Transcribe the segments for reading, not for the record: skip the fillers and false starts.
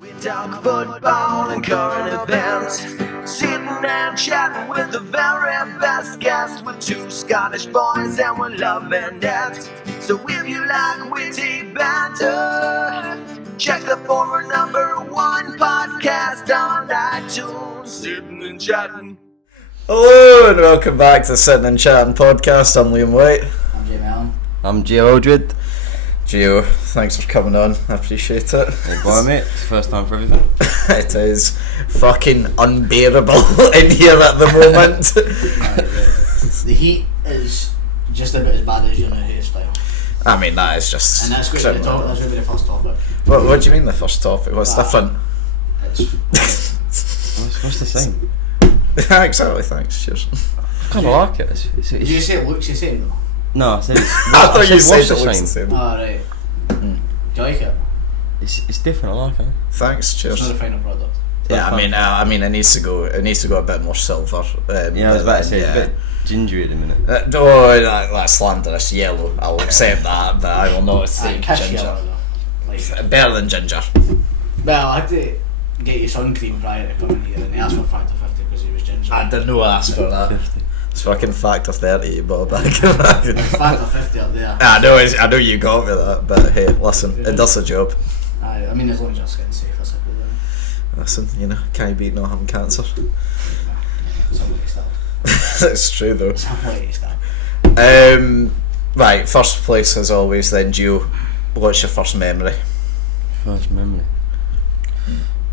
We talk football and current events, sitting and chatting with the very best guests, with two Scottish boys and we're loving it. So if you like witty banter, check the former #1 podcast on iTunes, Sitting and Chatting. Hello and welcome back to the Sitting and Chatting podcast. I'm Liam Whyte. I'm Jamie Allan. I'm Eldred. Gio, thanks for coming on. I appreciate it. Hey boy, mate. It's the first time for everything. It is fucking unbearable in here at the moment. The heat is just about as bad as your new hairstyle. I mean, that is just. And that's going to be the first topic. What do you mean the first topic? What's different? What's the same? Exactly, thanks. Cheers. I kind of like it. Did you say it looks the same though? No, I said it's. I thought you said what's it looks the same. Oh, right. Do you like it? It's different. I like it. Thanks, cheers. It's not a final product. Yeah, I mean, it needs to go. It needs to go a bit more silver. Yeah, I was about to say it's a bit gingery at the minute. That's slanderous. Yellow. I'll accept that, but I will not say Kiss ginger. yellow though. Like, Better than ginger. well, I had to get you sun cream prior to coming here, and they asked for factor 50 because he was ginger. I didn't know I asked for that. 50. It's fucking factor 30 you bought back. Factor 50 up there. I know you got me that, but hey, listen, it does the job. I mean, as long as you're getting safe, I suppose. Listen, can't beat not having cancer. Somebody still. It's true though. Somebody still. Right, first place as always then, Gio, what's your first memory? First memory.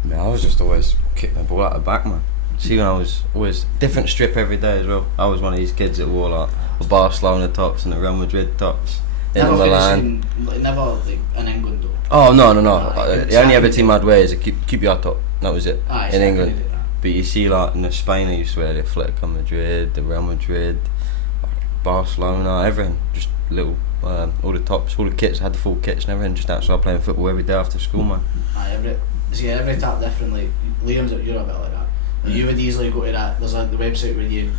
Man, I was just always kicking the ball out the back, man. See, when I was always different strip every day as well. I was one of these kids that wore like the Barcelona tops and the Real Madrid tops. Never Milan. Never like in England though. Oh no. The only Exactly. other team I'd wear is a QPR top. That was it. Ah, in England. exactly that. But you see, like in Spain, I used to wear the Atletico Madrid, the Real Madrid, Barcelona, everything. Just little, all the tops, all the kits. I had the full kits and everything. Just outside playing football every day after school, man. Every tap different. Like Liam's, you're a bit like that. Like, you would easily go to that. There's like the website where you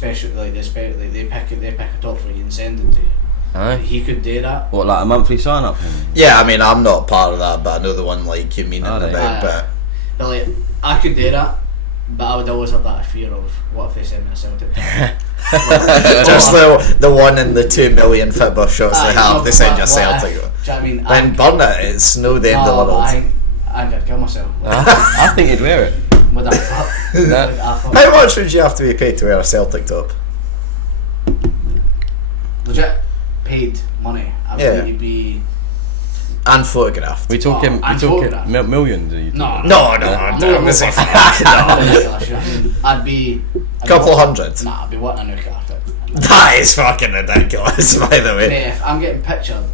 they pick a top for you and send it to you. Aye. He could do that. What, like a monthly sign up? Yeah, I mean, I'm not part of that, but I know the one like you mean about, but But like, I could do that, but I would always have that fear of what if they send me a Celtic top. just the one in the 2 million football shots they have, they send you a Celtic. Do you know what I mean? Then burn it, it's no the end of the world. I think I'd kill myself. I think you'd wear it. Would I fuck? How much would you have to be paid to wear a Celtic top? Legit paid money. I would Yeah. need to be. And photographed. We talking and photograph. millions? Are you No, talking? No, was it? I'd be. Couple hundred. Nah, I'd be wanting a new carpet. That is fucking ridiculous, by the way. Mate, if I'm getting pictured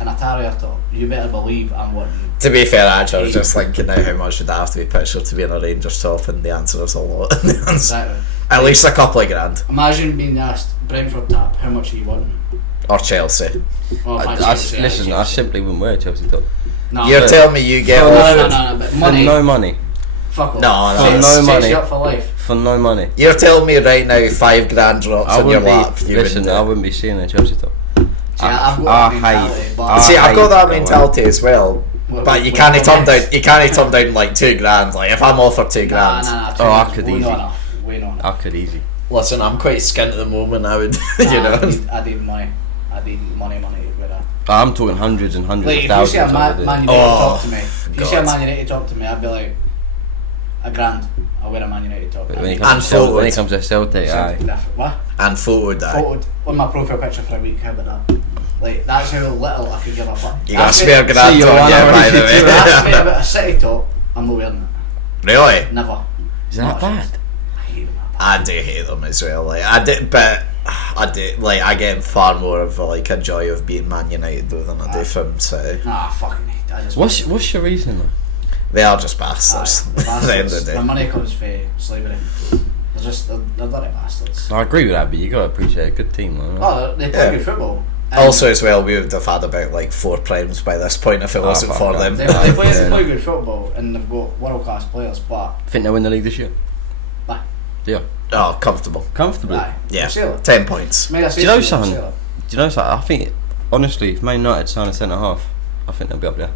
in a Terrier top, you better believe I'm wanting. To be fair, actually, I was just thinking now how much would I have to be pictured to be in a Rangers top, and the answer is a lot. Exactly. At least a couple of grand. Imagine being asked, Brentford tap, how much are you wanting? Or Chelsea. Well, Listen, I simply wouldn't wear a Chelsea top. No, You're telling me you get No, offered. no, but For money. no money. Fuck off. No, For it's- no Sets money. you up for life. For no money. You're telling me right now 5 grand drops I on your wouldn't lap. be. You Listen, I wouldn't. wouldn't be seeing a Chelsea top. See, I've got that mentality, but See, I've got that hate mentality as well. Well, But you well, can't well, turn down. yes. You can't turn down like 2 grand. Like if I'm offered 2 grand. Nah, Oh, I could way easy. not enough. Way not enough. I could easy. Listen, I'm quite skint at the moment. I would, Nah, you know. I need money. I need money with that. I'm talking hundreds and hundreds Like, of if you see a thousands. Man United talk to me, if you see a Man United talk to me, I'd be like, a grand. I'll wear a Man United top. When it And comes to Celtic, aye. What? And photoed that. Photoed on my profile picture for a week. How about that? Like, that's how little I could give a fuck. You got a Ask me- spare grand See, you're on one you, hour by the into Ask me way. about a City top, I'm not wearing it. Really? Never. Is that Not a bad? chance. I hate them. I do hate them as well. Like I did, but I do. Like I get far more of like a joy of being Man United though than I do from City. Nah, fucking hate. I just What's your reason though? They are just bastards. At the end of the The day. money comes for slavery. They're dirty bastards. I agree with that, but you gotta appreciate a good team, man. Oh, they play Yeah. good football. And Also, as well, we would have had about like 4 primes by this point if it wasn't fuck for that. them. They Yeah. play good football and they've got world class players, but Think they'll win the league this year? Aye. Yeah. Oh, comfortable. Comfortably. aye, Yeah, Sail it. 10 points. Mate, I Do say you know to something? sail it. Do you know something? I think, honestly, if Man United sign a centre half, I think they'll be up there.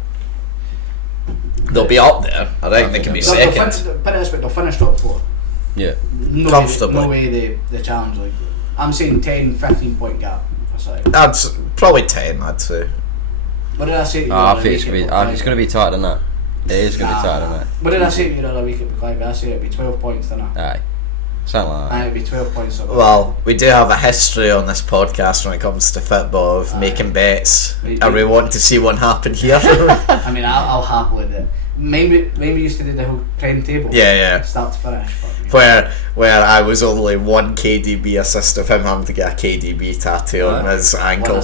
They'll be up there. I think they can be They'll second. put it this way, they'll finish top 4. Yeah. Comfortably. No way they challenge. Like, I'm saying 10, 15 point gap. That's probably 10, I'd say. What did I say to you? I think it's going to be tighter than that. It is going to be tighter than that. What did I say to you the other week at the Clive? I said it'd be 12 points, didn't I? Aye. Something like that. It'd be 12 points. Well, we do have a history on this podcast when it comes to football of making bets, and we want to see one happen here. I mean, I'll happily do it. When we used to do the whole prem table. Yeah. Start to finish. Where I was only one KDB assist of him having to get a KDB tattoo on his ankle.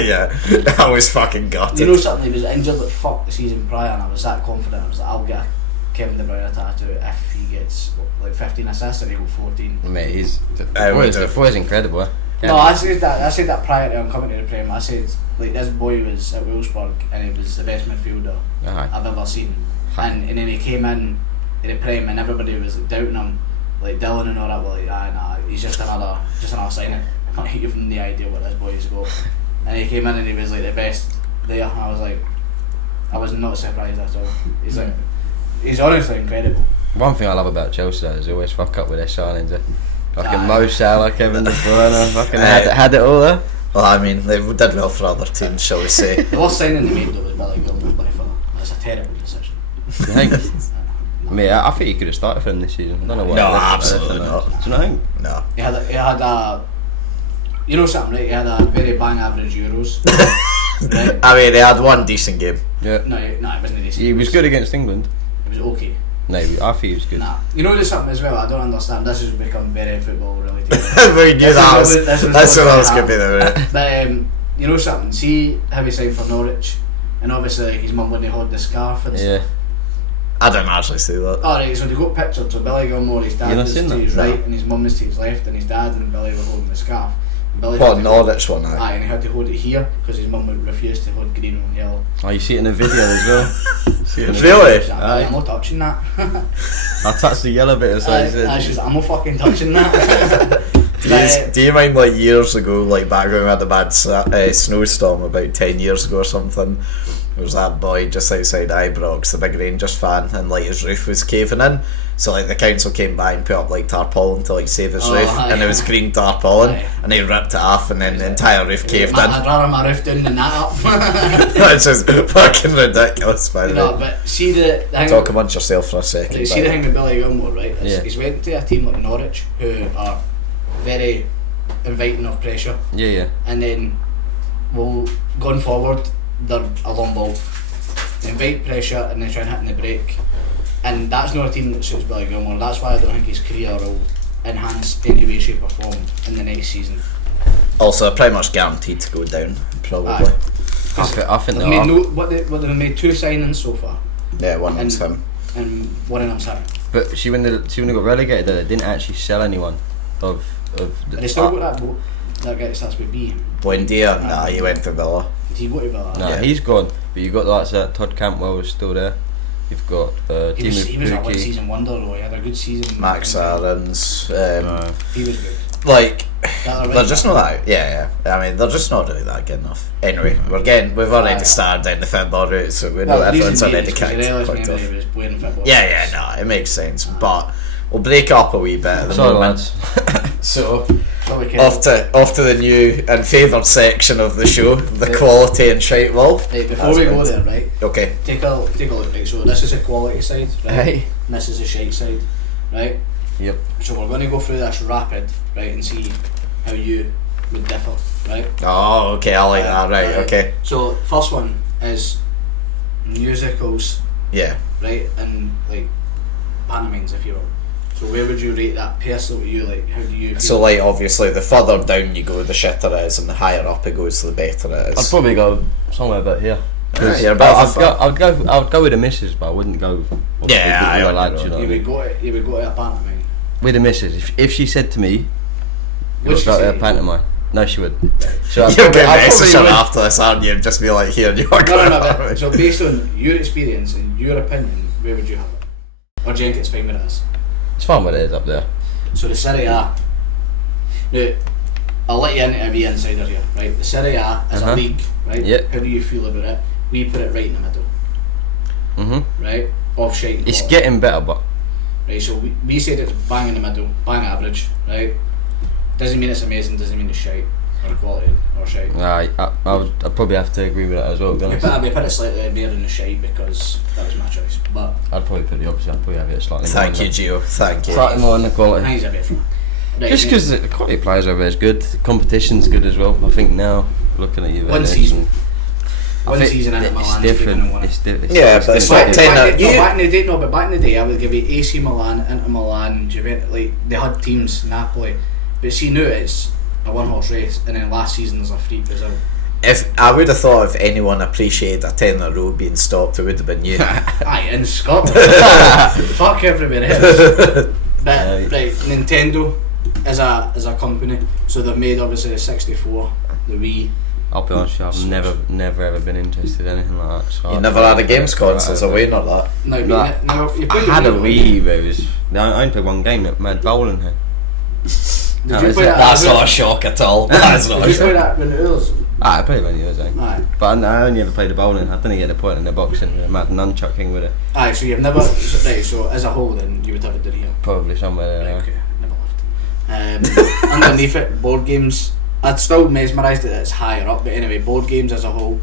Yeah, I was fucking gutted. You know something? He was injured like fuck the season prior, and I was that confident. I was like, I'll get a Kevin De Bruyne tattoo if he gets like 15 assists and he got 14. Mate, the boy's incredible. No, I said that prior to him coming to the Prem. I said like this boy was at Wolfsburg and he was the best midfielder I've ever seen. And then he came in the Prem and everybody was like, doubting him, like Dylan and all that. Were like, nah, he's just another signing. You've no idea what this boy is got. And he came in and he was like the best there. I was not surprised at all. He's honestly incredible. One thing I love about Chelsea though is they always fuck up with their signings. Fucking Mo Salah, Kevin De Bruyne, fucking had it all there. Well, I mean, they did well for other teams, shall we say. The worst signing they made though was Billy Gilmour by far. That's a terrible decision. You think? Mate, I think he could have started for him this season. I don't know why. No, absolutely not. Do you not think? No. He had a you know something, right? He had a very bang average Euros. Right? I mean, they had one decent game. Yeah. No, it wasn't decent. He was good against England. It was okay. No, I think he was good. Nah, you know there's something as well. I don't understand. This has become very football related. We knew that's what I was going to be there. But you know something. See how he signed for Norwich, and obviously like, his mum wouldn't hold the scarf and stuff. I didn't actually see that. Alright, so they got pictures. So Billy Gilmour, his dad was to his right, and his mum was to his left, and his dad and Billy were holding the scarf. What, Norwich one? Aye, and he had to hold it here because his mum would refuse to hold green and yellow. Oh, you see it in the video as well. Really? I'm not touching that. I'll touch the yellow bit aside. I'm not fucking touching that. Do you mind like years ago, like back when we had a bad snowstorm about 10 years ago or something? There was that boy just outside Ibrox, the big Rangers fan, and like his roof was caving in. So like the council came by and put up like tarpaulin to like save his roof, and it was green tarpaulin, and he ripped it off, and then the entire roof caved in. I'd rather my roof down than that up. That's just fucking ridiculous, by the way. But see the thing. Talk amongst yourself for a second. See the thing with Billy Gilmour, right? Yeah. He's went to a team like Norwich, who are very inviting of pressure. Yeah. And then, going forward, they're a long ball. They invite pressure and they try and hit in the break. And that's not a team that suits Billy Gilmour. That's why I don't think his career will enhance any way, shape or form in the next season. Also, pretty much guaranteed to go down, probably. I think they've made 2 signings so far. Yeah, one of them's him. And one of them's him. But when they got relegated, they didn't actually sell anyone of And they still got that guy that starts with B. Buendia? Nah, he went to Villa. Did he go to Villa? Nah, he's gone. But you got that Todd Cantwell was still there. You've got he was a one-season wonder though. He had a good season. Max Aarons. He was good. Like, they're just not that. Yeah. I mean, they're just not really that good enough. Anyway, we've already started down the football route, so we know everyone's already kicked. Yeah, no, it makes sense. But we'll break up a wee bit at the moment. So, off to the new and favoured section of the show, the quality and shite wall. Before we go there, right? Okay. Take a look, right? So this is the quality side, right? And this is the shite side, right? Yep. So we're going to go through this rapid, right, and see how you would differ, right? Oh, okay, I like that, right, okay. So, first one is musicals, Yeah. right, and like pantomimes, if you will. So where would you rate that personally to you? Like, how do you feel? So, like, obviously, the further down you go, the shitter it is, and the higher up it goes, the better it is. I'd probably go somewhere about here. You're about I'd go with the missus, but I wouldn't go. Yeah, with I the lads, you know. You would go to a pantomime. With the missus, if she said to me, Would "Go she to say? a pantomime," no, she wouldn't. So You'll get a message after this, aren't you? Just be like, here, you are going No. So based on your experience and your opinion, where would you have it? Or do you think it's fine with us? It's fine what it is up there. So the Serie A. Now, I'll let you into a wee insider here, right? The Serie A is a league, right? Yeah. How do you feel about it? We put it right in the middle. right, of shite. It's getting better, but right. So we said it's bang in the middle, bang average, right. Doesn't mean it's amazing. Doesn't mean it's shite or quality or shite. I'd probably have to agree with that as well. We put it slightly better than the shite because that was my choice. But I'd probably put the opposite. I'd probably have it slightly. Thank you, Gio. Thank you. Slightly more on the quality. I think it's a bit from. Right, Just because the quality of players over there is good, the competition's good as well. I think now, looking at you, One season at Milan, it's different. It's different. Yeah, but it's back not 10. But back in the day, I would give you AC Milan, Inter Milan, Juventus. Like they had teams, Napoli. But see now it's a one-horse race, and then last season there's a freak result. If I would have thought if anyone appreciated a 10 in a row being stopped, it would have been you. Aye, in Scotland. Fuck everywhere else. But right, Nintendo is a company, so they've made obviously the 64, the Wii. I'll be honest with you, I've never ever been interested in anything like that. So You never had a games console, so we're not that. No, you I had a Wii, but it was. I only played one game that made bowling here. That's not a shock at all. That's not a Did you play shock. that when it was? I played when it was, Aye. but I only ever played the bowling. I didn't get the point in the boxing with a mad nunchuck thing with it. Aye, so you've never right. So as a whole, then you would have it done here. Probably somewhere there. Right, okay, never left. Underneath it, board games. I'd still mesmerised that it's higher up, but anyway, board games as a whole.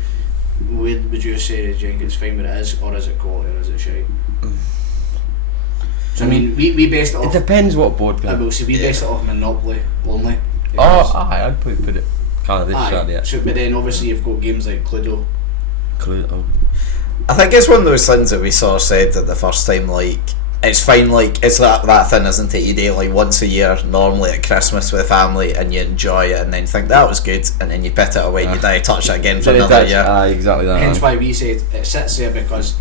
Would you say, do you think it's fine what it is, or is it quality, or is it shite? So I mean, we based it off. It depends what board game. I will say we based it off Monopoly only. I'd put it kind of this side, yeah. So, but then obviously you've got games like Cluedo. I think it's one of those things that we sort of said at the first time, like, it's fine, like, it's that thing, isn't it? You do it like once a year, normally at Christmas with family, and you enjoy it, and then think that was good, and then you put it away and you die touch it again for another year. Exactly that. Hence why we said it sits there because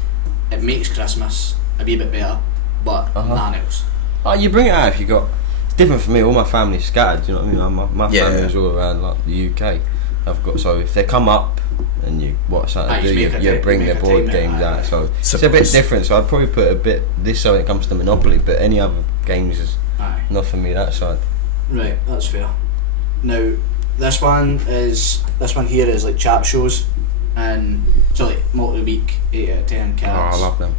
it makes Christmas a wee bit better, but nothing else. Oh, you bring it out if you got. It's different for me. All my family's scattered. You know what I mean? My family's all around like the UK. I've got so if they come up and you you bring the board games out. So it's a bit different. So I'd probably put a bit this when it comes to Monopoly, but any other games is not for me that side. Right, that's fair. Now this one here is like chat shows, and so like multi-week 8 out of 10 cards. Oh, I love them.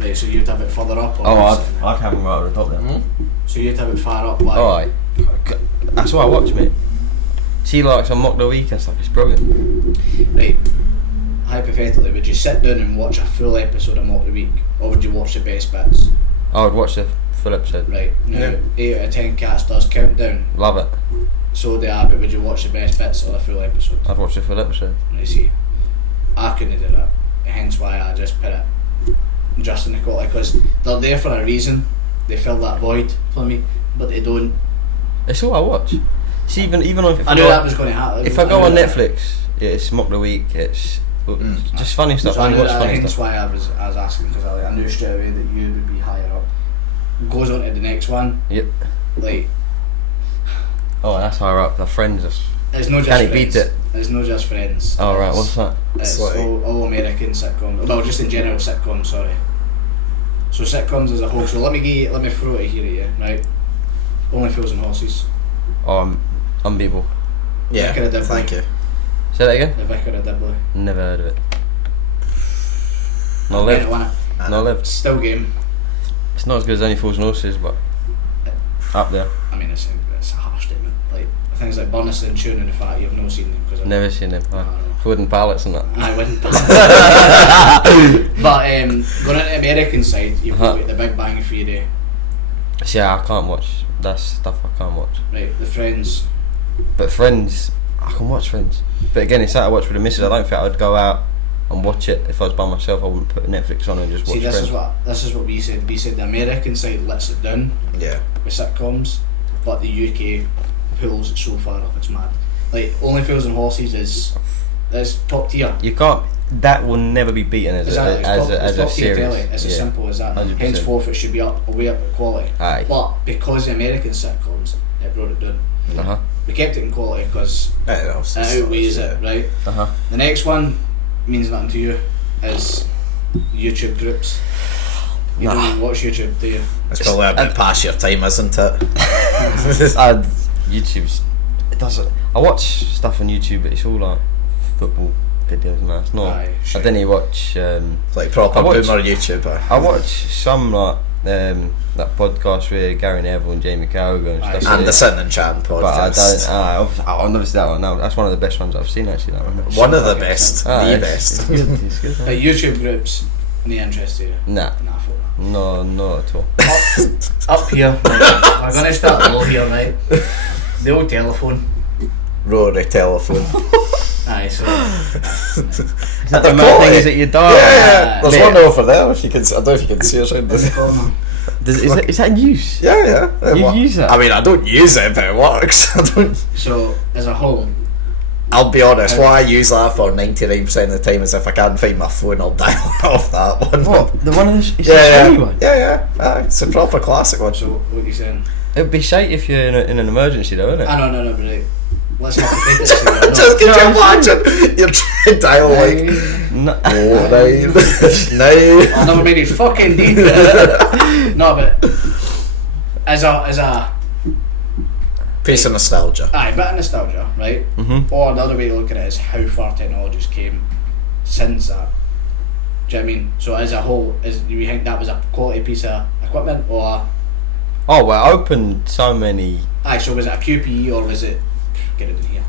Right, so you'd have it further up. Or I'd have them right at the top there. So you'd have it far up. Like, alright, that's what I watch, mate. See, like on Mock the Week and stuff, it's brilliant. Right, hypothetically, would you sit down and watch a full episode of Mock the Week, or would you watch the best bits? I would watch the full episode. Right, now 8 out of 10 cats does countdown. Love it. So do I, but would you watch the best bits of the full episode? I'd watch the full episode. I see. I couldn't do that, hence why I just put it just in the quality, because they're there for a reason. They fill that void for me, but they don't. It's all I watch. See, even if I knew that was going to happen. If I go on Netflix, it's Mock the Week. It's just funny stuff. So I watch funny that's stuff. why I was asking, because I knew straight away that you would be higher up. Goes on to the next one. Yep. Like. Oh, that's higher up. The Friends. It's not just Can he Friends. beat it? It's not just Friends. Oh right, what's that? It's all American sitcoms. Well, just in general sitcoms. Sorry. So sitcoms as a whole. So let me throw it here at you, right? Only Fools and Horses. Unbeatable. Yeah, Vicar of Dibley. thank you. Say that again. The Vicar of Dibley. Never heard of it. Not lived. Not lived. Still game. It's not as good as Only Fools and Horses, but up there. I mean, it's a harsh statement. Like things like Burnister and Tune and the fact you've not seen them because Never seen them. Wooden pallets and that. I wouldn't. But going on the American side, you've got the Big Bang Theory. Yeah, I can't watch. That's stuff I can't watch. Right, the Friends. But Friends, I can watch Friends. But again, it's that I watch with the missus. I don't think I would go out and watch it if I was by myself. I wouldn't put Netflix on and just watch Friends. This is what we said. We said the American side lets it down. Yeah. With sitcoms, but the UK pulls it so far up. It's mad. Like Only Fools and Horses is top tier. You can't. That will never be beaten as a series. It's as simple as that. 100%. Henceforth, it should be way up at quality. Aye. But because the American sitcoms, it brought it down. We kept it in quality because it outweighs it, right? The next one means nothing to you is YouTube groups. You don't even watch YouTube, do you? It's probably a bit past your time, isn't it? YouTube's. It doesn't. I watch stuff on YouTube, but it's all like football videos, man. It's not. Aye, I didn't watch. Like proper boomer YouTuber. I watch some like that podcast with Gary Neville and Jamie Carragher and stuff. And the Sitting and Chatting podcast. But I've never seen that one. No, that's one of the best ones I've seen actually. That one. One of the best. The best. It's good. Like YouTube groups, any interest to you? Nah. No, not at all. Up here, right, we're gonna start low here, right? The old telephone. Rotary telephone. Aye, so Is that the mad thing is that you die? Yeah. There's one over there. If you can, I don't know if you can see us around in the corner. Is that in use? Yeah. You use it? I mean, I don't use it, but it works. I don't. So as a whole, I'll be honest. What I use that for 99% of the time is if I can't find my phone, I'll dial off that one. What? The one of the? It's yeah. the one. Yeah. It's a proper classic one. So what are you saying? It would be shite if you're in an emergency, though, isn't it? No, but like, let's not think it's no. Just get you watching. You're trying to dial like 9. I'll never made it fucking deep. No, but as a piece of nostalgia. Aye, bit of nostalgia, right? Mm-hmm. Or another way to look at it is how far technology's came since that. Do you know what I mean? So as a whole, do you think that was a quality piece of equipment, or? Oh well, I opened so many. Aye, so was it a QPE or was it get it in here?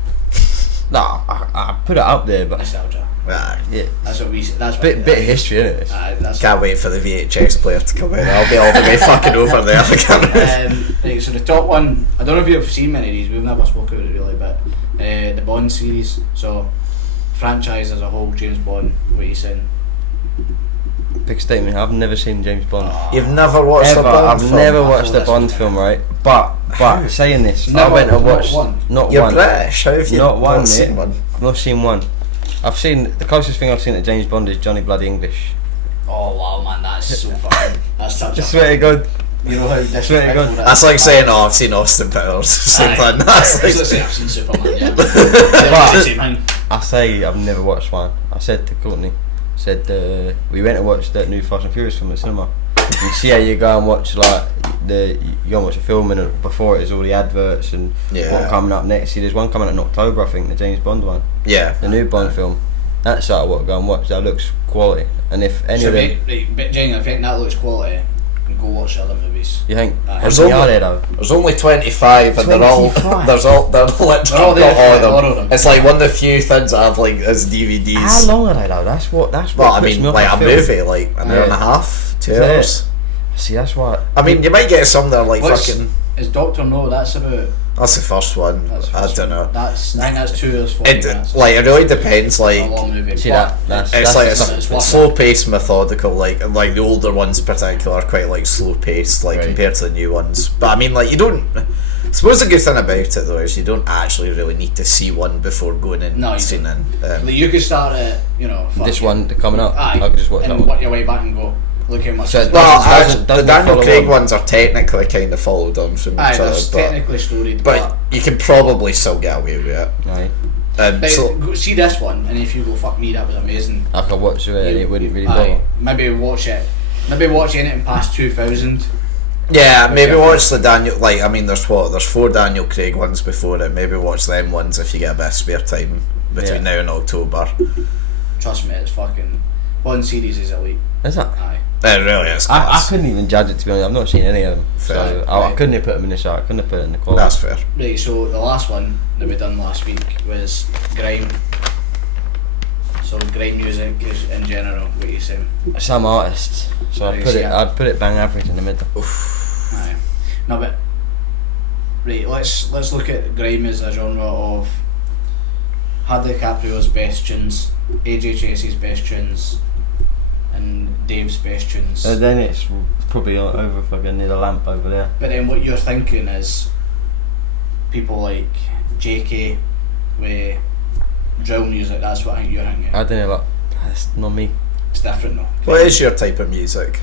Nah, I put it up there, but Nostalgia. Right. yeah, That's what we. That's what bit of history, isn't it? Aye, that's Can't wait for the VHS player to come in. I'll be all the way fucking over there. I can't. Right, so the top one, I don't know if you've seen many of these. We've never spoken about it really, but the Bond series. So franchise as a whole, James Bond. What are you saying? Big statement. I've never seen James Bond. You've never watched a Bond I've film? never watched a Bond film, right? But saying this, I Never, went and not watched one. not You're one. British. How have you Not one, not seen mate. one? I've not seen one. I've seen the closest thing I've seen to James Bond is Johnny Bloody English. Oh wow, man, that's so fucking. That's such I a. swear to God. You know how Swear to disrespectful God. that That's is? like saying, "Oh, I've seen Austin Powers." Same Aye. thing. That's Let's say like. I've seen Superman. Yeah. But- Same thing. I say I've never watched one. I said to Courtney, we went to watch that new Fast and Furious film at cinema. You see how you go and watch like you go and watch a film and before it is all the adverts and what coming up next. See, there's one coming out in October, I think, the James Bond one, Yeah. the new Bond film. That's sort of what I go and watch. That looks quality. And if any So of them, but genuinely, I think that looks quality. And go watch the other movies. you think Aye. how There's many only- are there though? There's only 25 and they're 25? they're literally They're all there got all for of all of them. It's like one of the few things that have like as DVDs. How long are they though? That's what. Well, I puts mean, me off like a film. movie, like an hour and a half, 2 Is that it? hours. See, that's what. I mean, you might get some that are like fucking. Is Doctor No? That's about. That's the first one. That's the I first don't one. know. I think that's 2 hours 40 minutes. Like it really depends. It's a Like long movie. See but that's it's like the it's, stuff- it's worth slow paced, methodical. Like the older ones, in particular, are quite like slow paced, like Right. compared to the new ones. But I mean, like you don't. I suppose the good thing about it though is you don't actually really need to see one before going in No, and you seeing it. Like, you could start at This one coming up. Aye, I could just watch and that one. work your way back and go. Look how much. So it's- Well, Doesn't the Daniel follow Craig on. ones are technically kind of followed on from Aye, each they're other, technically storied, but you can probably still get away with it. Aye. But So go see this one, and if you go, fuck me, that was amazing. I could watch it and it wouldn't really bother. Aye, maybe watch it. Maybe watch anything past 2000. yeah, maybe Okay. watch the Daniel. Like I mean, there's 4 Daniel Craig ones before it. Maybe watch them ones if you get a bit of spare time between now and October. Trust me, it's fucking. One series is elite. Is that? Aye. It really is. I Class. couldn't even judge it to be honest. I've not seen any of them, Fair. so I Right. couldn't have put them in the shot. I couldn't have put it in the quality. That's fair. Right, so the last one that we done last week was grime. So grime music is in general, what you saying? Some artists, so Right, see, I'd put it bang average in the middle. Aye. No, but right, let's look at grime as a genre of Hardy DiCaprio's best tunes, AJ Chasey's best tunes, and Dave's best tunes. And then it's probably over fucking near the lamp over there. But then what you're thinking is people like JK with drill music. That's what I think you're thinking. I don't know, like that's not me. It's different though. What is your type of music?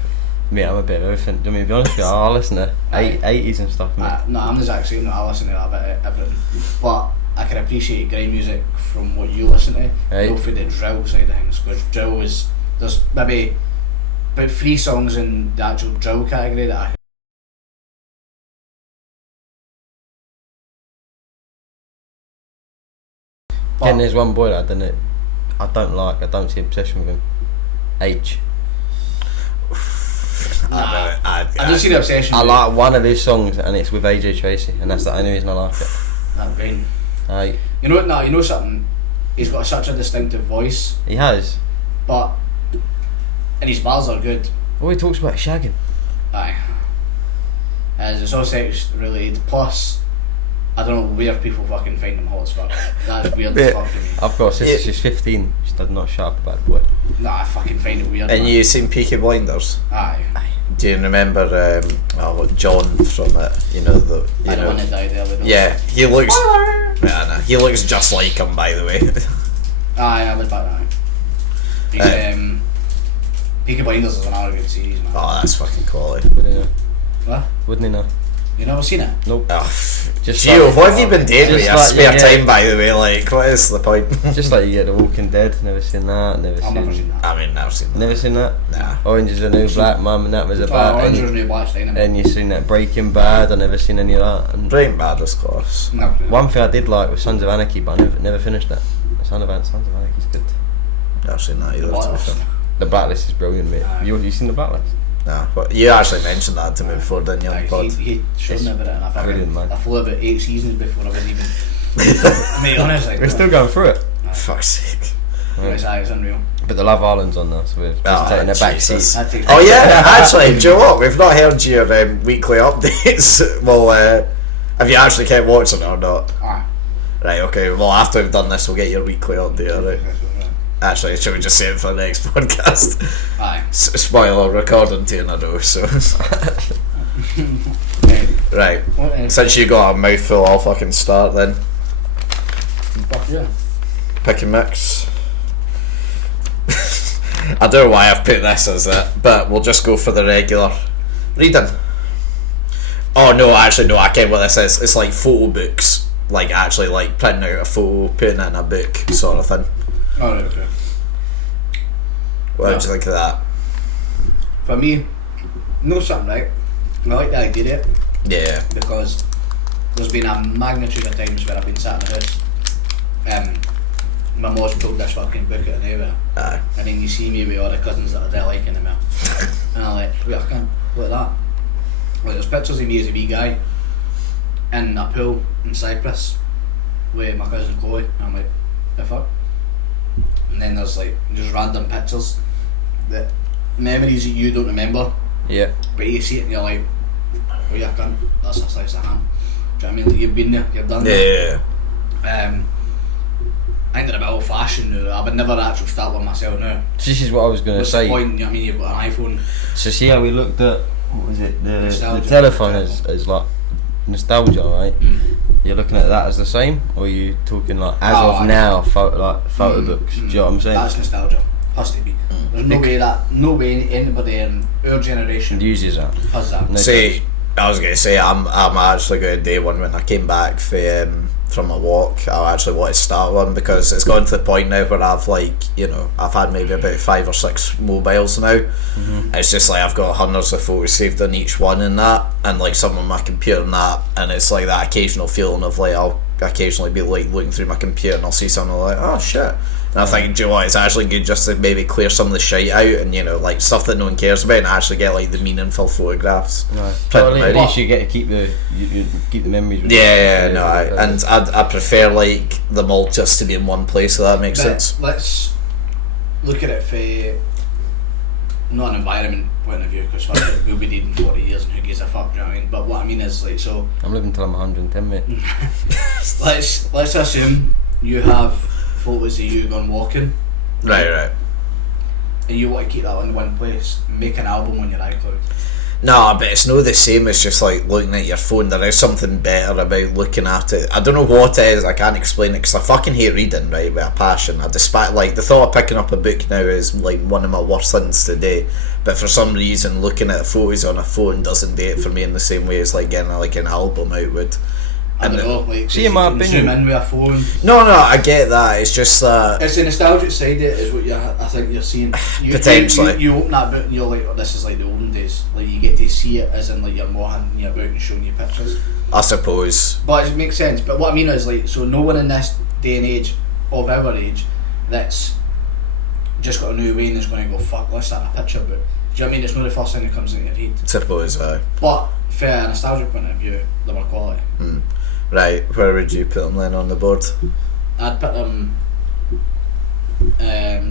Mate, I'm a bit of everything. Do you mean to be honest with you? I listen to Aye. 80s and stuff, mate. No, I'm the exact same. I listen to a bit of everything, but I can appreciate grime music from what you listen to. Right. Go for the drill side of things, because drill is there's maybe about 3 songs in the actual drill category that I. Again, there's one boy that I didn't I don't see obsession with him. H. I don't see the obsession. I like one of his songs, and it's with AJ Tracy, and that's the only reason I like it. That vein. You know something. He's got such a distinctive voice. He has. And his bars are good. All he talks about is shagging. Aye. As it's all sex related. Plus, I don't know where people fucking find him hot as fuck. That's weird as fuck to me. I've got a sister, she's 15. She does not shut up about the boy. Nah, I fucking find it weird. And man. you seen Peaky Blinders? Aye. Do you remember John from it? You know the one that died there. Yeah, he looks. He looks just like him, by the way. Aye, I was back now. Peaky Blinders is another good series, man. Oh, that's fucking quality. Wouldn't he know? What? Wouldn't he know? You never seen it? Nope. Just Gio, what have you been doing with your spare time, by the way? Like, what is the point? Just like you get The Walking Dead. Never seen that. Never seen that. I mean, never seen that. Never seen that? Nah. Orange is the New Black, Mum, and that was about. Orange is the New Black, and you seen that Breaking Bad. I never seen any of that. And Breaking Bad was close. No. One thing I did like was Sons of Anarchy, but I never finished that. Sons of Anarchy is good. Never seen that either. The Blacklist is brilliant, mate. You seen The Blacklist? Nah, but you actually mentioned that to me before, didn't you? He showed me about it, and I flew about 8 seasons before I was even. Mate, honestly, we're still going through it. Fuck's sake. It's unreal. But the Love Island's on now, so we're just taking a back seat. Oh yeah, actually, do you know what? We've not heard your weekly updates. Well, have you actually kept watching it or not? Aye. Right, okay. Well, after we've done this, we'll get your weekly update. Alright. Actually, should we just say it for the next podcast? Aye. Spoiler, recording 2 in a row, so. Right. Since you got a mouthful, I'll fucking start then. Fuck yeah. Pick and mix. I don't know why I've put this as it, but we'll just go for the regular reading. Oh no, actually no, I get what this is. It's like photo books. Like actually like printing out a photo, putting it in a book sort of thing. Oh, right, okay. What do you think of that? For me, no something right. I like the idea of it. Yeah. Because there's been a magnitude of times where I've been sat in the house. My mom's pulled this fucking book out of nowhere. Aye. And then you see me with all the cousins that are there liking them. And I'm like, wait, I can't look at that. Like, there's pictures of me as a wee guy in a pool in Cyprus with my cousin Chloe. And I'm like, the fuck? And then there's like just random pictures that memories that you don't remember. Yeah. But you see it and you're like, oh yeah, I can. That's a slice of ham. Do you know what I mean? Like, you've been there, you've done that. Yeah. I think they're a bit old fashioned now. I would never actually start one myself now. This is what I was going to say. The point? You know what I mean? You've got an iPhone. So see how we looked at, what was it, the Nostalgia. telephone as like nostalgia, right? You're looking at that as the same, or are you talking like as of now, photo books? Do you know what I'm saying? That's nostalgia. Has to be. There's no way anybody in our generation uses that. Has that. No See, chance. I was going to say I'm actually going to do one when I came back from a walk. I actually want to start one because it's gone to the point now where I've I've had maybe about 5 or 6 mobiles now. Mm-hmm. It's just like I've got hundreds of photos saved on each one in that, and like some on my computer and that, and it's like that occasional feeling of like I'll occasionally be like looking through my computer and I'll see something like, oh shit. And I think, do you know what, it's actually good just to maybe clear some of the shite out and, like stuff that no one cares about and actually get like the meaningful photographs. No. Well, at least you get to keep the memories with and I prefer like them all just to be in one place, so that makes sense. Let's look at it from not an environment point of view, because we'll be dead in 40 years and who gives a fuck, do you know what I mean? But what I mean is, like, so I'm living till I'm 110, mate. let's assume you have photos of you going walking, right, and you want to keep that in one place. Make an album on your iCloud. No, but it's not the same as just like looking at your phone. There is something better about looking at it. I don't know what it is, I can't explain it because I fucking hate reading, right, with a passion. I despise, like, the thought of picking up a book now is like one of my worst things today, but for some reason looking at photos on a phone doesn't do it for me in the same way as like getting like an album out would. I don't know, like, see, in my opinion, zoom in with a phone. No, I get that. It's just that it's the nostalgic side of it is what I think you're seeing. Potentially. You open that book and you're like, oh, this is like the olden days. Like, you get to see it as in like your mom handing you about and showing you pictures. I suppose. But it makes sense. But what I mean is, like, so no one in this day and age, of our age, that's just got a new way and is going to go, fuck, let's start a picture book. Do you know what I mean? It's not the first thing that comes into your head. Suppose, aye. But, for a nostalgia point of view, they were quality. Right, where would you put them then on the board? I'd put them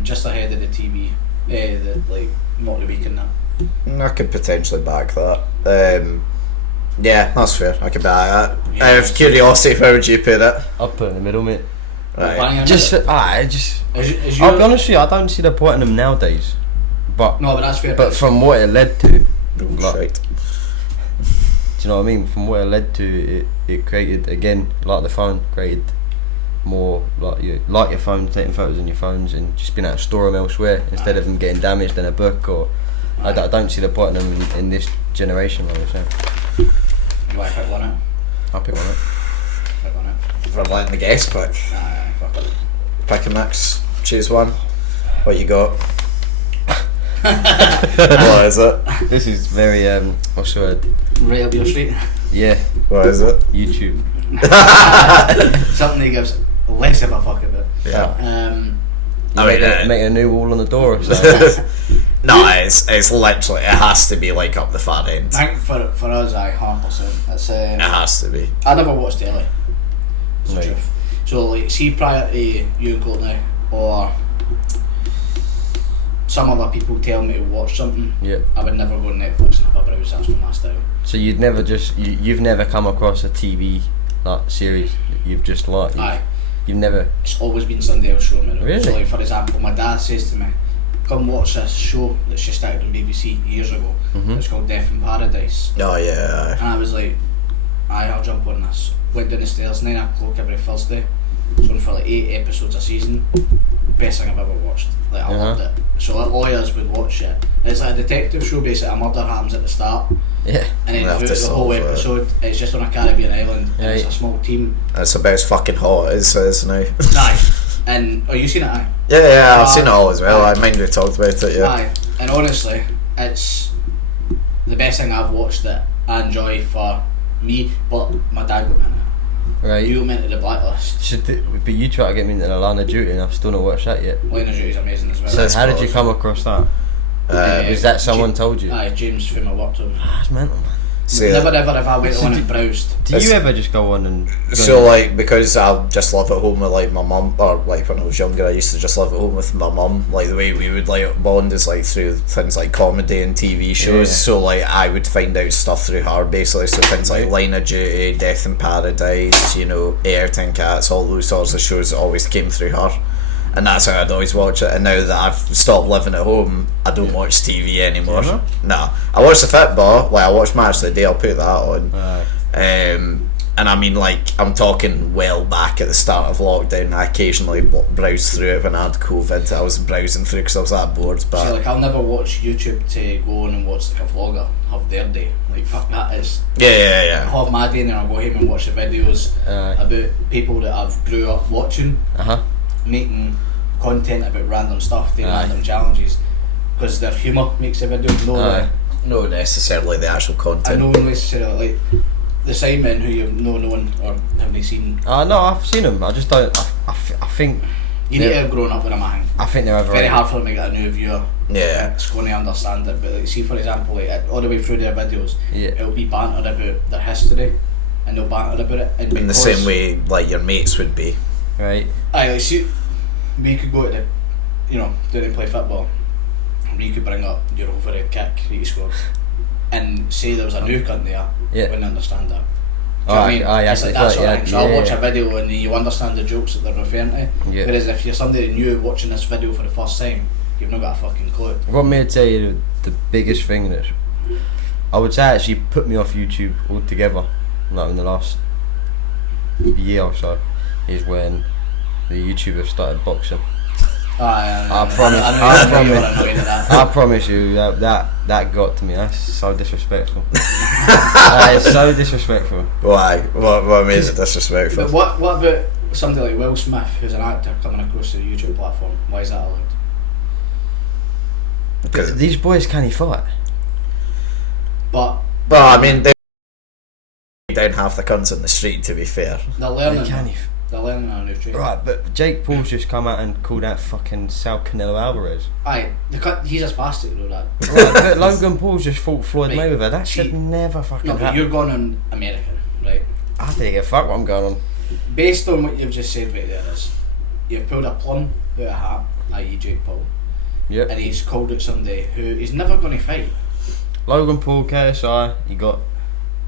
just ahead of the TV, Motley Week and that. I could potentially back that. Yeah, that's fair. I could back that. Yeah, Out of curiosity, where would you put it? I'll put it in the middle, mate. Right. Bang in Just, it. I'll be honest with you, I don't see the point in them nowadays. But No, but that's fair. but from what it led to, Oh, like, shite. do you know what I mean? From what it led to, it created, again, like the phone, created more, like your phone, taking photos on your phones and just being able to store them elsewhere instead of them getting damaged in a book. Or I don't see the point in them in this generation, like I was saying. You want to pick one out? I'll pick one up. Pick one out. We're letting the guest pick. Fuck it. Pick a mix. Choose one. What you got? What is it? This is very, what's the word? Right up your street. Yeah, What is it? YouTube. Something he gives less of a fuck about. Yeah. You I mean, make a new wall on the door or something. No, it's literally, it has to be like up the far end. I think for us, 100%. It's, It has to be. I never watched telly. It's the Right. truth. So, like, see prior to you going now, or some other people tell me to watch something, Yeah. I would never go on Netflix and have a browse. That's not my style. So you'd never you've never come across a TV like series. You've just like Aye. you've never. It's always been somebody else showing me. Really? So, like, for example, my dad says to me, come watch this show that's just started on BBC years ago. It's called Death in Paradise. Oh, yeah. And I was like, aye, I'll jump on this. Went down the stairs, 9 o'clock every Thursday. It's on for like 8 episodes a season. Best thing I've ever watched. Like, I loved it. So like, lawyers would watch it. It's like a detective show, basically. A murder happens at the start, Yeah. and then We'll have throughout to the whole solve it. episode, it's just on a Caribbean island, and it's a Right. small team. It's about as fucking hot as it is now. Aye. And, oh, you seen it, aye? Yeah, I've seen it all as well. Aye. I mind we talked about it, yeah. Aye. And honestly, it's the best thing I've watched that I enjoy for me, but my dad got me in it. Right. You got me into the Blacklist. But you try to get me into the Line of Duty, and I've still not watched that yet. Line of Duty's amazing as well. So That's how did you cool. come across that? Was that someone told you? Aye, James from my work told me. That's mental, man. See, Never ever have I went So on do- and browsed. Do It's- you ever just go on and? So like, because I just live at home with like my mum, or like when I was younger I used to just live at home with my mum. Like the way we would like bond is like through things like comedy and TV shows. Yeah. So like I would find out stuff through her basically. So things like Line of Duty, Death in Paradise, you know, Ayrton Cats, all those sorts of shows that always came through her. And that's how I'd always watch it. And now that I've stopped living at home, I don't watch TV anymore. Do you not? No, I watch the football. Like I watch Match of the Day. I'll put that on. And I mean, like, I'm talking well back at the start of lockdown. I occasionally browsed through it when I had COVID. I was browsing through because I was that bored. But See, like, I'll never watch YouTube to go on and watch like a vlogger have their day. Like, fuck that is. yeah. I'll have my day and then I'll go home and watch the videos about people that I've grew up watching, making content about random stuff, doing random challenges, because their humour makes the video. No necessarily the actual I content. know necessarily like the Simon who you've known or haven't seen. No, I've seen them. I just don't. I think. You need to have grown up with them, I think. I think they're Very overrated. hard for them to get a new viewer. Yeah. It's going to understand it, but like, see, for example, like all the way through their videos, Yeah. it'll be bantered about their history, and they'll banter about it. And In the because- same way, like your mates would be. Right. Aye, like, see, we could go to the, down and play football, and we could bring up your overhead kick that you scored, and say there was a new cunt there, Yeah. wouldn't understand that. Do you know what I mean? It's like that sort of thing. So I'll watch a video and you understand the jokes that they're referring to. Yeah. Whereas if you're somebody new watching this video for the first time, you've not got a fucking clue. What me to tell you the biggest thing that I would say actually put me off YouTube altogether, like in the last year or so, is when the YouTubers started boxing. I promise you that got to me. That's so disrespectful. That is so disrespectful. Why? What made it disrespectful? But what about somebody like Will Smith, who's an actor coming across the YouTube platform? Why is that allowed? Because These boys can't fight. But I mean, they down half the cunts in the street. To be fair, they're They learning. can't. They're learning on a new train. Right, but Jake Paul's just come out and called out fucking Sal Canelo Alvarez. Aye, he's a spastic though, that. Right, but Logan Paul's just fought Floyd Mayweather. That should never fucking No, but happen. you're going on American, right? I don't give a fuck what I'm going on. Based on what you've just said right there is, you've pulled a plum out of a hat, i.e. Jake Paul. Yep. And he's called out somebody who he's never going to fight. Logan Paul, KSI, you got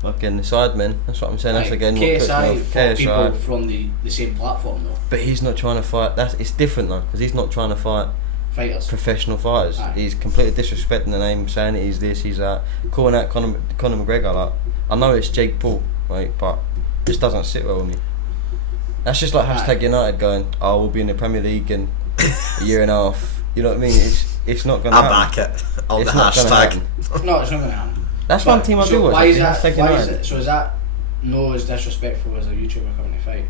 fucking the Sidemen. That's what I'm saying. That's again what KSI puts fought people from the same platform though. But he's not trying to fight. It's different though, because he's not trying to fight Fighters. professional fighters. Aye. He's completely disrespecting the name, saying he's this, he's that, calling out Conor McGregor. Like, I know it's Jake Paul, right, but it just doesn't sit well with me. That's just like hashtag United going, oh, we'll be in the Premier League in a year and a half. You know what I mean? It's not going to happen. I back it on It's the not gonna hashtag. happen. No, it's not going to happen. That's one team I do watch. Why is hashtag that? Why United. is it? So is that no as disrespectful as a YouTuber coming to fight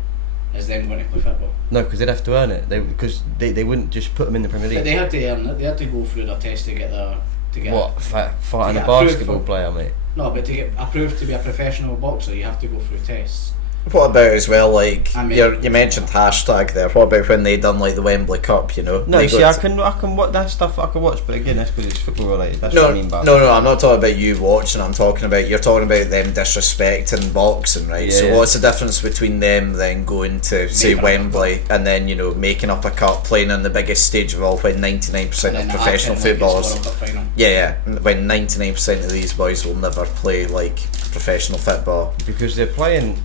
as them going to play football? No, because they'd have to earn it. Because they wouldn't just put them in the Premier But League. they had to earn it. They had to go through their test to get their What? Fighting to a get approved basketball for- player, mate? No, but to get approved to be a professional boxer, you have to go through tests. What about as well, like, I mean- you mentioned hashtag there, what about when they done like the Wembley Cup, you know? No, They see, go I to- can watch that stuff. I can watch, but again, that's because it's football related. That's No, what I mean by no, I'm not talking about you watching, you're talking about them disrespecting boxing, right? So Yeah. what's the difference between them then going to, say, Making up a Wembley, and then, you know, making up a cup, playing on the biggest stage of all, when 99% of professional footballers... Yeah, when 99% of these boys will never play, like, professional football. because they're playing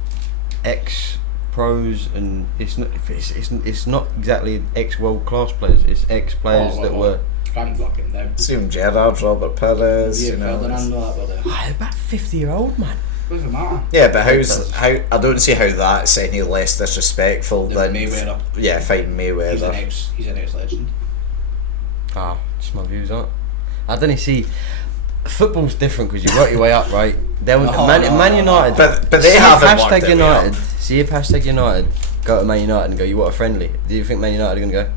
ex-pros, and it's not exactly ex-world-class players. It's ex-players that were... I'm fucking down. Steven Gerrard, Robert Perez, Yeah, you know... Ferdinand, that were there. About 50-year-old man. Doesn't matter. Yeah, but how I don't see how that's any less disrespectful Than than Mayweather. Yeah, fighting Mayweather. He's an ex-legend. Ah, just my views on it. I don't see. Football's different because you work your way up, right? There was Man United. But they see if haven't worked hashtag their way United. up. See if hashtag United go to Man United and go, you want a friendly? Do you think Man United are going to go,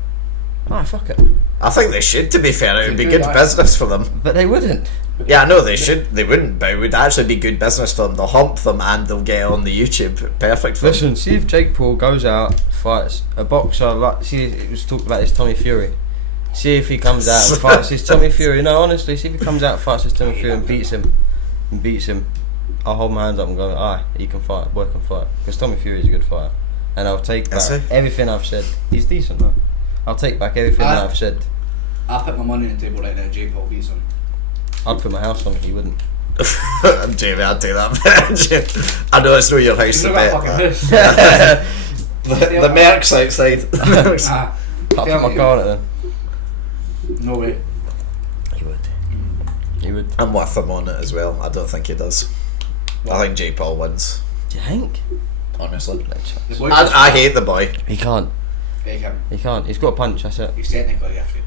ah, fuck it? I think they should, to be fair. It would be They good do, business for them. But they wouldn't. Yeah, no, they should. They wouldn't, but it would actually be good business for them. They'll hump them and they'll get on the YouTube. Perfect for them. Listen, see if Jake Paul goes out, fights a boxer, like, see, it was talked about this Tommy Fury. See if he comes out and fights this Tommy Fury. No, honestly, see if he comes out and fights this Tommy Fury and beats him. I'll hold my hands up and go, aye, he can fight, boy can fight. Because Tommy Fury is a good fighter. And I'll take back everything I've said. He's decent, man. I'll take back everything that I've said. I'll put my money on the table right now, Jake Paul beats him. I'd put my house on it, he wouldn't. Jamie, I'd do that. I know it's not your house to bet. The Merc's outside. I'll I'll put my car on it then. No way. He would. I'm with him on it as well. I don't think he does. I think Jake Paul wins. Do you think? Honestly. The boy I hate the boy. He can't. He can't. He's got a punch, that's it. He's technically gifted.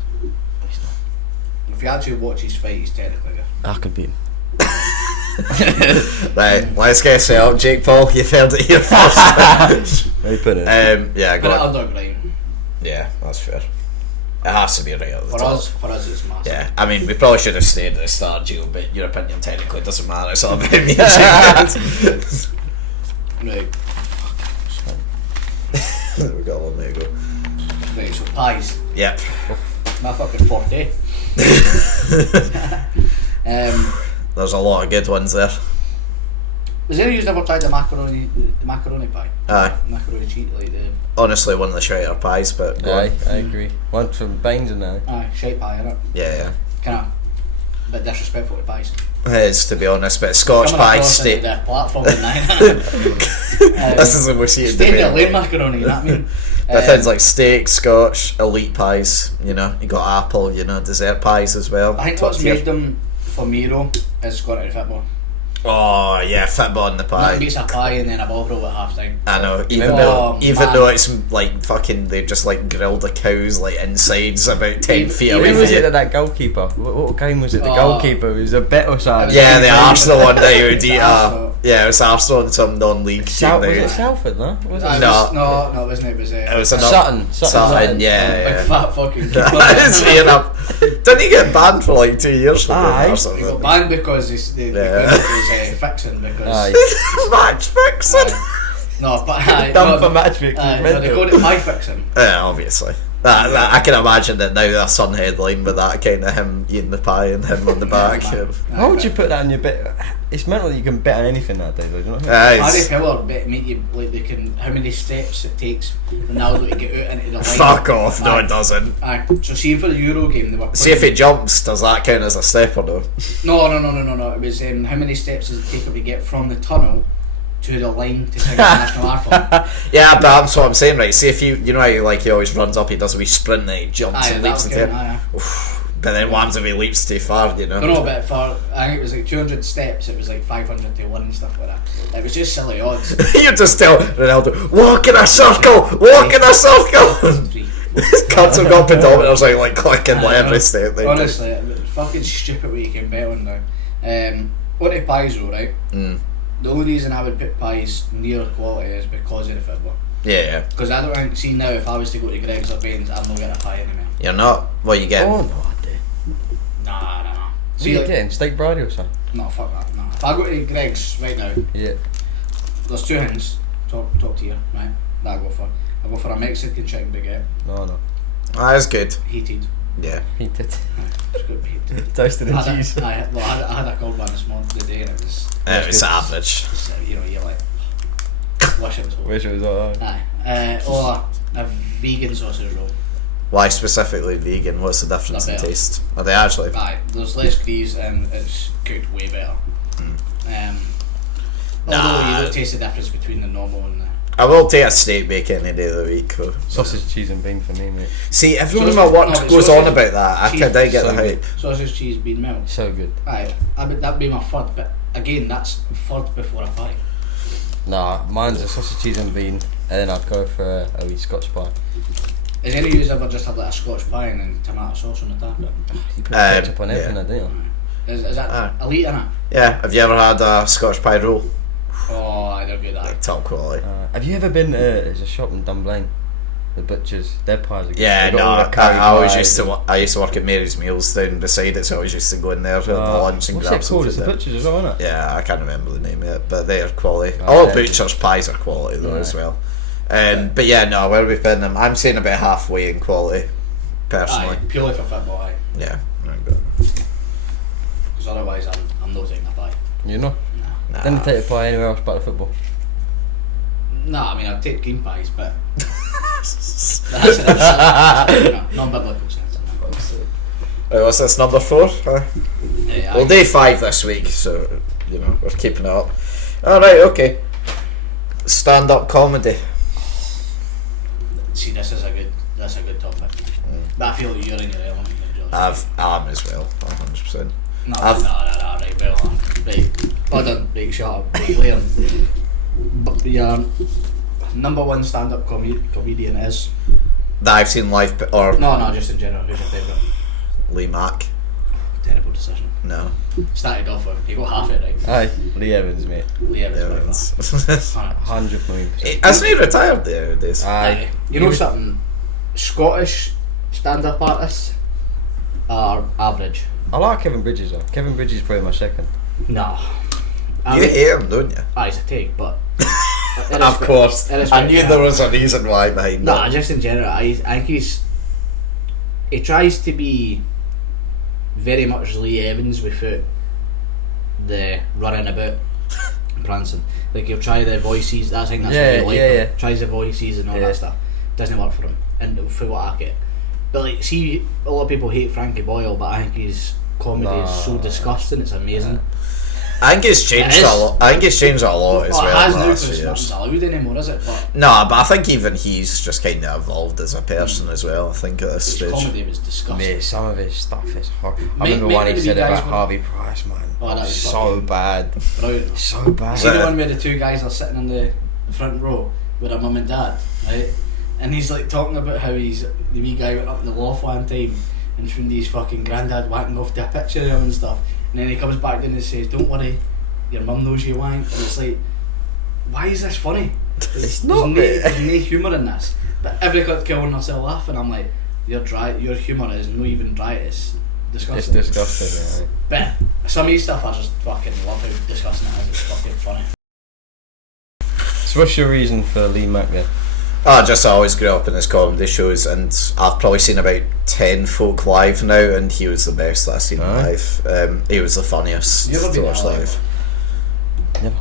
If you actually watch his fight, he's technically gifted. I could beat him. Right, let's get set up. Jake Paul, you've heard it here first. He put it. Yeah, Put go it on. under Grime. Yeah, that's fair. It has to be right at the For top. us it's massive. Yeah, I mean, we probably should have stayed at the start, Gio, but your opinion technically doesn't matter. It's all about me. Right. We got one there, go. Right, so pies. Yep. My fucking forte. There's a lot of good ones there. Has any of you ever tried the macaroni pie? Aye. Macaroni cheese, like the... Honestly, one of the shiter pies, but go on. I agree. One from Baines and now. Aye, shite pie, innit? Yeah, Kinda a bit disrespectful to pies. it is, to be honest, but Scotch Coming pie across steak. the platform at night. This is the most heated Stay in the debate. lane macaroni, you know what I mean? But things like steak, Scotch, elite pies, you know, you got apple, you know, dessert pies as well. I think top what's tier. made them for me though is got out of football. Oh yeah, football in the That pie. beats a pie and then a ball roll at half time. I know, even Oh, though man. it's like fucking, they just like grilled the cows like insides about 10 feet Even away Who from was you. it that goalkeeper? What game was it? The Oh. goalkeeper. It was a bet or something. Yeah, the Arsenal one that you would eat. Arsenal. Yeah, it was Arsenal and some non-league team. Was there. it Salford? No. Was it? No. No, it wasn't. It was It was Sutton. Sutton, big yeah. fat fucking. It's fair enough. Didn't he get banned for like 2 years from Aye. it or He something? got banned because because it was fixing because. Aye. Match fixing. No, but done for match fixing. no, they go to pie fixing. Yeah, obviously. I can imagine that now a Sun headline with that kind of him eating the pie and him on the back. How would you put that in your bet? It's mental that you can bet on anything that day, though. Do you know what I mean? Harry Power make you like they can how many steps it takes Ronaldo to get out into the line. Fuck off! No, it doesn't. So see for the Euro game they were. See if he jumps. Does that count as a step or no? No. It was how many steps does it take him to get from the tunnel to the line to sing the national anthem? Yeah, but that's what I'm saying, right? See if you know how he always runs up, he does a wee sprint, and he jumps and leaps into it. But then what happens if he leaps too far, you know? No, but for I think it was like 200 steps, it was like 500 to 1 and stuff like that. It was just silly odds. You just tell Ronaldo, walk in a circle, walk in a circle. Cuts have got pedometers out like clicking every step. Honestly, it's fucking stupid what you can bet on now. On to pies though, right? The only reason I would put pies near quality is because of the football. Yeah. Because I don't think, see now, if I was to go to Greg's or Baines, I'm not getting a pie anymore. You're not? What you get? Oh, no, I do. Nah. What are you getting? Steak brady or something? No, fuck that. Nah. If I go to Greg's right now, yeah, there's 2 things, top tier, right? That I go for. I go for a Mexican chicken baguette. No. That's good. Heated. Yeah. Heated. It's good heated. Toasted and cheese. I had a cold one this morning, the day, and it was... It was average. So, you're like... Wish it was home. Wish it was alright. Aye. Or a vegan sausage roll. Why specifically vegan? What's the difference in taste? Are they actually? Aye, there's less grease and it's cooked way better. Although you don't taste the difference between the normal and the... I will take a steak bacon any day of the week though. Sausage, cheese and bean for me, mate. See, everyone in my work goes on about that. I get the hype. Sausage, cheese, bean, milk. So good. Aye, that'd be my third, but again, that's third before a pie. Nah, mine's a sausage, cheese and bean, and then I'd go for a wee Scotch pie. Has any of you ever just had like a Scotch pie and then tomato sauce on the top of it? You put ketchup on everything, don't you? Is that elite in it? Yeah, have you ever had a Scotch pie roll? Oh, they're good at Like top quality. Have you ever been to, there's a shop in Dunblane, the butchers, their pies are good. Yeah, no, I always used to work at Mary's Meals down beside it, so I always used to go in there for lunch and grab something. What's it called? It's the butchers as well, isn't it? Yeah, I can't remember the name of it, but they are quality. All butchers' pies are quality though as well. But yeah, no, where are we putting them? I'm saying about halfway in quality, personally. Aye, purely for football, aye. Yeah. Because otherwise I'm not taking a pie. You know? Nah. Didn't take a pie anywhere else but the football. No, I mean I'd take green pies, but that's non-biblical sense. Right, what's this, number 4? Yeah, We'll do 5 this week, so you know we're keeping it up. Alright, okay. Stand-up comedy. See, that's a good topic. But I feel like you're in your element. I'm as well, 100%. No, right, well on. Right, pardon, right, shut up. Right, Liam. But your number 1 stand-up comedian is? That I've seen live, or... No, just in general, who's your favourite? Lee Mack. Terrible decision. No. Started off with, he got half it right. Aye, Lee Evans, mate. Lee Evans. 100 million %. Hasn't he retired nowadays? Aye. You know something? Scottish stand-up artists are average. I like Kevin Bridges though. Kevin Bridges is probably my second. No. You hate him, don't you? It's a take, but... Of course. I knew there was a reason why behind that. No, just in general, I think he tries to be very much Lee Evans without the running about and prancing. Like he'll try the voices, that's what I like. Yeah. Tries the voices and all that stuff. Doesn't work for him, and for what I get. But like, see, a lot of people hate Frankie Boyle, but I think his comedy is so disgusting, it's amazing. I think it's changed a lot. I think it's changed a lot as well. It has now last because few it's years. not allowed anymore, is it? But No, but I think even he's just kind of evolved as a person as well. I think at this his stage. comedy was disgusting. Mate, some of his stuff is horrible. I Mate, remember one he the said guys about were- Harvey Price, man. Oh, that was so fucking bad. Brilliant. So bad. See the one where the 2 guys are sitting in the front row with their mum and dad, right? And he's like talking about how the wee guy went up in the loft one time and found his fucking granddad wanking off to a picture of him and stuff. And then he comes back in and says, "Don't worry, your mum knows you wank." And it's like, why is this funny? It's not, There's no humour in this. But every cut killing herself laughing, I'm like, you're dry. Your humour is not even dry. It's disgusting. It's disgusting, yeah. But some of his stuff I just fucking love how disgusting it is. It's fucking funny. So what's your reason for Lee Mack then? I just always grew up in his comedy shows, and I've probably seen about 10 folk live now, and he was the best that I've seen live. He was the funniest to watch live. Never.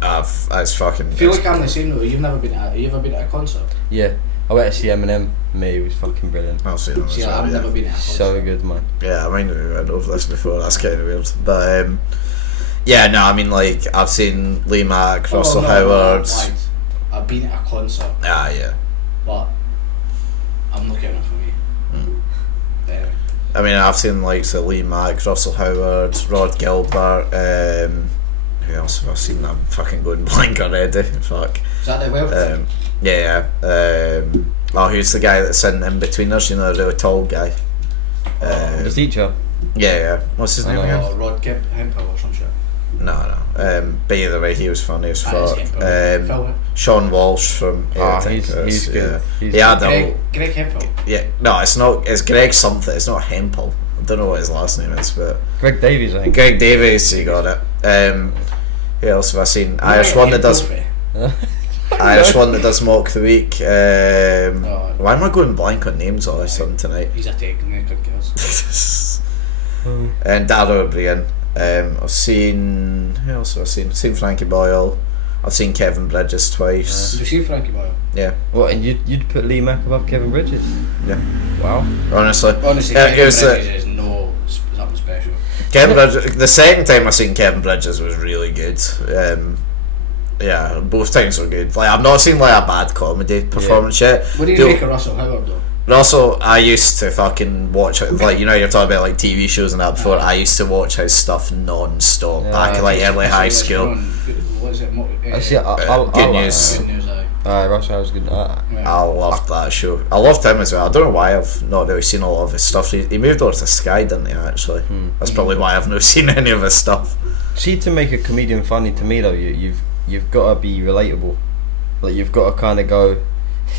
It's fucking. I feel like I'm the same though. You've never been at? Have you ever been at a concert? Yeah, I went to see Eminem. Mate, he was fucking brilliant. I'll see them. See, I've never been at a concert. So good, man. Yeah, I mean, we went over this before. That's kind of weird, but yeah, no, I mean, like I've seen Lee Mack, Russell Howard. Whyte. I've been at a concert. Ah, yeah. But I'm looking at it for me. Anyway. I mean, I've seen like Lee Mack, Russell Howard, Rod Gilbert. Who else have I seen? I'm fucking going blank already. Fuck. Is that the Whyte? Yeah. Who's the guy that's in betweeners? You know, the really tall guy. The teacher. Yeah. What's his name again? Rod Hempel or some shit. No. But either way, he was funny as fuck. Phil. Sean Walsh from. He's good. Yeah. Greg Hempel. Yeah. No, it's not. It's Greg something. It's not Hempel. I don't know what his last name is, but. Greg Davies, I think. Greg Davies, you got it. Who else have I seen? Irish one that does. Irish one that does mock the week. Why am I going blank on names all this time tonight? He's a technical girls. And Dara O'Brien. I've seen. Who else have I seen? I've seen Frankie Boyle. I've seen Kevin Bridges twice. You've seen Frankie Boyle? Yeah. What? And you'd put Lee Mack above Kevin Bridges? Yeah. Wow. Honestly, Kevin Bridges is something special. Kevin Bridges. The second time I seen Kevin Bridges was really good. Yeah, both times were good. Like I've not seen like a bad comedy performance yet. What do you make of Russell Howard though? Russell, I used to fucking watch it, like, you know, you're talking about like TV shows and that before. I used to watch his stuff non-stop back in like early high school. What is it? Good News. Good News, aye. Russell Howard's good. I loved that show. I loved him as well. I don't know why I've not really seen a lot of his stuff. He moved over to Sky, didn't he? Actually, that's probably why I've not seen any of his stuff. See, to make a comedian funny, to me though, you've got to be relatable. Like you've got to kind of go.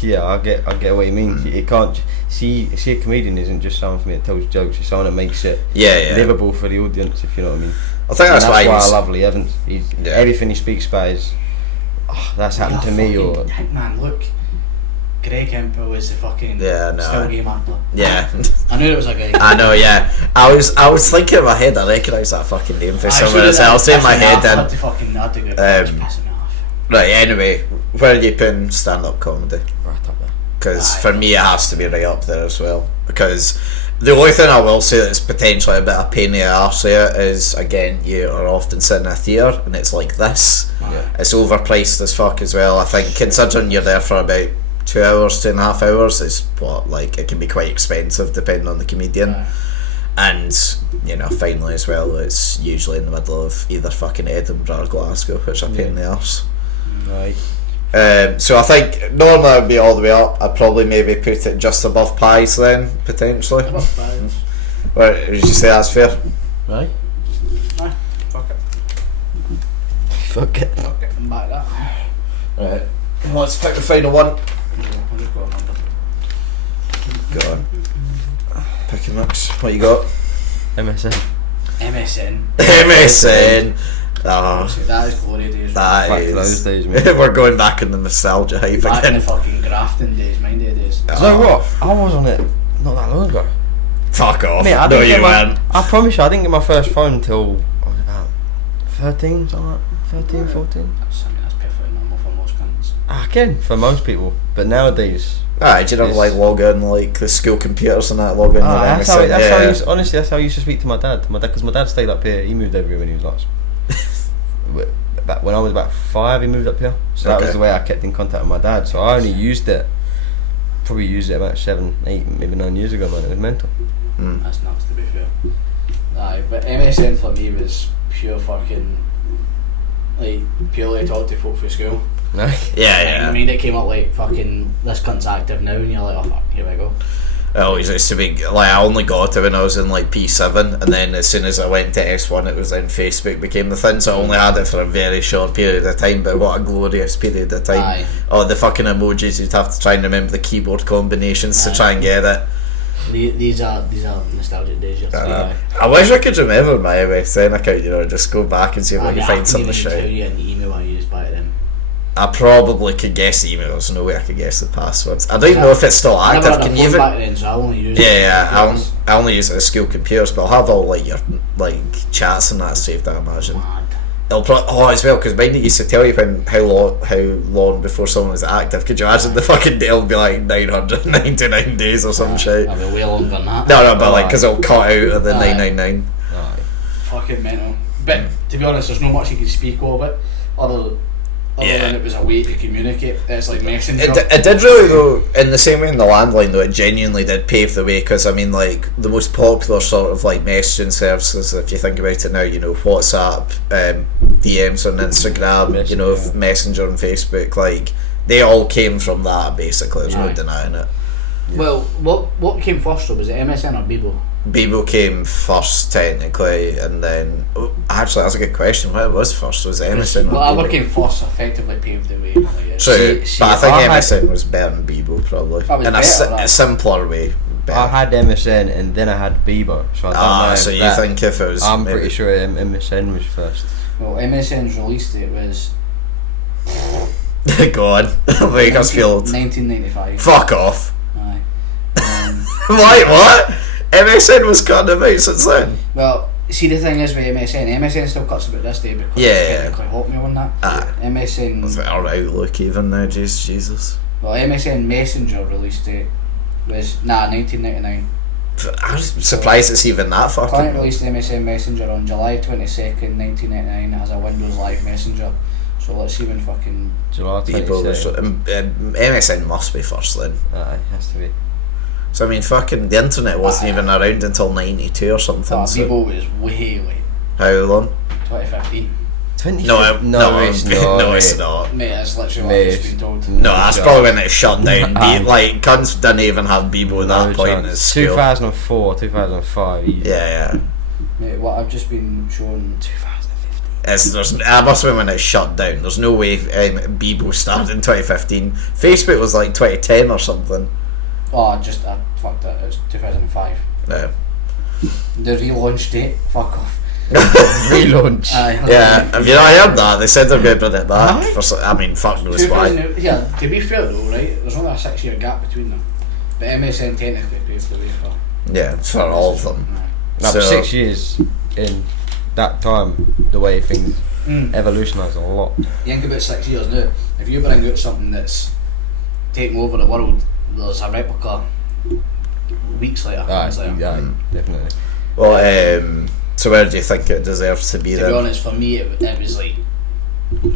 Yeah, I get what you mean. It can't see a comedian isn't just someone for me that tells jokes. It's someone that makes it livable for the audience. If you know what I mean. I think that's why I love Lee Evans. Everything he speaks about is that's happened to me. Or man, look, Greg Hempel is the fucking still game actor. Yeah, I knew it was a guy. I know. Yeah, I was thinking in my head. I recognise that fucking name for somewhere else. I was in my head then. I had to go. Pissing me off. Right. Anyway, where are you putting stand-up comedy? right up there. Because for me, it has to be right up there as well. Because the only thing I will say that's potentially a bit of a pain in the arse here is, again, you are often sitting in a theatre and it's like this. It's overpriced as fuck as well. I think considering you're there for about 2 hours, 2.5 hours, is what, like, it can be quite expensive depending on the comedian. And, you know, finally as well, it's usually in the middle of either fucking Edinburgh or Glasgow, which are a pain in the arse. Right. So I think normally I'd be all the way up. I'd probably maybe put it just above Pies then, potentially. Above Pies. Well, would you say that's fair? Right. Aye, fuck it. Fuck it. I'm back that. Right. Let's pick the final one. Go on. Pick a mix. What you got? MSN. MSN. Oh, that is glory days. That Back is. to those days, mate. We're going back in the nostalgia hype Back in again. the fucking grafting days, mind you days. You know what? I was on it not that long ago. Fuck off. Mate, No, you weren't. I promise you, I didn't get my first phone until I was about 13, something like 13, 14. That's perfectly normal for most cunts. Again, for most people. But nowadays... Do you know, like, log in, like, the school computers and that, log in? That's how I used, honestly, that's how I used to speak to my dad. Because my dad stayed up here. He moved over here when he was like... when I was about 5, he moved up here. So that was the way I kept in contact with my dad. So I only used it... Probably used it about 7, 8, maybe 9 years ago, man. It was mental. That's nuts, to be fair. Aye, but MSN for me was pure fucking... Like, purely talk to folk from school. Yeah. I mean, it came up like fucking this cunt's active now, and you're like, oh fuck, here we go. It always used to be like I only got it when I was in like P7, and then as soon as I went to S1, it was then Facebook became the thing. So I only had it for a very short period of time, but what a glorious period of time! Aye. Oh, the fucking emojis! You'd have to try and remember the keyboard combinations to try and get it. These are nostalgic days. I wish I could remember my MSN account. You know, just go back and see if I can find something to shout. I can even tell you an email I used back then. I probably could guess the email. There's no way I could guess the passwords. I don't even know if it's still I active. never had Can a you phone even? back then, so I only use I only use it as school computers, but I'll have all like your like chats and that saved. I imagine. Mad. It'll probably as well because mine used to tell you how long before someone was active. Could you imagine the fucking it'll be like 999 days or some shit? I'll be way longer than that. No, but like because it'll cut out of the 999. Fucking mental. But to be honest, there's not much you can speak of it other than it was a way to communicate. It's like Messenger. It did really though, in the same way in the landline though, it genuinely did pave the way because I mean like the most popular sort of like messaging services, if you think about it now, you know, WhatsApp, DMs on Instagram, Messenger. You know, Messenger on Facebook, like they all came from that basically. There's no denying it. Well, what came first though? Was it MSN or Bebo? Bebo came first technically, and then actually that's a good question. What was first? Was it MSN? Well, what came first effectively paved the way. True, but I think MSN was better than Bebo probably, in a simpler way. Better. I had MSN and then I had Bebo, so I don't know. So you think if it was? I'm pretty sure MSN was first. Well, MSN's release date was. Go on, make us feel old. 1995. Fuck off. Aye. Wait, what? MSN was cutting about since then. Well, see the thing is with MSN still cuts about this day because it's technically Hotmail on that. MSN. That's our Outlook even now, Jesus. Well, MSN Messenger release date was 1999. I was surprised it's even that fucking. Client released MSN Messenger on July 22nd, 1999 as a Windows Live Messenger. So let's see when fucking July 22nd. MSN must be first then. Aye, has to be. So I mean, fucking the internet wasn't even around until 92 or something. Bebo was way late. How long? 2015. No, it's not. Mate, that's literally what I've just been told. No, that's probably when it shut down. Like, cunts didn't even have Bebo at that point. It's 2004, 2005. Yeah. Mate, what I've just been shown. 2015. That must have been when it shut down. There's no way Bebo started in 2015. Facebook was like 2010 or something. Oh, I fucked it. It's 2005. No. The relaunch date. Fuck off. Relaunch. Yeah, have you not heard that? They said they're going to bring it back. I mean, fuck knows why. Yeah, to be fair though, right, there's only a 6-year gap between them. But MSN technically paved the way for. Yeah, for all of them. No, so, 6 years in that time, the way things evolutionised a lot. You think about 6 years now. If you bring out something that's taking over the world, there's a replica weeks later. Yeah, definitely. Well, so where do you think it deserves to be then? To be honest, for me it was like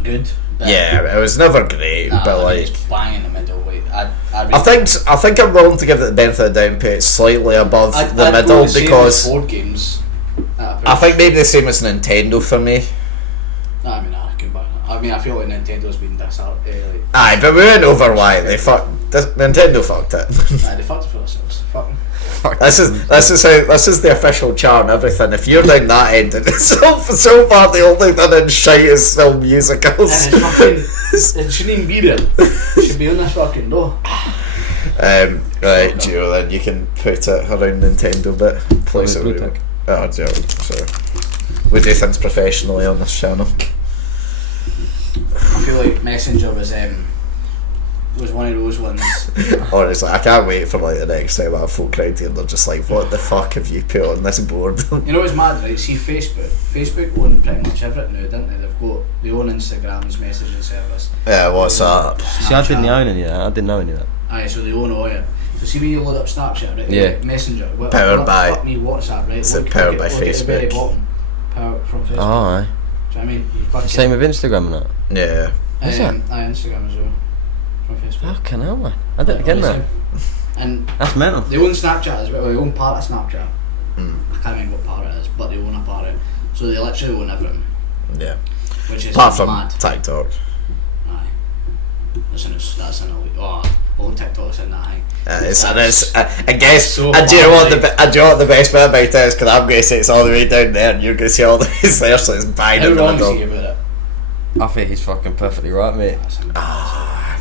good. Yeah, it was never great, but like it's bang in the middle. Like, I think I'm willing to give it the benefit of the doubt, put it slightly above the middle because board games. I think maybe the same as Nintendo for me. I mean, I feel like Nintendo's been this out. Aye, but we went over why they fucked. Nintendo fucked it. Aye, they fucked it for themselves. Fuck them. This is the official chart and everything. If you're down that end, and it's so far the only thing in shite is still musicals. And it's fucking. It shouldn't even be there. It should be on this fucking door. Right, Gio, then you can put it around Nintendo bit. Place it where oh, Gio, sorry. We do things professionally on this channel. I feel like Messenger was one of those ones. Honestly, I can't wait for like the next time I have folk crowd here. They're just like, what the fuck have you put on this board? You know what's mad, right? See, Facebook own pretty much everything now, don't they? They own Instagram's messaging service. Yeah, WhatsApp. See, I didn't own any of that. I didn't know any of that. Aye, so they own all it. So see when you load up Snapchat, right? Yeah. Messenger. Powered by. Fuck me, WhatsApp, right? It's powered by Facebook. At the very bottom. Powered from Facebook. Oh, aye. Do you know what I mean? You click Same with Instagram and that. Yeah. Is that? Aye, Instagram as well. From Facebook. Fucking hell, man. I didn't get that. And that's mental. they own Snapchat as well. They own part of Snapchat. I can't remember what part it is, but they own a part of it. So they literally own everything. Yeah. Which is apart from mad. TikTok. Aye. That's an elite. All TikTok's in that thing. I guess. And do you know what the best bit about it is? Because I'm going to say it's all the way down there, and you're going to see all the way there, so it's bang in the middle. How wrong is he about it? I think he's fucking perfectly right, mate.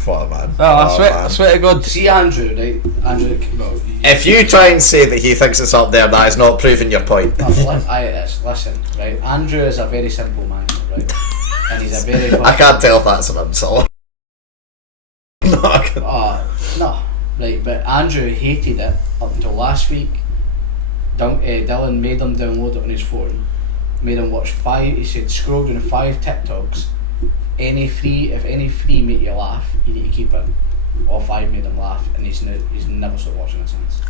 What a man. I swear to God. See Andrew, right? Andrew, well, if you try and say that he thinks it's up there, that is not proving your point. Listen, right? Andrew is a very simple man, right? And he's a very. I can't tell if that's an insult. No, right, but Andrew hated it up until last week. Dylan made him download it on his phone, made him watch 5, he said scroll down 5 TikToks, if any free make you laugh, you need to keep it. All 5 made him laugh, and he's never stopped watching it since.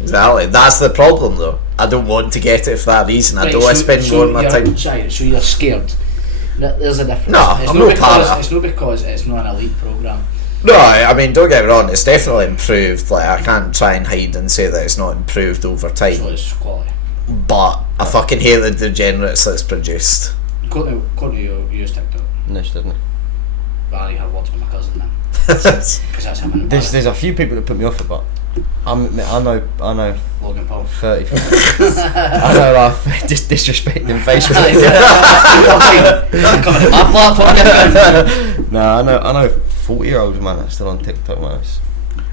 Exactly, that's the problem though. I don't want to get it for that reason. I don't want to spend more of my time. Sorry, so you're scared. There's a difference. No, it's I'm not not para. It's not because it's not an elite programme. No, I mean, don't get me wrong, it's definitely improved. Like, I can't try and hide and say that it's not improved over time. So it's quality. But I fucking hate the degenerates that's produced. Couldn't you use TikTok? No, she didn't. Well, I have lots with my cousin now. Because that's happening. There's a few people that put me off it, but I know Logan Paul. 30. I know like just disrespecting Facebook. My platform. No, I know 40-year-olds, man, that's still on TikTok, man.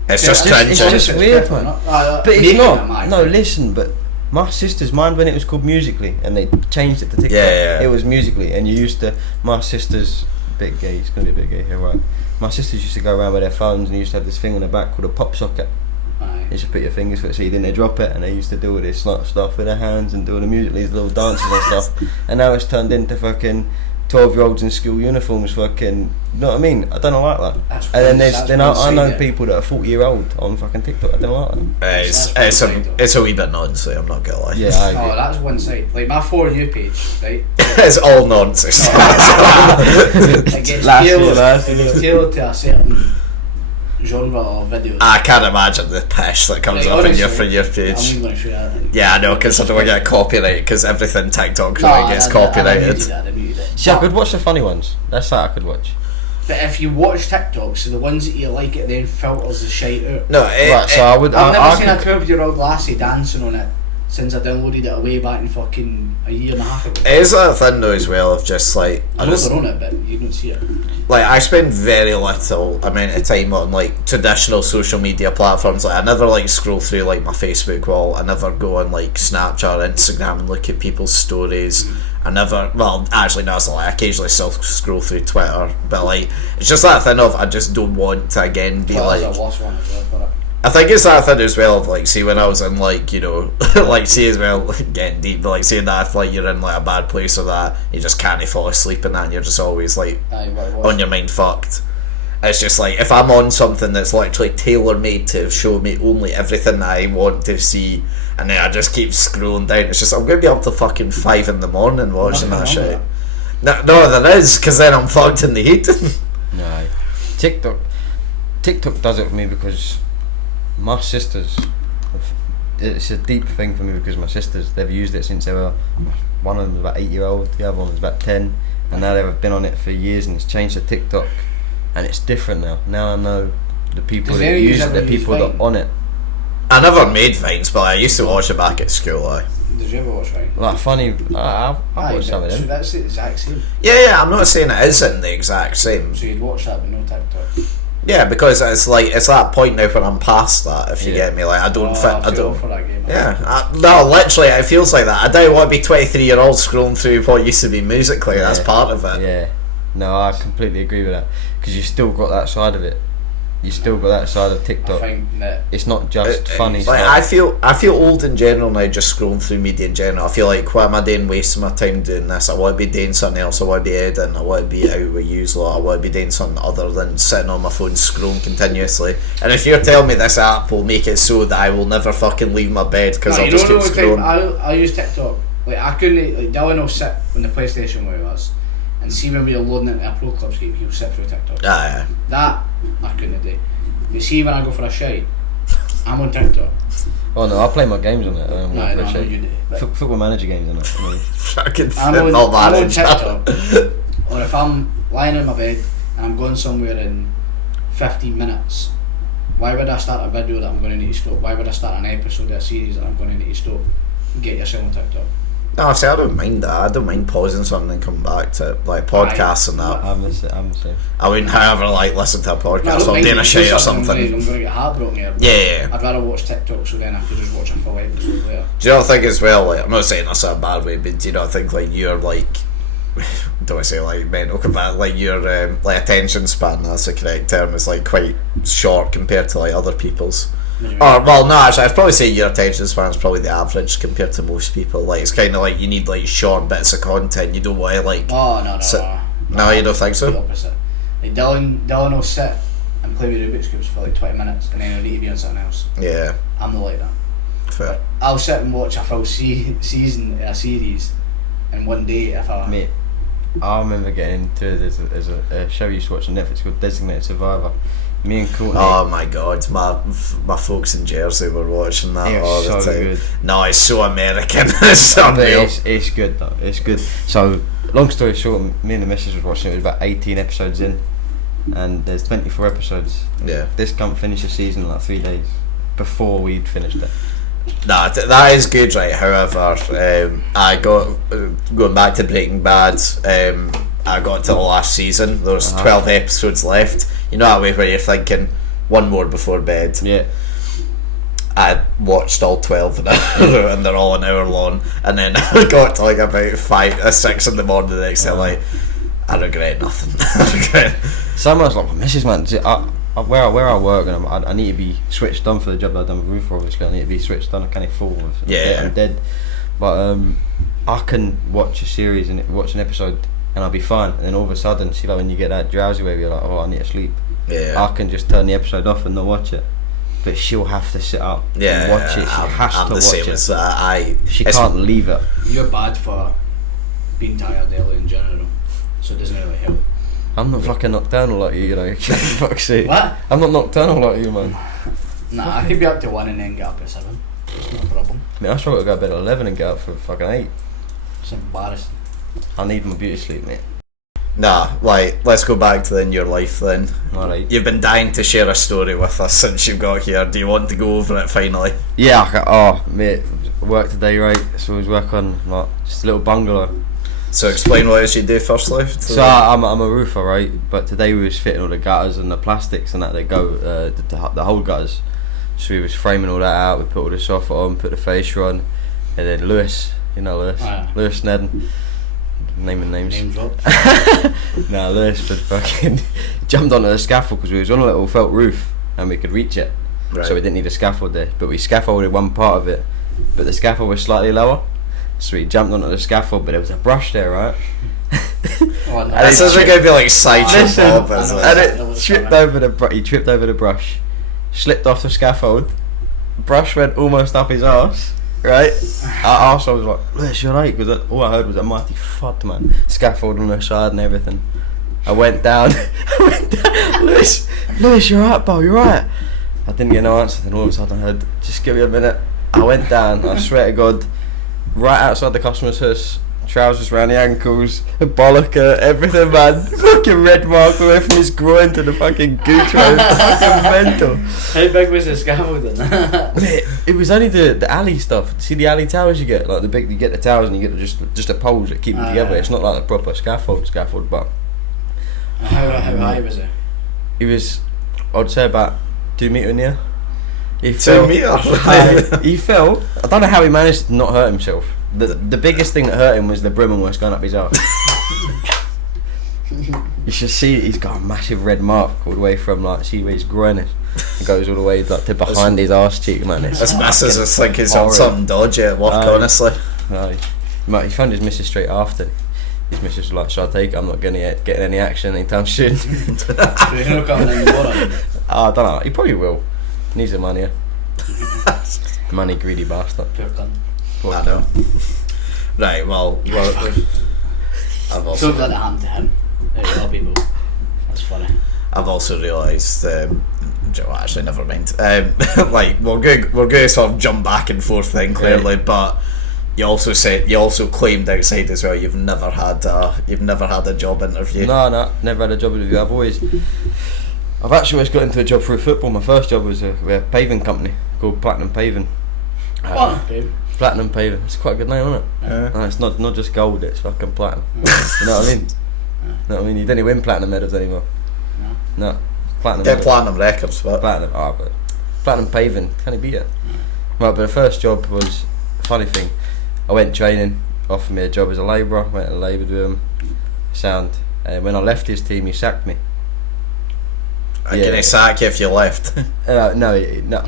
It's just cringe. It's just weird, man. But it's not. No, listen, but my sister's mind when it was called Musically, and they changed it to TikTok. Yeah. It was Musically, and you used to. My sister's a bit gay. It's gonna be a bit gay here, right? My sisters used to go around with their phones, and used to have this thing on the back called a pop socket. Aye. You should put your fingers for it, so you didn't drop it, and they used to do all this like, stuff with their hands and do all the music, these little dances and stuff. And now it's turned into fucking 12-year-olds in school uniforms, fucking. You know what I mean? I don't like that. And then I know people that are 40-year-old on fucking TikTok. I don't like that. It's a wee bit nonsense. I'm not gonna lie. Yeah, I agree. Oh, that's one side. Like my For You page, right? It's all nonsense. It gets tailored to a certain genre of videos. I can't imagine the pish that comes up in your For You I'm page. even going to show you that. Yeah, I know, because I don't want to get copyright, because everything TikTok gets copyrighted. I muted it. See, I could watch the funny ones. That's that I could watch. But if you watch TikToks, the ones that you like, it then filters the shite out. No, So I would. I've never seen I a 12-year-old lassie dancing on it since I downloaded it way back in fucking a year and a half ago. it is that thing though as well of just like I know they're on it, but you don't see it. like I spend very little amount of time on like traditional social media platforms. Like I never like scroll through like my Facebook wall. I never go on like Snapchat or Instagram and look at people's stories. I never, well actually no, it's a lie, I occasionally still scroll through Twitter, but like it's just that thing of I just don't want to again be like. Twitter's a worse one as well for it. I think it's that thing as well of like, see when I was in like, you know, like see as well, getting deep, but like saying that if like you're in like a bad place or that, you just can't fall asleep in that and you're just always like on your mind fucked. It's just like, if I'm on something that's literally tailor-made to show me only everything that I want to see, and then I just keep scrolling down, it's just, I'm going to be up to fucking 5 in the morning watching that shit. No, there is, because then I'm fucked in the heat. No, TikTok does it for me because my sisters, it's a deep thing for me because my sisters, they've used it since they were, one of them was about 8-year-old, the other one was about 10, and now they've been on it for years, and it's changed to TikTok, and it's different now. Now I know the people that use it, the people that are on it. I never made Vines, but I used to watch it back at school. Did you ever watch Vine? Like funny, I watched some of them. That's the exact same. Yeah, I'm not saying it isn't the exact same. So you'd watch that with no TikTok? Yeah, because it's like, it's that point now when I'm past that, if you get me, like I don't I don't for that game. No, literally it feels like that. I don't want to be 23-year-old scrolling through what used to be Musically. That's part of it. Yeah, no, I completely agree with that, because you still got that side of it. You still got that side of TikTok. I think that it's not just funny like stuff. I feel old in general now, just scrolling through media in general. I feel like, what am I doing wasting my time doing this? I want to be doing something else. I want to be editing. I want to be out with you lot. I want to be doing something other than sitting on my phone scrolling continuously. And if you're telling me this app will make it so that I will never fucking leave my bed because I'll just keep scrolling. I use TikTok. Like I couldn't. Like Dylan will sit on the PlayStation with us, and see when we are loading into a Pro Clubs game, he'll sit through TikTok. Yeah. That I couldn't do. You see, when I go for a shite, I'm on TikTok. Oh no, I play my games on it. No, you do. Football manager games on it. Fucking I'm football on manager. TikTok. Or if I'm lying in my bed and I'm going somewhere in 15 minutes, why would I start a video that I'm going to need to stop? Why would I start an episode of a series that I'm going to need to stop? Get yourself on TikTok. No, see, I don't mind that. I don't mind pausing something and coming back to it, like podcasts and that. I'm the same. I wouldn't, however, like listen to a podcast No, or doing a shit or something. I'm going to get heartbroken here. Yeah. I'd rather watch TikTok so then I could just watch a full episode later. Do you not think as well, like, I'm not saying this in a bad way, but do you not think like you're like don't want to say like mental capacity, like your like attention span, that's the correct term, is like quite short compared to like other people's. Or well, no, actually, I'd probably say your attention span is probably the average compared to most people. Like it's kind of like you need like short bits of content. You don't want to like. Oh no. No, you don't think so? The opposite. Like Dylan will sit and play with Rubik's cubes for like 20 minutes, and then he'll need to be on something else. Yeah. I'm not like that. Fair. I'll sit and watch a full season in a series in one day if I. Mate, I remember getting into there's a show you used to watch on Netflix called Designated Survivor. Me and Courtney. Oh my god, my folks in Jersey were watching that all the time. Good. No, it's so American. It's unreal. It's good though. It's good. So, long story short, me and the missus was watching it. It was about 18 episodes in, and there's 24 episodes. Yeah. This can't finish the season in like 3 days before we'd finished it. Nah, that is good, right? However, I got going back to Breaking Bad. I got to the last season. There was 12 episodes left. You know that way where you're thinking one more before bed. Yeah. I watched all 12 in a row, and they're all an hour long. And then I got to like about 6 in the morning the next day. Like, I regret nothing. I regret. Sometimes like my missus, man. Where I work, and I need to be switched on for the job that I've done with Roof. Obviously, I need to be switched on. I can't fall with. I'm dead. But I can watch a series and watch an episode, and I'll be fine. And then all of a sudden, see, like when you get that drowsy where you're like, oh, I need to sleep. Yeah. I can just turn the episode off and not watch it. But she'll have to sit up and watch it. She has to watch it. She can't leave it. You're bad for being tired early in general, so it doesn't really help. I'm not fucking nocturnal like you, you know. Fuck's sake. What? I'm not nocturnal like you, man. Nah, I could be up to 1 and then get up at 7. It's no problem. I mean, I struggle to go to bed at 11 and get up for fucking 8. It's embarrassing. I need my beauty sleep, mate. Nah, like, let's go back to your life then. Alright. You've been dying to share a story with us since you got here. Do you want to go over it finally? Yeah, mate, work today, right? So I was working on like just a little bungalow. So explain what it is you do firstly. So I'm a roofer, right? But today we was fitting all the gutters and the plastics and that they go the whole gutters. So we was framing all that out. We put all the soffit on, put the fascia on, and then Lewis, you know Lewis, Lewis Nedden, naming names. Name drop. Nah, Lewis would fucking jumped onto the scaffold because we was on a little felt roof and we could reach it. Right. So we didn't need a scaffold there, but we scaffolded one part of it, but the scaffold was slightly lower. So he jumped onto the scaffold, but there was a brush there, right? Oh, no. This isn't going to be like Sideshow Bob, is it? And it tripped over he tripped over the brush, slipped off the scaffold, brush went almost up his arse, right? Our arsehole was like, Lewis, you're right, because all I heard was a mighty thud, man. Scaffold on the side and everything. I went down, Lewis, you're right, Bo, you're right. I didn't get no answer, then all of a sudden I heard, just give me a minute. I went down, I swear to God, right outside the customer's house, trousers around the ankles, a bollocker, everything, man. Fucking red mark away from his groin to the fucking gooch, man. Fucking mental. How big was the scaffold then? Mate, it was only the alley stuff. See the alley towers you get? Like you get the towers and you get just the poles that keep them together. It's not like the proper scaffold, but... How high was it? He was, I'd say about 2 metre in the air. He 2 metres? He fell. I don't know how he managed to not hurt himself. The biggest thing that hurt him was the brim almost going up his arse. You should see he's got a massive red mark all the way from like see where his groin is. It goes all the way like to behind his arse cheek, man. This masses is like he's on something dodgy at work, honestly. He found his missus straight after. His missus was like, "Shall I take it? I'm not getting any action anytime soon." He's not coming anymore. I don't know. He probably will. Needs the money. Money greedy bastard. Poor cunt. I know. Right, well I've also... So glad it happened to him. Out of all people. That's funny. I've also realised, actually never mind. Like we're going to sort of jump back and forth then clearly, but you also claimed outside as well you've never had a job interview. No, never had a job interview. I've actually always got into a job through football. My first job was with a paving company called Platinum Paving. Platinum Paving. It's quite a good name, isn't it? Yeah. No, it's not just gold, it's fucking platinum. You know what I mean? You know what I mean? You don't even win platinum medals anymore. No. Platinum Get medals. platinum records, but... But Platinum Paving, can he beat it? Right, but the first job was, funny thing, I went training, offered me a job as a labourer. Went and laboured with him. Sound. And when I left his team, he sacked me. Can he sack you if you left? No.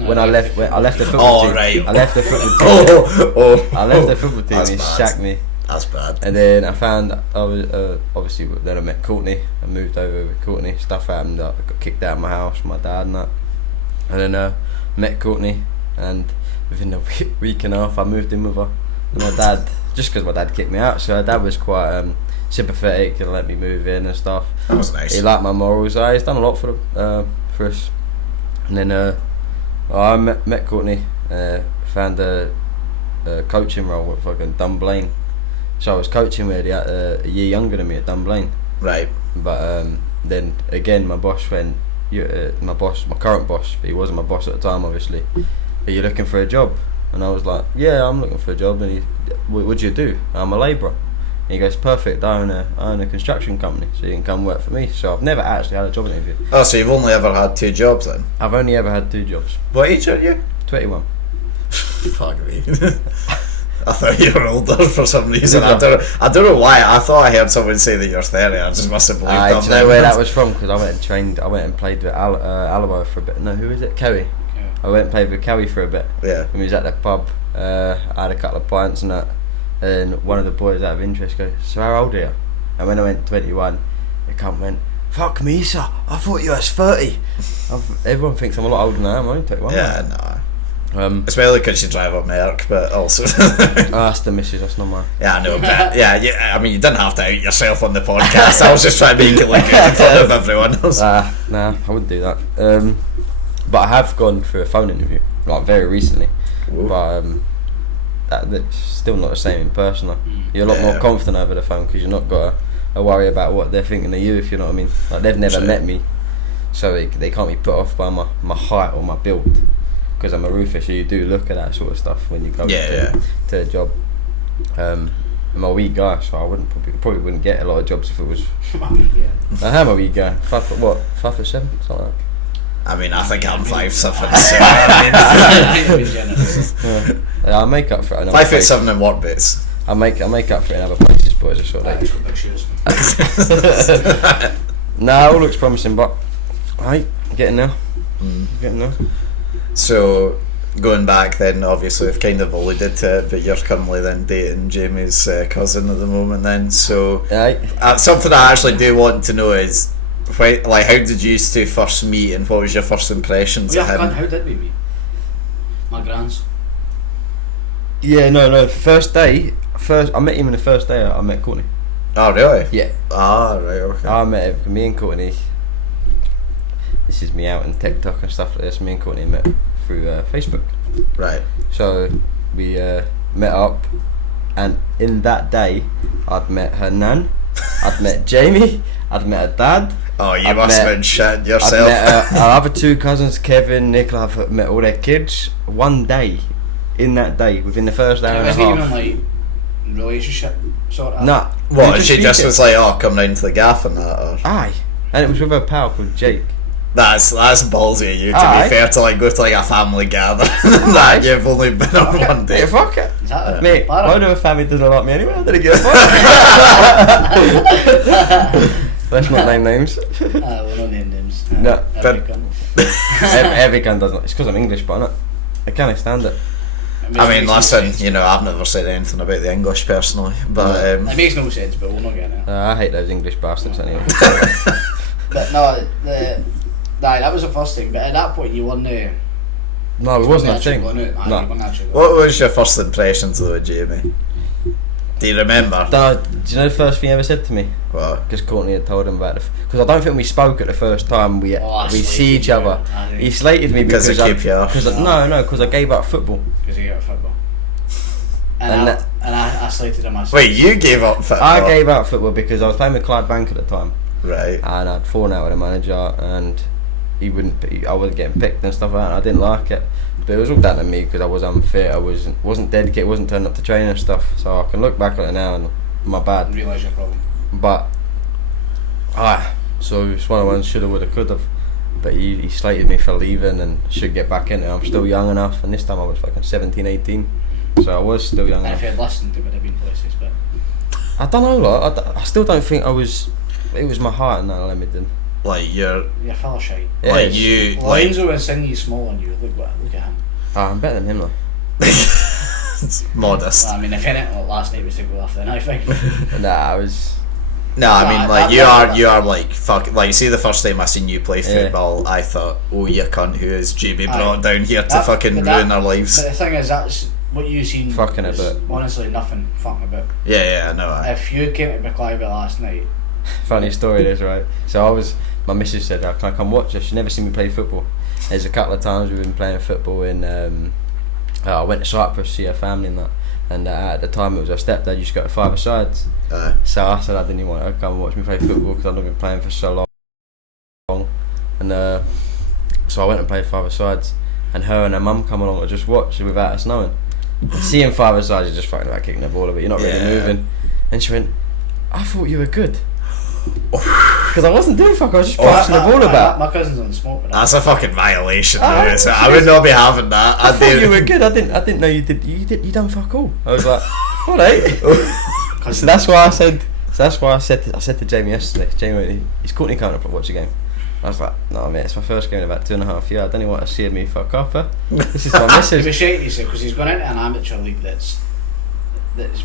When I left the football team. Right. I left the football team. I left the football team. That's He bad. sacked me. That's bad. And then I found I was obviously then I met Courtney. I moved over with Courtney. Stuff happened. I got kicked out of my house, my dad and that. And then met Courtney, and within a week and a half I moved in with her. And my dad, just because my dad kicked me out, so my dad was quite sympathetic and let me move in and stuff. That was nice. He liked my morals. He's done a lot for us. And then I met Courtney. Found a coaching role with fucking Dunblane. So I was coaching with a year younger than me at Dunblane. Right. But then again, my boss went. My current boss, but he wasn't my boss at the time, obviously. Are you looking for a job? And I was like, yeah, I'm looking for a job. And he, what do you do? I'm a labourer. And he goes, perfect. I own a construction company, so you can come work for me. So I've never actually had a job interview. Oh, so you've only ever had 2 jobs then? I've only ever had 2 jobs. What age are you? 21. Fuck me. I thought you were older for some reason. I don't know why. I thought I heard someone say that you're 30. I just must have believed them. Do you know where that was from? Because I went and played with Alamo for a bit. No, who is it? Cowie. Yeah. I went and played with Cowie for a bit. Yeah. When we was at the pub, I had a couple of pints and that. And one of the boys out of interest goes, so how old are you? And when I went 21, the cunt went, fuck me, sir. I thought you was 30. Everyone thinks I'm a lot older than I am. I'm only 21. Yeah, no. It's mainly because you drive a Merc, but also that's the missus, that's not mine. yeah, I know, but yeah, I mean, you didn't have to out yourself on the podcast. I was just trying to make it look good in front of everyone else. Nah, I wouldn't do that. But I have gone for a phone interview, like very recently. Ooh. But that's still not the same in person. Like. You're a lot more confident over the phone because you're not got to worry about what they're thinking of you, if you know what I mean. Like they've never met me, so they can't be put off by my height or my build. Because I'm a roofer, so you do look at that sort of stuff when you go to a job. I'm a wee guy, so I probably wouldn't get a lot of jobs if it was. I am a wee guy. 5'7", something like that. I mean, I think I'm 5'7", so I mean, I make up for it. 5'7" in what bits? I make up for it in other places, boys. I sort of. Nah, all looks promising, but getting there. Getting there. So, going back then, obviously we've kind of alluded to it, but you're currently then dating Jamie's cousin at the moment then, so something I actually do want to know is, how did you two first meet and what was your first impressions of him? How did we meet? My grans. Yeah, no, first I met him on the first day I met Courtney. Oh, really? Yeah. Ah, right, okay. I met me and Courtney. This is me out on TikTok and stuff like this. Me and Courtney met through Facebook. Right. So we met up, and in that day, I'd met her nan, I'd met Jamie, I'd met her dad. Oh, you must have been shitting yourself. I'd met our other 2 cousins, Kevin, Nicola. I've met all their kids one day. In that day, within the first hour and a half. Was it even relationship sort of? Nah. What? She just was like, "Oh, come round to the gaff and that." Or? Aye, and it was with her pal called Jake. That's ballsy of you, to be fair, to go to a family gathering that you've only been on one day. Yeah, fuck it. Mate, my other family doesn't like me anyway. I didn't give a fuck. Let's not name names. We're not name names. No, Every gun doesn't. It's because I'm English, but I can't stand it. I mean, listen, I've never said anything about the English personally, but it makes no sense, but we're not getting it. I hate those English bastards anyway. But no, that was the first thing. But at that point, you weren't. No, it wasn't a thing. No. What was your first impressions of Jamie? Do you remember? Do you know the first thing he ever said to me? What? Because Courtney had told him about it. Because I don't think we spoke at the first time we see each other. He slated me because of QPR. Because I gave up football. Because he gave up football. And I slated him myself. Wait, you gave up football? I gave up football because I was playing with Clyde Bank at the time. Right. And I'd fallen out with the manager, and I wasn't getting picked and stuff like that. And I didn't like it. But it was all down to me because I was unfit. I wasn't dedicated. Wasn't turning up to training and stuff. So I can look back on it now and my bad. Realise your problem. But so it's one of ones shoulda, woulda, coulda. But he slated me for leaving and should get back in it. I'm still young enough, and this time I was fucking 17, 18. so I was still young. And if you had listened, it would have been places, but I don't know, like, I still don't think I was. It was my heart and that limited. Like you're full of shite. Yeah, like you, like Lorenzo and Insigne's small on you. Look at him. I'm better than him though. It's modest. Well, I mean, if anything, like last night was to go off, then I think. Nah, I was. No, I mean, like you are like fuck. Like, see, the first time I seen you play football, I thought, oh, you cunt, who is JB brought down here to fucking ruin our lives? But the thing is, that's what you seen. Fucking a bit. Honestly, nothing fucking about. Yeah, I know. If you came to Buccleuch last night. Funny story, this, right? So my missus said, "Can I come watch this?" She never seen me play football. There's a couple of times we've been playing football in. I went to Cyprus to see her family and that. And at the time it was her stepdad used to go to five-a-sides. So I said I didn't even want her to come and watch me play football because I'd not been playing for so long. And so I went and played five-a-sides. And her and her mum come along to just watch without us knowing. Seeing five-a-sides, you're just fucking about kicking the ball a bit, you're not really moving. And she went, "I thought you were good." Because I wasn't doing fuck, I was just passing the ball about. My cousin's on the smoke. That's a fucking violation, though. I would not be having that. I thought you were good. I didn't know you did. You done fuck all. I was like, alright. So that's why I said. I said to Jamie yesterday. Jamie, he's Courtney can't watch the game. I was like, no mate, it's my first game in about 2.5 years. I don't even want to see me fuck up. This is my message. He was shaking because he's gone into an amateur league that's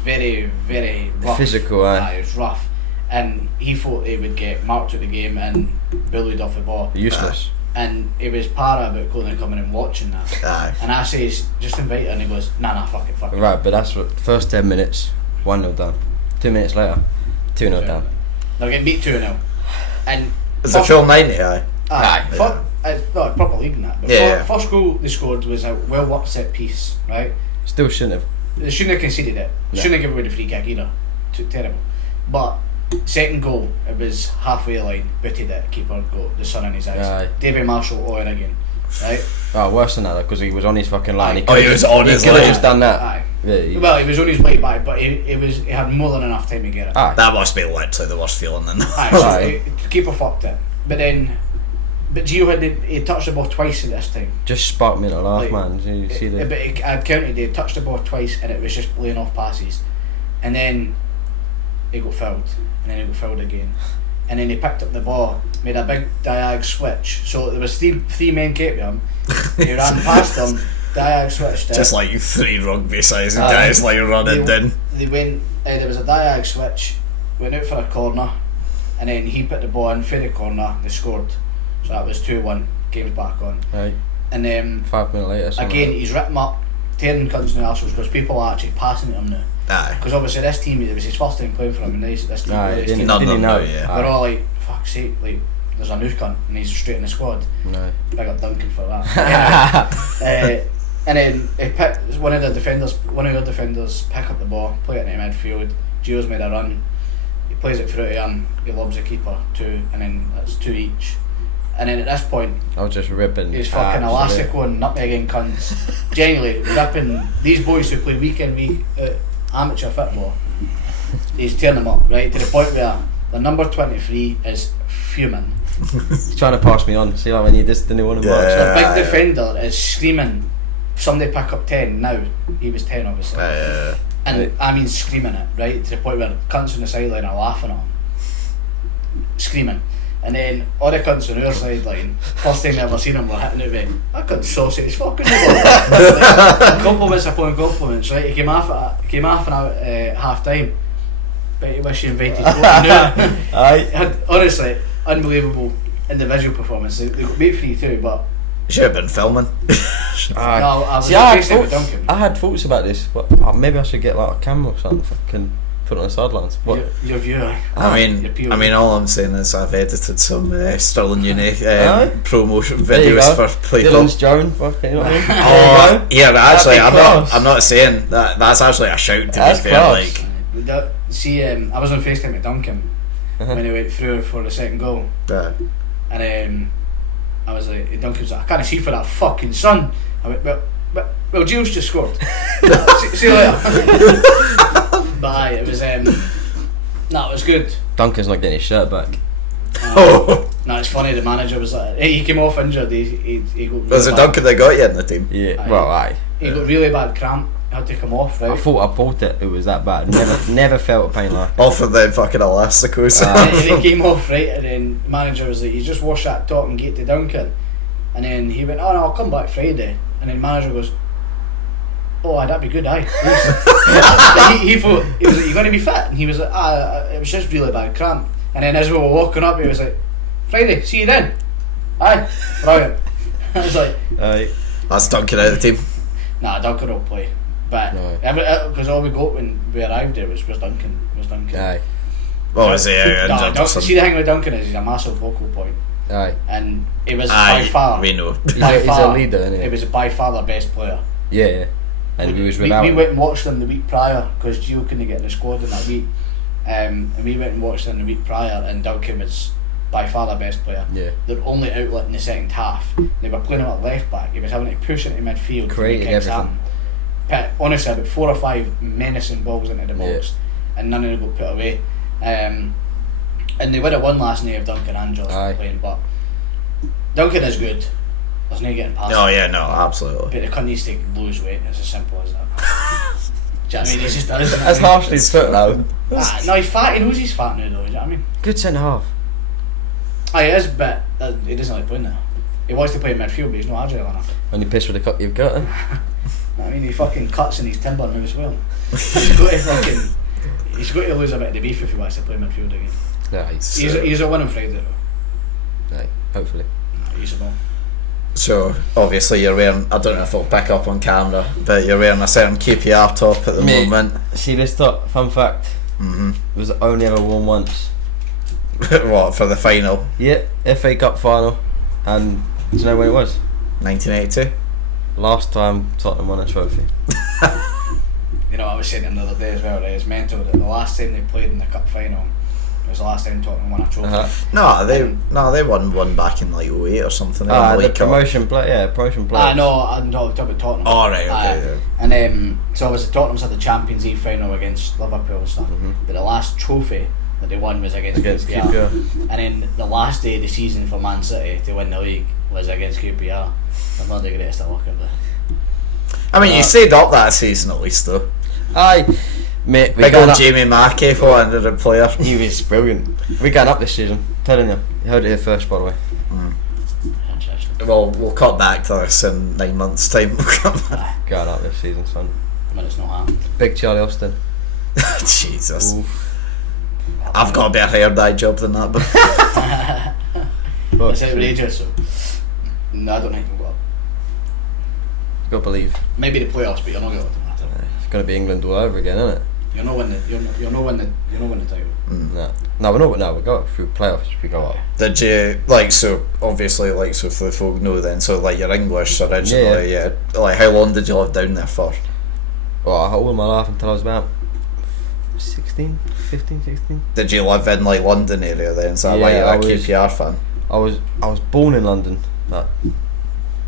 very, very rough. Physical, it's rough. And he thought he would get marked at the game and bullied off the ball. Useless. And he was para about going and coming and watching that. And I says, just invite her, and he goes, nah, fuck it. Right, but that's what, first 10 minutes, 1-0 down. 2 minutes later, 2-0 down. They're getting beat 2-0. And it's a full 90, aye. No, proper league in that. But first goal they scored was a well worked set piece, right? Still shouldn't have. They shouldn't have conceded it. They shouldn't have given away the free kick either. Terrible. But second goal, it was halfway line, booted it, keeper got the sun in his eyes. Aye. David Marshall all in again, right? Oh, worse than that because he was on his fucking line. Aye. He was on his line. He could have just done that. Aye. Yeah, well, he was on his way back, but he had more than enough time to get it. Aye. That must be literally the worst feeling then. Aye. So keeper fucked it, but Gio he touched the ball twice at this time. Just sparked me in a laugh, man. You see that? But I'd counted. He touched the ball twice, and it was just laying off passes, and then he got fouled, and then he got fouled again, and then he picked up the ball, made a big diag switch. So there was three men came to him. He ran past them, diag switched. Just like you 3 rugby sized guys like running down. They went. There was a diag switch. Went out for a corner, and then he put the ball in for the corner. They scored. So that was 2-1. Game's back on. Right. And then 5 minutes later. Again, he's ripped him up, tearing cunts in the arseholes because people are actually passing to him now. Because obviously this team, it was his first time playing for him, and this team, didn't know. We're all like, fuck's sake, like there's a new cunt and he's straight in the squad. No. Big up Duncan for that. And then he picked one of your defenders pick up the ball, play it into midfield. Gio's made a run. He plays it through to him. He lobs the keeper 2, and then that's 2 each. And then at this point, I was just ripping. He's fucking elastico and nutmegging cunts. Genuinely ripping these boys who play week in week amateur football. He's tearing them up, right, to the point where the number 23 is fuming. He's trying to pass me on. See, like when you just didn't want to march. The big defender is screaming, "Somebody pick up 10 now." He was 10, obviously. And I mean screaming it, right, to the point where cunts on the sideline are laughing at him, screaming. And then all the cunts on our sideline, first time I ever seen him, were hitting it with, "I couldn't sausage fucking like, compliments upon compliments," right? He came off at half time. Bet you wish you invited Aye. Honestly, unbelievable individual performance. They got beat 3-2, but should have been filming. I had thoughts about this, but maybe I should get like a camera or something. Fucking put it on the sidelines. Your view. I mean, all I'm saying is I've edited some Stirling Uni promotion videos for play. Dylan's Joan, fucking, you know what I mean? Oh, yeah, but actually, I'm not saying that. That's actually a shout to be fair. Like, I was on FaceTime with Duncan when he went through for the second goal, and I was like, Duncan was like, "I can't see for that fucking son." I went, well, Gio's just scored. see you later. But it was it was good. Duncan's not getting his shirt back. No, it's funny. The manager was like, he came off injured. He got. Was it Duncan that got you in the team? Yeah. Well, aye. He got really bad cramp, had to come off, right? I thought I pulled it. It was that bad. Never felt a pain like it. Off of the fucking elasticos. And he came off, right, and then the manager was like, "You just wash that top and get to Duncan." And then he went, "Oh no, I'll come back Friday." And then the manager goes, "Oh, that'd be good, aye." he thought, he was like, "You going to be fit?" And he was like, it was just really bad cramp." And then as we were walking up, he was like, "Friday, see you then." Aye, brilliant. I was like, Aye. That's Duncan out of the team. Nah, Duncan will play. But because all we got when we arrived there was Duncan. Aye. Oh, is he injured or something? See, the thing with Duncan is he's a massive vocal point. Aye. And it was by far. We know. He's a leader, isn't he? It was by far the best player. Yeah. And we went and watched them the week prior because Gio couldn't get in the squad in that week. And we went and watched them the week prior, and Duncan was by far the best player. Yeah. Their only outlet in the second half. They were playing him at left back. He was having to push into midfield. Creating everything. Honestly, about 4 or 5 menacing balls into the box, and none of them got put away. And they would have won last night if Duncan and Josh were playing, but Duncan is good. There's no getting past. Oh yeah, no, absolutely. But the cunt needs to lose weight. It's as simple as that. Do you know what I mean? He just does. That's harshly put now. No, he's fat. He knows he's fat now, though. Do you know what I mean? Good centre half. He is, but he doesn't like playing there. He wants to play midfield, but he's not agile enough. When you piss with the cup you've got him. I mean, he fucking cuts and he's timber now as well. He's got to lose a bit of the beef if he wants to play midfield again. Yeah, he's a winning Friday though. Right, hopefully. He's a ball. So obviously you're wearing, I don't know if it'll pick up on camera, but you're wearing a certain QPR top at the moment. See this top, fun fact. Mm-hmm. It was only ever worn once. What, for the final? Yeah, FA Cup final. And do you know when it was? 1982. Last time Tottenham won a trophy. You know, I was saying the other day as well, right? It's mental that the last time they played in the cup final was the last time Tottenham won a trophy. They won one back in like 08 or something. The promotion play, promotion play. No, I'm talking about Tottenham. Oh right, okay. And so obviously Tottenham's had the Champions League final against Liverpool and stuff. Mm-hmm. But the last trophy that they won was against QPR. And then the last day of the season for Man City to win the league was against QPR. I'm not the greatest at luck of it. I mean, you stayed up that season at least though. Aye, mate. Big old Jamie Mackey, 400 player. He was brilliant. We got up this season. Telling you, you heard it here first, by the way. Well, we'll cut back to this in 9 months' time. Going up this season, son. When it's not happened. Big Charlie Austin. Jesus. Oof. I've got a better hair dye job than that, but It's outrageous. So. No, I don't think we'll go up. You gotta believe. Maybe the playoffs, but you're not going to matter. It's gonna be England all over again, isn't it? You're not winning the title. No, we go up through playoffs. We go up. did you so obviously so for the folk know then, so like you're English originally, yeah. Like how long did you live down there for? Well, all my life until I was about 15, 16. Did you live in like London area then? So why you're a QPR fan? I was born in London, about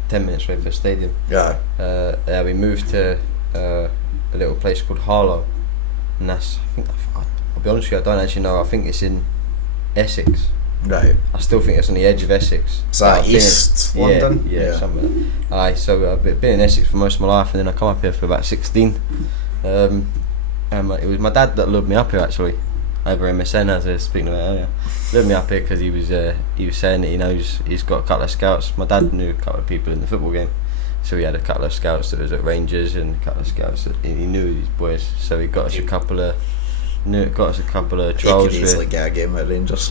10 minutes away from the stadium. Yeah. We moved to a little place called Harlow, and I'll be honest with you, I don't actually know. I think it's in Essex. Right. I still think it's on the edge of Essex. Is that East London? Yeah, somewhere. Aye, so I've been in Essex for most of my life, and then I come up here for about 16. And it was my dad that lured me up here actually, over MSN as I was speaking about earlier. Lured me up here because he was saying that he knows he's got a couple of scouts. My dad knew a couple of people in the football game, so he had a couple of scouts that was at Rangers and a couple of scouts that he knew these boys. So he got us a couple of trials. He could easily get a game at Rangers.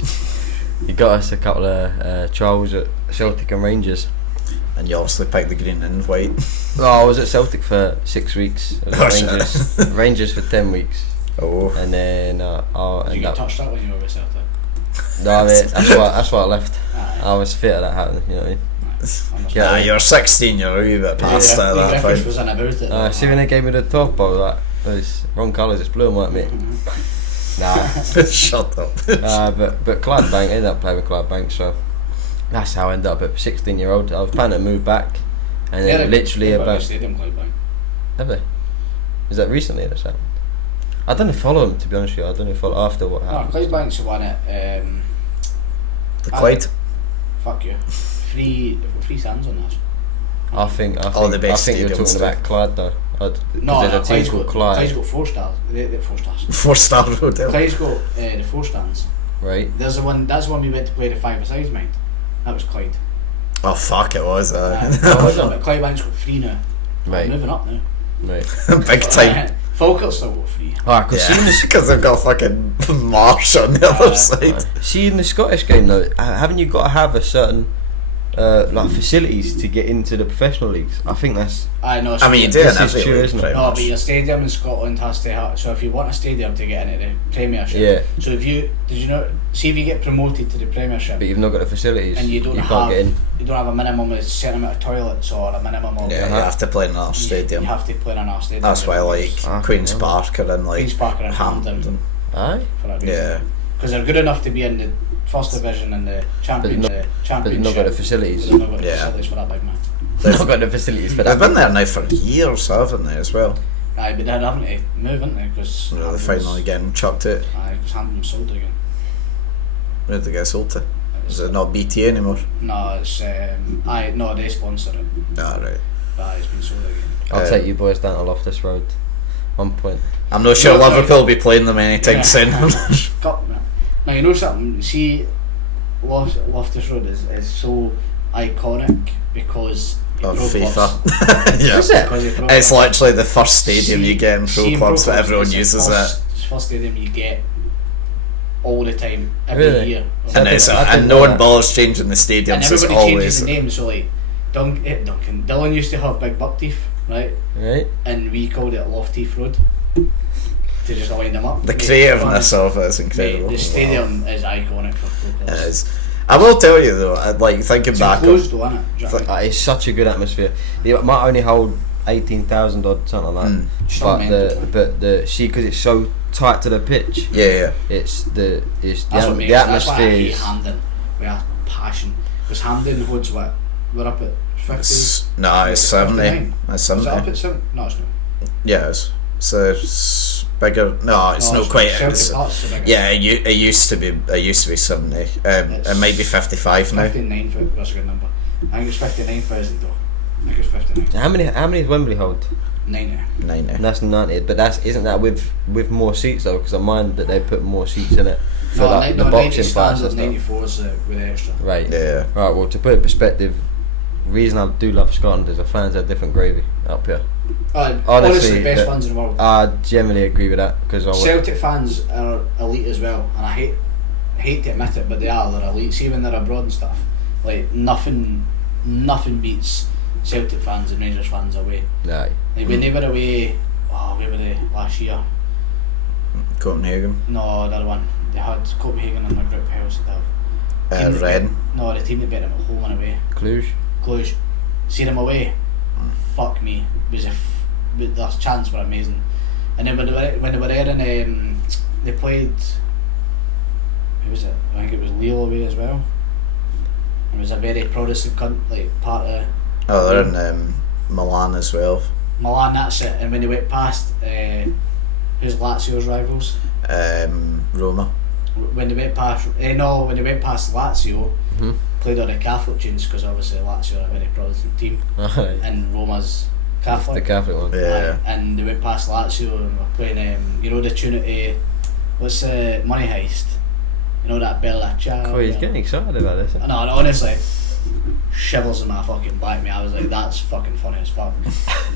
He got us a couple of trials at Celtic and Rangers. And you obviously picked the green and white. I was at Celtic for 6 weeks. I was at Rangers for 10 weeks. Oh. And then Did you get touched out when you were with Celtic? No, mate, that's why I left. I was fit at that happening, you know what I mean? Yeah, you're 16, you're a wee bit past that. That Griffiths was in about it. See when they gave me the top, I was like, those wrong colours, it's blue and white, mate. Nah. Shut up. But Clydebank, I ended up playing with Clydebank, so that's how I ended up at 16-year-old. I was planning to move back, and then literally about. Stadium Clydebank. Have they? Is that recently that's happened? I don't follow them, to be honest with you. I don't follow after what happened. No, Clydebank's the one at the Clyde. Fuck you. They've got 3 sands on that. I think the best you're talking stadiums about Clyde though. No, there's a team Clyde's called got Clyde. 4 stars. 4 stars. 4-star hotel. Clyde's got the 4 stands. Right. That's the one we went to play the 5-a-sides, mind. That was Clyde. Oh fuck, it was. But Clyde Bank's got 3 now. Right. Moving up now. Right. Big time. Falkirk's still got 3. Because they've got fucking Marsh on the other side. See, in the Scottish game though, haven't you got to have a certain like facilities to get into the professional leagues? I think that's. I know. I mean, you do in every true, league, isn't it? pretty No, much. but your stadium in Scotland has to have. So if you want a stadium to get into the Premiership, Yeah. So if you see if you get promoted to the Premiership, But you've not got the facilities, and you can't have get in. you don't have a minimum of a certain amount of toilets or a minimum of Yeah, you have to play in our stadium. You have to play in our stadium. That's why, like, Queen's yeah. Park are in, like, Queen's Park are in Hampden. Aye. For that reason. Yeah. Because they're good enough to be in the first division and the championship. But they've not got the facilities. They've not got the Yeah. facilities for that big man. They've not got the facilities for They've that. been there now for years, haven't they, as well? Aye, but they're having to move, aren't they? Because They're finally getting chucked out. Aye, because Hampden sold again. Where did they get sold to? Is it not BT anymore? No, it's no, they sponsor it. Ah, right. But it's been sold again. I'll take you boys down to Loftus Road. 1 point. I'm not sure No, Liverpool will be playing them anytime soon. Now you know something. See, Loftus Road is so iconic because Of pro FIFA. clubs. Yeah. Is it? Because of pro It's clubs. literally the first stadium you get in pro See, clubs, but everyone it's the uses it. first stadium you get all the time, every Really? year. And, I didn't and know no one that. bothers changing the stadium, And so it's everybody always. changes the name. So like Duncan, Dylan used to have big buck teeth, right? Right. And we called it Lofteeth Road to just line them up. The creativeness of it is Mate, incredible. the stadium is iconic for pro Wow. It clubs. is. I will tell you though, like thinking It's back enclosed on. though, isn't it? Do you know what I mean? It's such a good atmosphere. It might only hold 18,000 odd, something like that. But the see, because it's so tight to the pitch, Yeah, it's the That's what makes that's why I atmosphere hate is. Hampden with a passion. Because Hampden holds what? We're up at 50. it's 70. 59. It's Is it up 70. at 70? No, it's not. Yeah, it's bigger. No, it's No, not quite. Celtic It's, Park's the biggest. yeah, it used to be. It used to be 70. It might be 55 now. 59 for that's a good number. I think it's 59,000 though. I think it's 59. How many does Wembley hold? 90. 90. And that's 90, but isn't that with more seats though? Because I mind that they put more seats in it for No, like the 90 boxing fights standard, and stuff. 94 is with extra. Right. Yeah. Right. Well, to put it in perspective, the reason I do love Scotland is the fans have different gravy up here. Honestly, best fans in the world. I generally agree with that because Celtic fans are elite as well, and I hate to admit it, but they are. They're elite. See when they're abroad and stuff, like nothing beats Celtic fans and Rangers fans away. Aye. Like when they were away, where were they last year? Copenhagen. No, the other one. They had Copenhagen in their group. Who else did they have? Team that Red. beat- No, the team that beat them at home and away. Cluj. See them away. Fuck me. It was their chants were amazing. And then when they were there and they played. Who was it? I think it was Lille away as well. It was a very Protestant part of Oh, they're in Milan as well. Milan. That's it. And when they went past, who's Lazio's rivals? Roma. When they went past, when they went past Lazio, played on the Catholic tunes because obviously Lazio are a very Protestant team, Aye. and Roma's Catholic. The Catholic one. Yeah. And they went past Lazio and were playing, the tune at what's the Money Heist? You know that Bella Ciao. Oh, he's getting excited about this. No, honestly, shivers in my fucking back, me. I was like, that's fucking funny as fuck.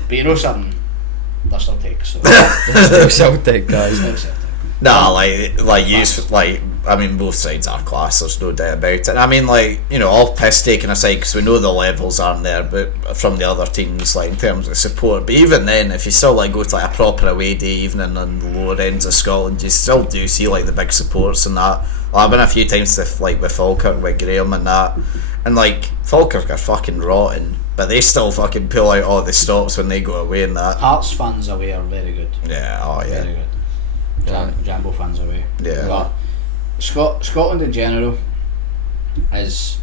But you know something? They're still takes. So Still Celtic, guys. still Celtic. No, I mean, both sides are class. There's no doubt about it. I mean, all piss taken aside, because we know the levels aren't there, but from the other teams, in terms of support. But even then, if you still go to a proper away day evening on the lower ends of Scotland, you still do see the big supports and that. I've been a few times to with Falkirk, with Graham and that, and Falkirk are fucking rotten, but they still fucking pull out all the stops when they go away and that. Hearts fans away are very good. Yeah, oh yeah. Very good. Jambo fans away. Yeah. But Scotland in general is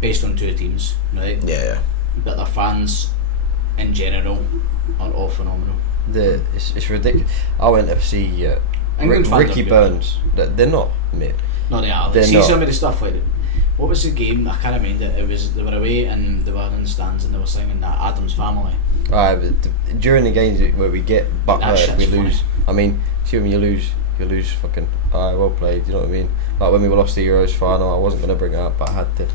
based on two teams, right? Yeah. But their fans in general are all phenomenal. It's ridiculous. I went to see England fans Ricky are good. Burns. They're not, mate. No, they are. They're See not. some of the stuff What was the game? I can't remember it. It was they were away and they were in the stands and they were singing that Adam's Family. But during the games where we get back there, if we lose, I mean, see when you lose fucking. Well played. You know what I mean? Like when we lost the Euros final, I wasn't gonna bring it up, but I had to.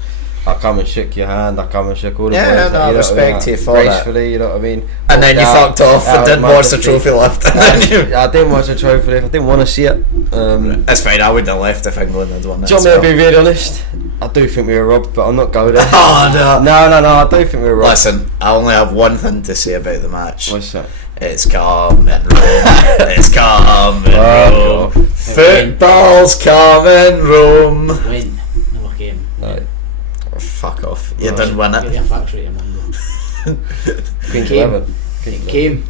I come and shake your hand. I come and shake all the boys. Yeah, no, I respect you for gracefully, that. You know what I mean? And then you fucked off and didn't watch the trophy lift. I didn't watch the trophy lift. I didn't want to see it. That's fine. I wouldn't have left if England had won it. Do you want me to be really honest? I do think we were robbed, but I'm not going there. Oh no! No. I do think we were robbed. Listen, I only have one thing to say about the match. What's that? It's coming, Rome. It's coming, Rome. Football's coming, Rome. Win. No game. Right. Fuck off. You didn't win Get it. your facts right, Amanda. Queen's Came. 11. It came.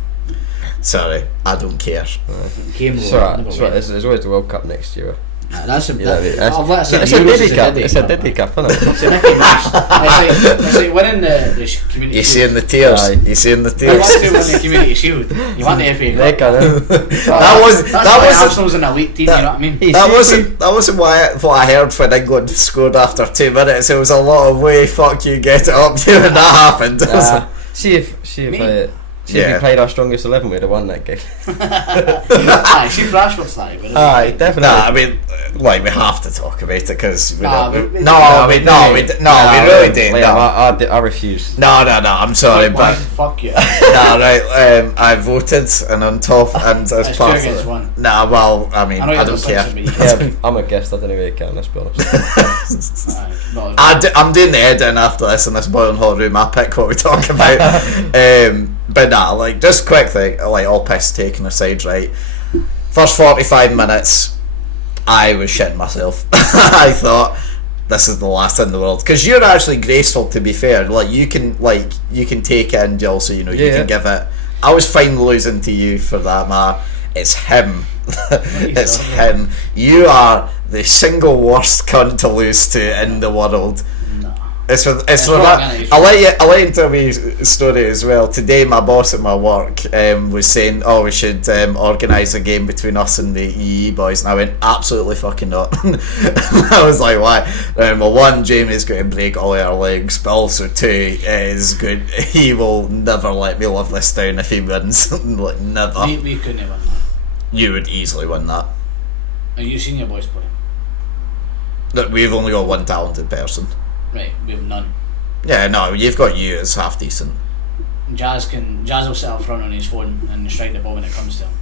Sorry, I don't care. It came. It's alright. There's always the World Cup next year. That's a You know what I mean? I've let It's a Diddy Cup. It's a Diddy Cup, isn't it? It's a Mickey Mouse. It's like winning the community. You Shield. seeing the tears? Aye. You seeing the You want tears? to win the community shield. You want the FA They Cup. can. That's That why wasn't Arsenal's an elite team. You know what I mean? that wasn't what I heard when England scored after 2 minutes. It was a lot of way fuck you get it up to when that happened. See if Me? we played our strongest 11, we'd have won that game. Aye, see Rashford's that. Aye, definitely. Nah, I mean, like we have to talk about it because we Nah, don't. we We really do. Liam, No, I refuse. no. I'm sorry, but Fuck you. nah, right. I voted and on top and as It's part 2 against of 1. Nah, well, I mean, I know I you're don't the care. Simpson, but Yeah, I'm a guest. I don't really count. Let's be honest. Aye, no, I'm doing the editing after this in this boiling hot room. I pick what we talk about. But nah, like just quick thing, like all piss taken aside, right? First 45 minutes, I was shitting myself. I thought this is the last in the world because you're actually graceful. To be fair, like you can take it and also you can give it. I was fine losing to you for that, man. It's him. It's him. You are the single worst cunt to lose to in the world. no. It's for that. I'll let you tell me a story as well. Today, my boss at my work was saying, "Oh, we should organise a game between us and the EE boys," and I went, "Absolutely fucking not." I was like, "Why?" Well, one, Jamie's going to break all our legs, but also two, is good. He will never let me live this down if he wins. Like never. We couldn't have won that. You would easily win that. Have you seen your boys play? Look, we've only got one talented person. Right, we have none. Yeah, no, you've got you as half decent. Jazz will sit up front on his phone and strike the ball when it comes to him.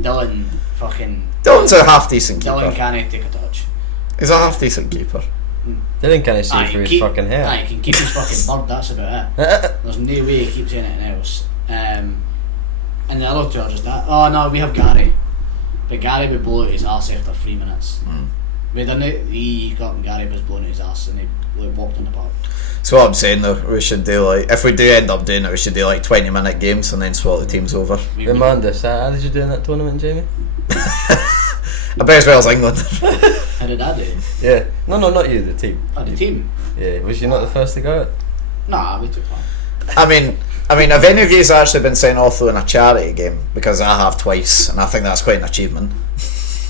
Dylan's a half decent keeper. Dylan can't take a touch. He's a half decent keeper. Dylan can't see Aye, through his keep- fucking hair. Aye, he can keep his fucking bird, that's about it. There's no way he keeps anything else. And the other two are just that. Oh no, we have Gary. But Gary would blow out his arse after 3 minutes. We didn't. He got and Gary was blowing out his arse and he walked in the park. So what I'm saying though, we should do like, if we do end up doing it, we should do like 20-minute games and then swap the teams over. Remind us, how did you do in that tournament, Jamie? I bet as well as England. How did I do? Yeah. No, not you, the team. Oh, the team? Yeah, was you not the first to go? Nah, we took part. I mean, have any of you actually been sent off though in a charity game? Because I have twice, and I think that's quite an achievement.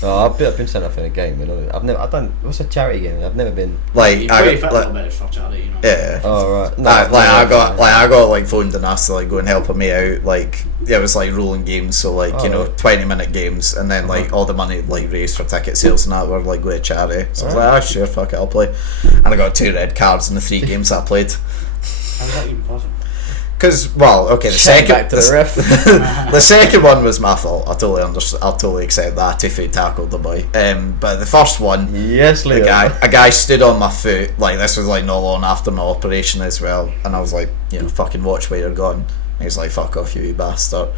Oh, I've been sent off in a game. You know, I've done. What's a charity game? I've never been. Like, You I probably fit got, a little like, bit for charity, you know. yeah. Oh right. No, I got like phoned and asked to like go and help me out. Like, yeah, it was like rolling games, so like Oh, right. 20-minute games, and then like all the money like raised for ticket sales and that were like go to charity. So I was like, sure, fuck it, I'll play. And I got 2 red cards in the 3 games I played. How's that even possible? Because, well, okay, Back to the ref. the second one was my fault. I totally accept that. Tiffy tackled the boy. But the first one, Yes, Leo. a guy stood on my foot. Like, this was like not long after my operation as well, and I was like, fucking watch where you're going. And he's like, fuck off, you wee bastard.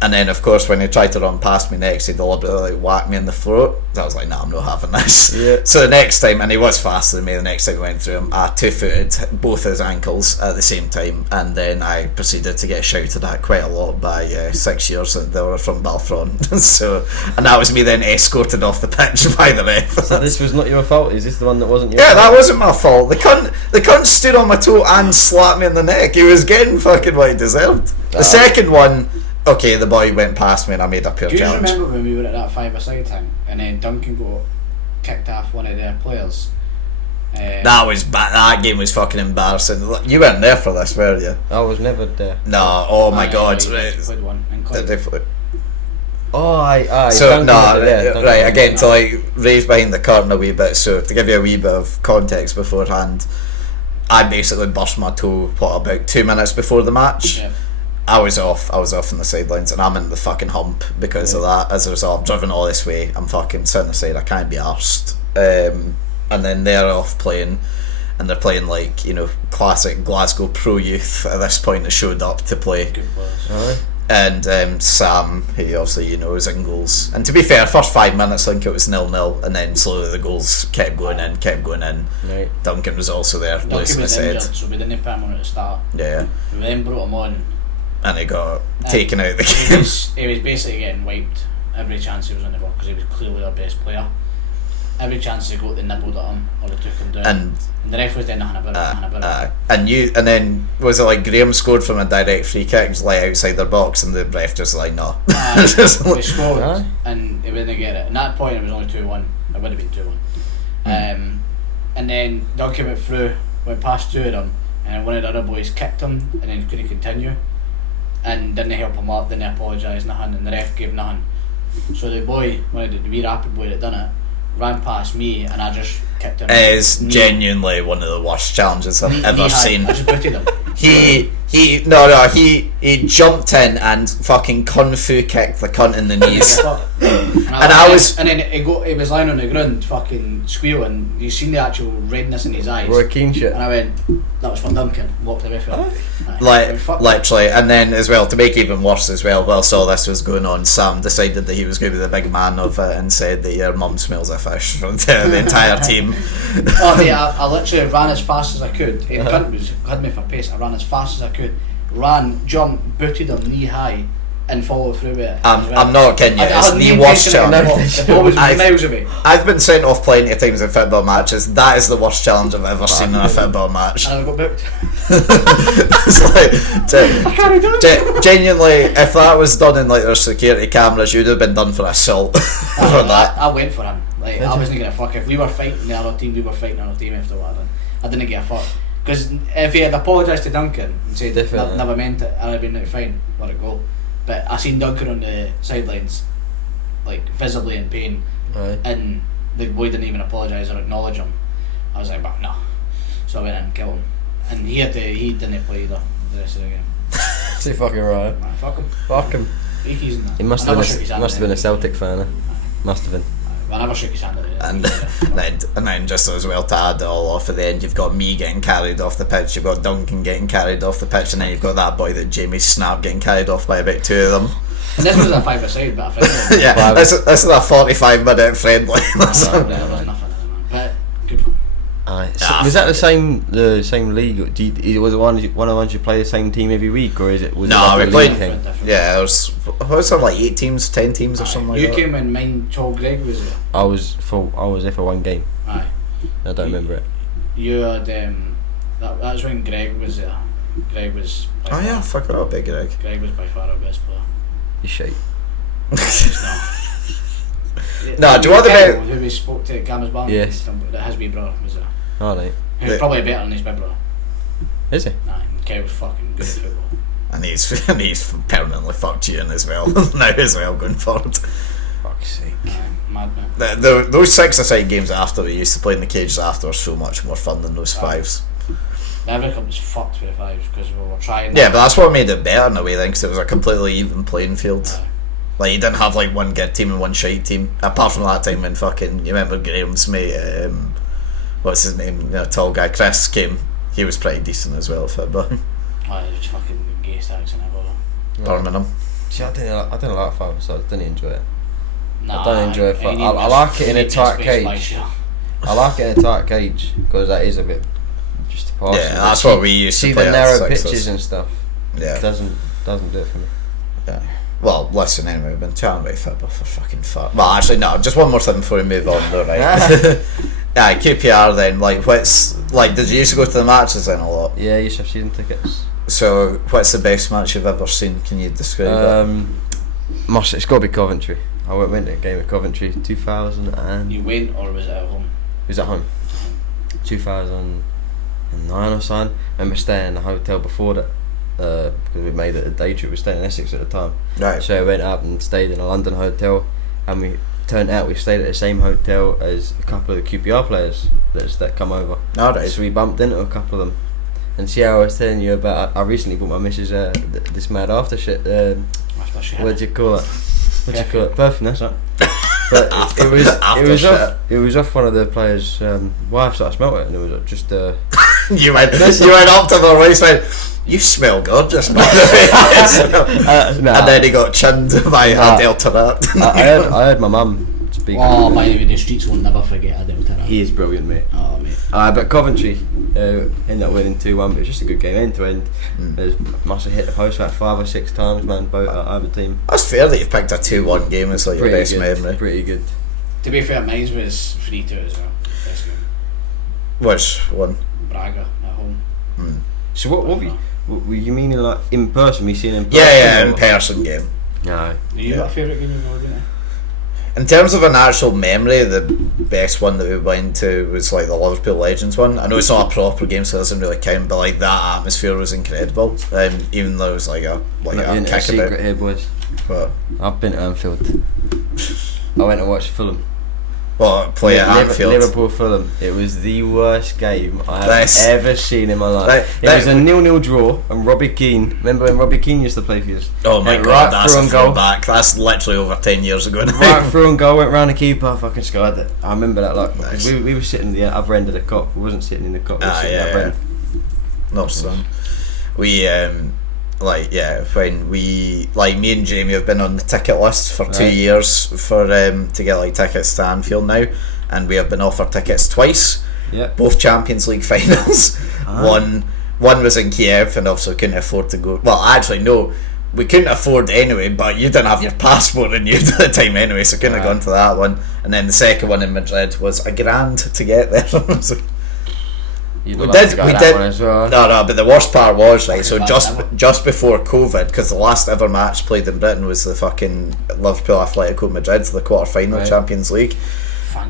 And then, of course, when he tried to run past me next, he deliberately like whacked me in the throat. I was like, nah, I'm not having this. Yeah. So the next time, and he was faster than me, the next time we went through him, I 2-footed both his ankles at the same time, and then I proceeded to get shouted at quite a lot by 6-years that they were from Balfron. So, and that was me then escorted off the pitch by the ref. So this was not your fault. Is this the one that wasn't your Yeah, fault? that wasn't my fault. The cunt stood on my toe and slapped me in the neck. He was getting fucking what he deserved. The second one, okay, the boy went past me and I made a pure Do you challenge. remember when we were at that 5-a-side thing and then Duncan got kicked off one of their players That game was fucking embarrassing. You weren't there for this, were you? I was never there. No, oh my god. Played one in Clyde. Oh, aye. So right again to like raise behind the curtain a wee bit. So to give you a wee bit of context beforehand, I basically burst my toe about 2 minutes before the match. Yeah. I was off on the sidelines, and I'm in the fucking hump because of that. As a result, I've driven all this way. I'm fucking sitting aside. I can't be arsed. And then they're off playing, and they're playing like, you know, classic Glasgow pro youth at this point that showed up to play. Good players. And Sam, who obviously you know is in goals. And to be fair, first 5 minutes I think it was 0-0, and then slowly the goals kept going in. Right. Duncan was also there, Duncan losing his was head. injured, so we didn't put him on at the start. Yeah. We then brought him on. And he got taken out of the game. He was basically getting wiped every chance he was on the ball because he was clearly our best player. Every chance they got, they nibbled at him or they took him down. And the ref was doing nothing about it. And then was it like Graham scored from a direct free kick, just like outside their box, and the ref just like no. We scored and he wouldn't get it. At that point it was only 2-1. It would have been 2-1. And then Duncan went through, went past two of them, and then one of the other boys kicked him, and then couldn't continue, and didn't help him up, didn't apologise, nothing, and the ref gave nothing. So the boy, the wee rapid boy that done it, ran past me, and I just kicked him. It is genuinely one of the worst challenges I've ever seen. I just booted him. He jumped in and fucking kung fu kicked the cunt in the knees. And then he was lying on the ground fucking squealing. You seen the actual redness in his eyes. Roy Keane shit. And I went, that was for Duncan. Walked away from him. Literally. And then as well, to make it even worse as well, whilst all this was going on, Sam decided that he was going to be the big man of it and said that your mum smells of fish from the entire team. Oh mate, I literally ran as fast as I could. He had me for pace. I ran as fast as I could. Ran, jumped, booted him knee high, and followed through with it. I'm not kidding you. It's the worst challenge. The ball was miles away. I've been sent off plenty of times in football matches. That is the worst challenge I've ever seen in a football match. And I got booked. It's genuinely, if that was done in like their security cameras, you'd have been done for assault. I went for him. Like, I wasn't gonna fuck. If we were fighting the other team, we were fighting our team after what I done. I didn't get a fuck. Because if he had apologised to Duncan and said never meant it, I'd have been like, fine, let it go. But I seen Duncan on the sidelines, like visibly in pain, and the boy didn't even apologise or acknowledge him. I was like, but no. So I went in and killed him, and he didn't play either the rest of the game. Is he fucking right? Man, fuck him. Fuck him. He must have been a Celtic fan. Must have been. I never shook his hand at it. And then just as well to add it all off at the end, you've got me getting carried off the pitch, you've got Duncan getting carried off the pitch, and then you've got that boy that Jamie snapped getting carried off by about two of them. And this was a 5-a-side, but a friendly. Yeah, this is a 45-minute friendly. There was nothing in it, man. But good. Was that the same league? Was it one of the ones you play the same team every week, or is it? Was no, it we played. Different. Yeah, was there like 8 teams, 10 teams, or something like that? You came when mine told Greg was there. I was there for one game. Aye. I don't remember it. You had that was when Greg was there. Greg was. Oh yeah, fuck it up, big Greg. Greg was by far our best player. You shite. No, do you want the bit? Who we spoke to at Gamma's Barn? Yes. That his wee brother was there. Oh right. He was probably better than his big brother. Is he? Nah, Kev was fucking good at football. And he's permanently fucked you in as well now as well going forward. Fuck's sake. Mad man. Those 6-a-side games after we used to play in the cages after are so much more fun than those 5s. The Every Cup was fucked for the 5s because we were trying. Yeah, but that's what made it better in a way then, because it was a completely even playing field. Like you didn't have like one good team and one shite team. Apart from that time when fucking, you remember Graham's mate, what's his name? Tall guy, Chris came. He was pretty decent as well at football. Oh, he was fucking the gayest accent ever. Birmingham. See, I didn't like 5, so I didn't enjoy it. Nah, I don't enjoy it. I like it in a tight cage. I like it in a tight cage because that is a bit just a pass. Yeah, that's what we used to play. See the narrow pitches and stuff. Yeah, it doesn't do it for me. Yeah. Well, listen, anyway, we've been chatting about football for fucking fuck. Well, actually, no, just one more thing before we move on, though, right? Yeah, QPR then, like, did you used to go to the matches then a lot? Yeah, I used to have season tickets. So, what's the best match you've ever seen? Can you describe that? It's got to be Coventry. I went to a game at Coventry 2000 and... You went, or was it at home? It was at home. 2009 or something. I remember staying in a hotel before that because we made it a day trip. We stayed in Essex at the time, Right. so I went up and stayed in a London hotel, and we turned out we stayed at the same hotel as a couple of the QPR players that come over. Alright. So we bumped into a couple of them. And see how I was telling you about, I recently bought my missus this mad after shit. What do you call it? What do you call it? Perfume, that's right. But it was off one of the players' wives that I smelt it, and it was just you went up to the waist and went, "You smell gorgeous, by the way." nah. And then he got chinned by Adele Tarat. I heard my mum speak. Oh, by the way, the streets will never forget Adele Tarat. He is brilliant, mate. Oh, mate. But Coventry ended up winning 2-1, but it was just a good game end to end. Must have hit the post about 5 or 6 times, man, both either team. That's fair that you've picked a 2-1 game as like your best memory. Pretty good. To be fair, mine was 3-2 as well. Best game. Which one? Braga at home. So what were you meaning, like in person? We seen in person? Yeah, in person game. No. You got a favourite game you've ever been at? In terms of an actual memory, the best one that we went to was like the Liverpool Legends one. I know it's not a proper game, so it doesn't really count, but like that atmosphere was incredible. Even though it was like a kick secret here, boys. But I've been to Anfield. I went to watch Fulham. well, play at Anfield. Liverpool Fulham. It was the worst game I have ever seen in my life. It was a 0-0 draw, and Robbie Keane. Remember when Robbie Keane used to play for us? Oh my Went god, that's a goal. throwback. That's literally over 10 years ago now. Right through and goal, went round the keeper, fucking scored it. I remember that, like, because we were sitting at the other end of the Kop. We wasn't sitting in the Kop. We were sitting at the other end. No, son. We when we me and Jamie have been on the ticket list for 2 years for to get like tickets to Anfield now, and we have been offered tickets twice. Yeah. Both Champions League finals. One was in Kiev, and also couldn't afford to go. Well, actually no, we couldn't afford anyway, but you didn't have your passport renewed at the time anyway, so couldn't have gone to that one. And then the second one in Madrid was $1,000 to get there. So we did. No, but the worst part was so just before COVID, because the last ever match played in Britain was the fucking Liverpool Atletico Madrid, the quarter-final Champions League.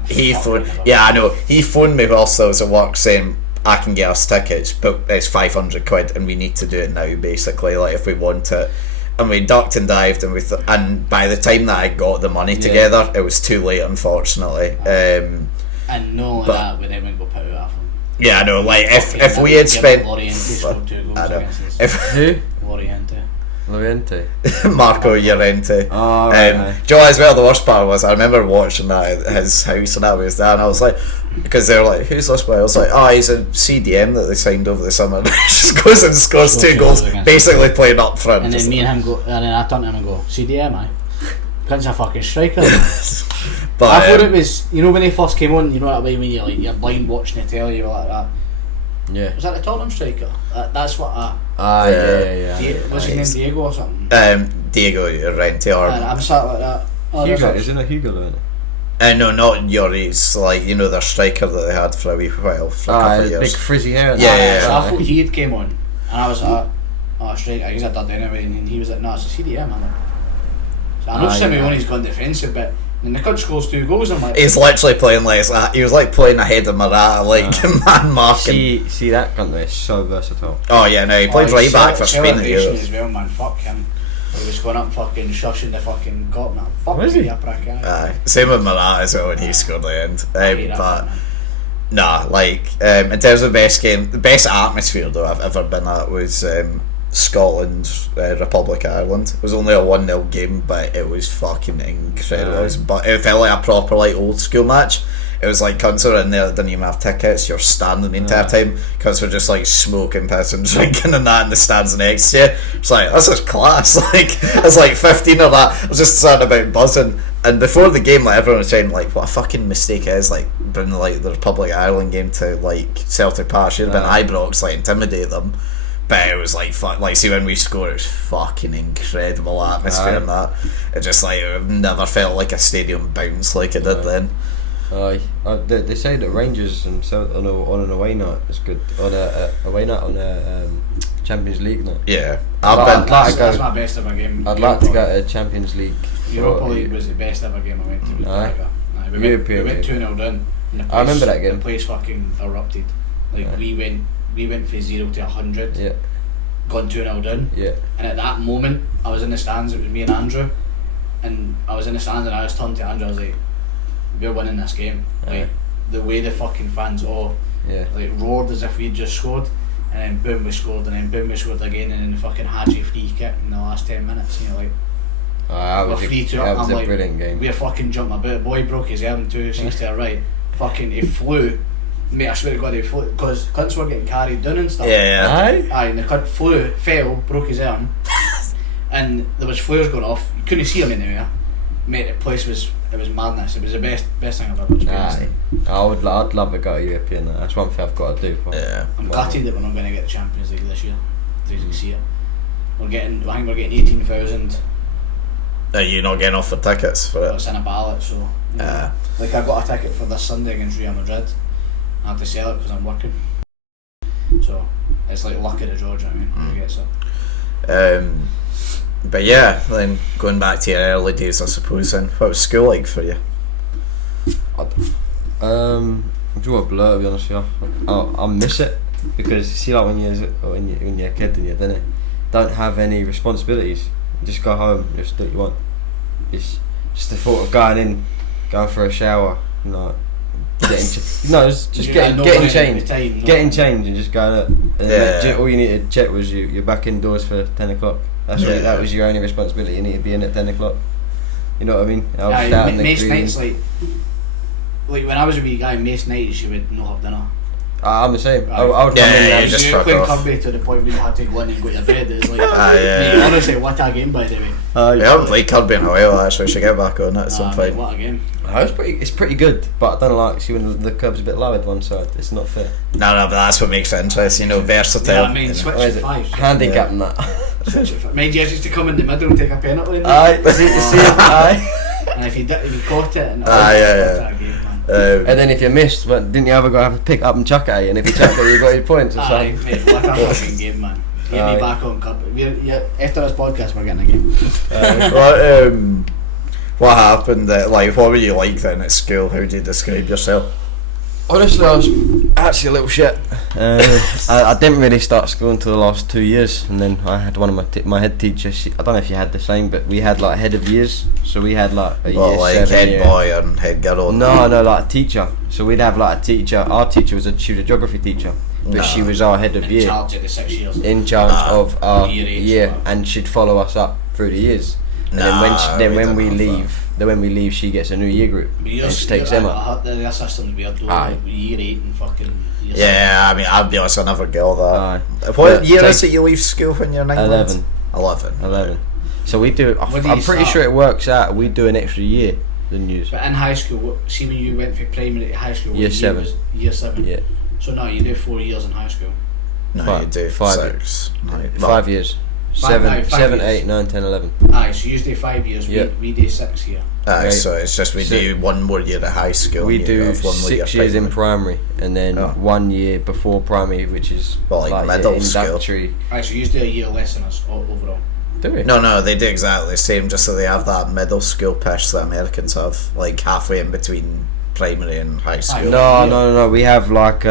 He phoned me whilst I was at work saying, "I can get us tickets, but it's £500 and we need to do it now, basically, like if we want it." And we ducked and dived, and by the time that I got the money together, it was too late, unfortunately. And no only that, we then went to go put it off. Yeah, I know. Like if we had spent, Loriente. Marco Llorente. Oh, right. Joe, as well, the worst part was I remember watching that at his house, and I was there, and I was like, because they were like, "Who's this boy?" I was like, "Oh, he's a CDM that they signed over the summer." He just goes and scores 2 goals, basically playing up front. And then me and him go, and then I turn to him and go, "CDM, aye." Prince a fucking striker. But I thought it was, you know, when he first came on, you know that way when you're blind watching the telly, you're like that. Yeah. Was that the Tottenham striker? That's what yeah. What's his name, Diego or something? Diego Llorente, or I'm sat like that. Hugo, isn't it Hugo Llorente? no, not Lloris, like, you know, their striker that they had for a wee while, for a couple of years. Big frizzy hair. So I thought he had came on, and I was like, "Oh, striker, he's a dud anyway," and he was like, "No, it's a CDM, man." So I know Simeone's gone defensive, but then the cunt scores 2 goals. I'm like, he's literally playing like he was like playing ahead of Morata, like man marking. See that cunt there is so versatile. Oh yeah, no, he played right back for Spain at Euros as well, man. Fuck him. He was going up fucking shushing the fucking cop now. Fuck Was he? Same with Morata as well when he scored the end. But man. nah, like in terms of best game, the best atmosphere though I've ever been at was Scotland, Republic of Ireland. It was only a 1-0 game, but it was fucking incredible. But it felt like a proper like old school match. It was like cunts were in there that didn't even have tickets. You're standing the entire time. Cunts were just like smoking, pissing, drinking and that in the stands next to you. It's like, this is class. Like, it's like 15 of that. I was just starting about buzzing. And before the game, like, everyone was saying like, what a fucking mistake it is, like bringing like the Republic of Ireland game to like Celtic Park. Should have been Ibrox, like intimidate them. But it was like see when we scored, it was fucking incredible atmosphere and that. It just like, I've never felt like a stadium bounce like it did then. They say that Rangers and Celtic on an away night is good. On a away night on a Champions League night. Yeah, that's my best ever game. I'd like to go to Champions League. Europa League was the best ever game I went to. We went 2-0 down, I remember that game. The place fucking erupted. Like we went from 0 to 100. Yeah. Gone 2-0 down. Yeah. And at that moment, I was in the stands. It was me and Andrew, and I was in the stands, and I was turned to Andrew. I was like, "We're winning this game." Like the way the fucking fans all like roared as if we'd just scored, and then boom we scored, and then boom we scored again, and then the fucking Hadji free kick in the last 10 minutes. And you're like, that was a brilliant game. We're fucking jumping about. Boy broke his arm 2-6 to the right. Fucking he flew. Mate, I swear to God, he flew because cunts were getting carried down and stuff. Aye, and the cunt fell, broke his arm, and there was flares going off. You couldn't see him anywhere. Mate, the place was madness. It was the best thing I've ever experienced. I'd love to go European. That's one thing I've got to do. I'm gutted that we're not going to get the Champions League this year. As you can see it, I think we're getting 18,000. Are you not getting off the tickets for it? It's in a ballot, so like I got a ticket for this Sunday against Real Madrid. I had to sell it because I'm working. So it's like luck of the draw, do you know what I mean? Who gets it? But yeah, then going back to your early days, I suppose. Then what was school like for you? I'm a blur, to be honest with you. I miss it because see, like when you're a kid and you don't have any responsibilities. You just go home, just do what you want. It's just the thought of going for a shower, getting changed and just going out. And all you need to check was you're back indoors for 10 o'clock. That was your only responsibility. You need to be in at 10 o'clock. You know what I mean? Most nights, like when I was a wee guy, most nights you would not have dinner. I'm the same. I would come in and just fuck off. Cubby to the point where you had to go in and go to bed. It's like, honestly, what a game, by the way. I haven't played Kirby in a while. Actually, I should get back on it at some point. What a game. It's pretty good, but I don't like see when the curve's a bit low at one side. It's not fair. No, but that's what makes it interesting. Versatile. Yeah, I mean, switch to 5. Handicap and that. Mind you, used to come in the middle and take a penalty. Aye, aye. And if you caught it, and what a game, man. And then if you missed, didn't you ever go have to pick up and chuck it at you? And if you chuck it, you got your points or something. Mate, what a fucking game, man. Get me back on cup. After this podcast, we're getting a game. What happened? What were you like then at school? How do you describe yourself? Honestly, I was actually a little shit. I didn't really start school until the last 2 years, and then I had one of my head teachers. I don't know if you had the same, but we had like head of years. So we had like a year 7 head boy and head girl. No, like a teacher. So we'd have like a teacher. Our teacher was a geography teacher, but she was our head of year. In charge of the 6 years. In charge of our year, and she'd follow us up through the years. And then when we leave, she gets a new year group and she takes them up. The system's weird though. Year 8 and fucking year 7. Yeah, I mean, I'll be honest, I never get all that. What year is it you leave school when you're 9 months? 11. So we do. I'm pretty sure it works out. We do an extra year than you. But in high school, see when you went from primary to high school, year 7. Year 7. Yeah. So no, you do 4 years in high school. No, you do 6. 5 years. 7, 8, 9, 10, 11. Aye, so you do 5 years. We do 6 here. Aye, right. So it's just we do 1 more year at high school. We do 6 years in primary, and then 1 year before primary, which is like middle school. Aye, so you do a year less than us overall. Do we? No, they do exactly the same. Just so they have that middle school pish that Americans have, like halfway in between primary and high school. No. We have like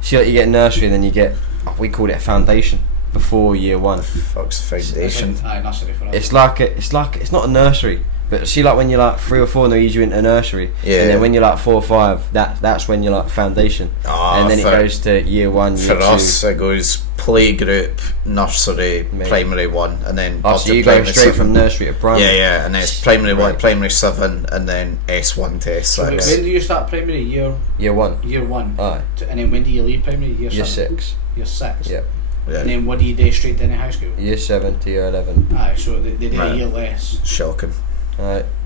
see, like you get nursery, and then you get we called it a foundation. Before year 1. Fuck's foundation. Nursery for us. It's like it's not a nursery, but see, like when you're like 3 or 4, they use you into nursery. Yeah. And then when you're like 4 or 5, that's when you're like foundation. And then it goes to year 1, year 2. For us, it goes playgroup, nursery, primary 1, and then. So you go straight from nursery to primary. Yeah, and then it's primary 1, primary 7, and then S1 to S6. So when do you start primary? Year 1. Year 1. Aye. And then when do you leave primary? Year 6. Year 6. Yeah. And then what do you do straight into high school? Year 7 to year 11. Aye, so they do a year less. Shocking.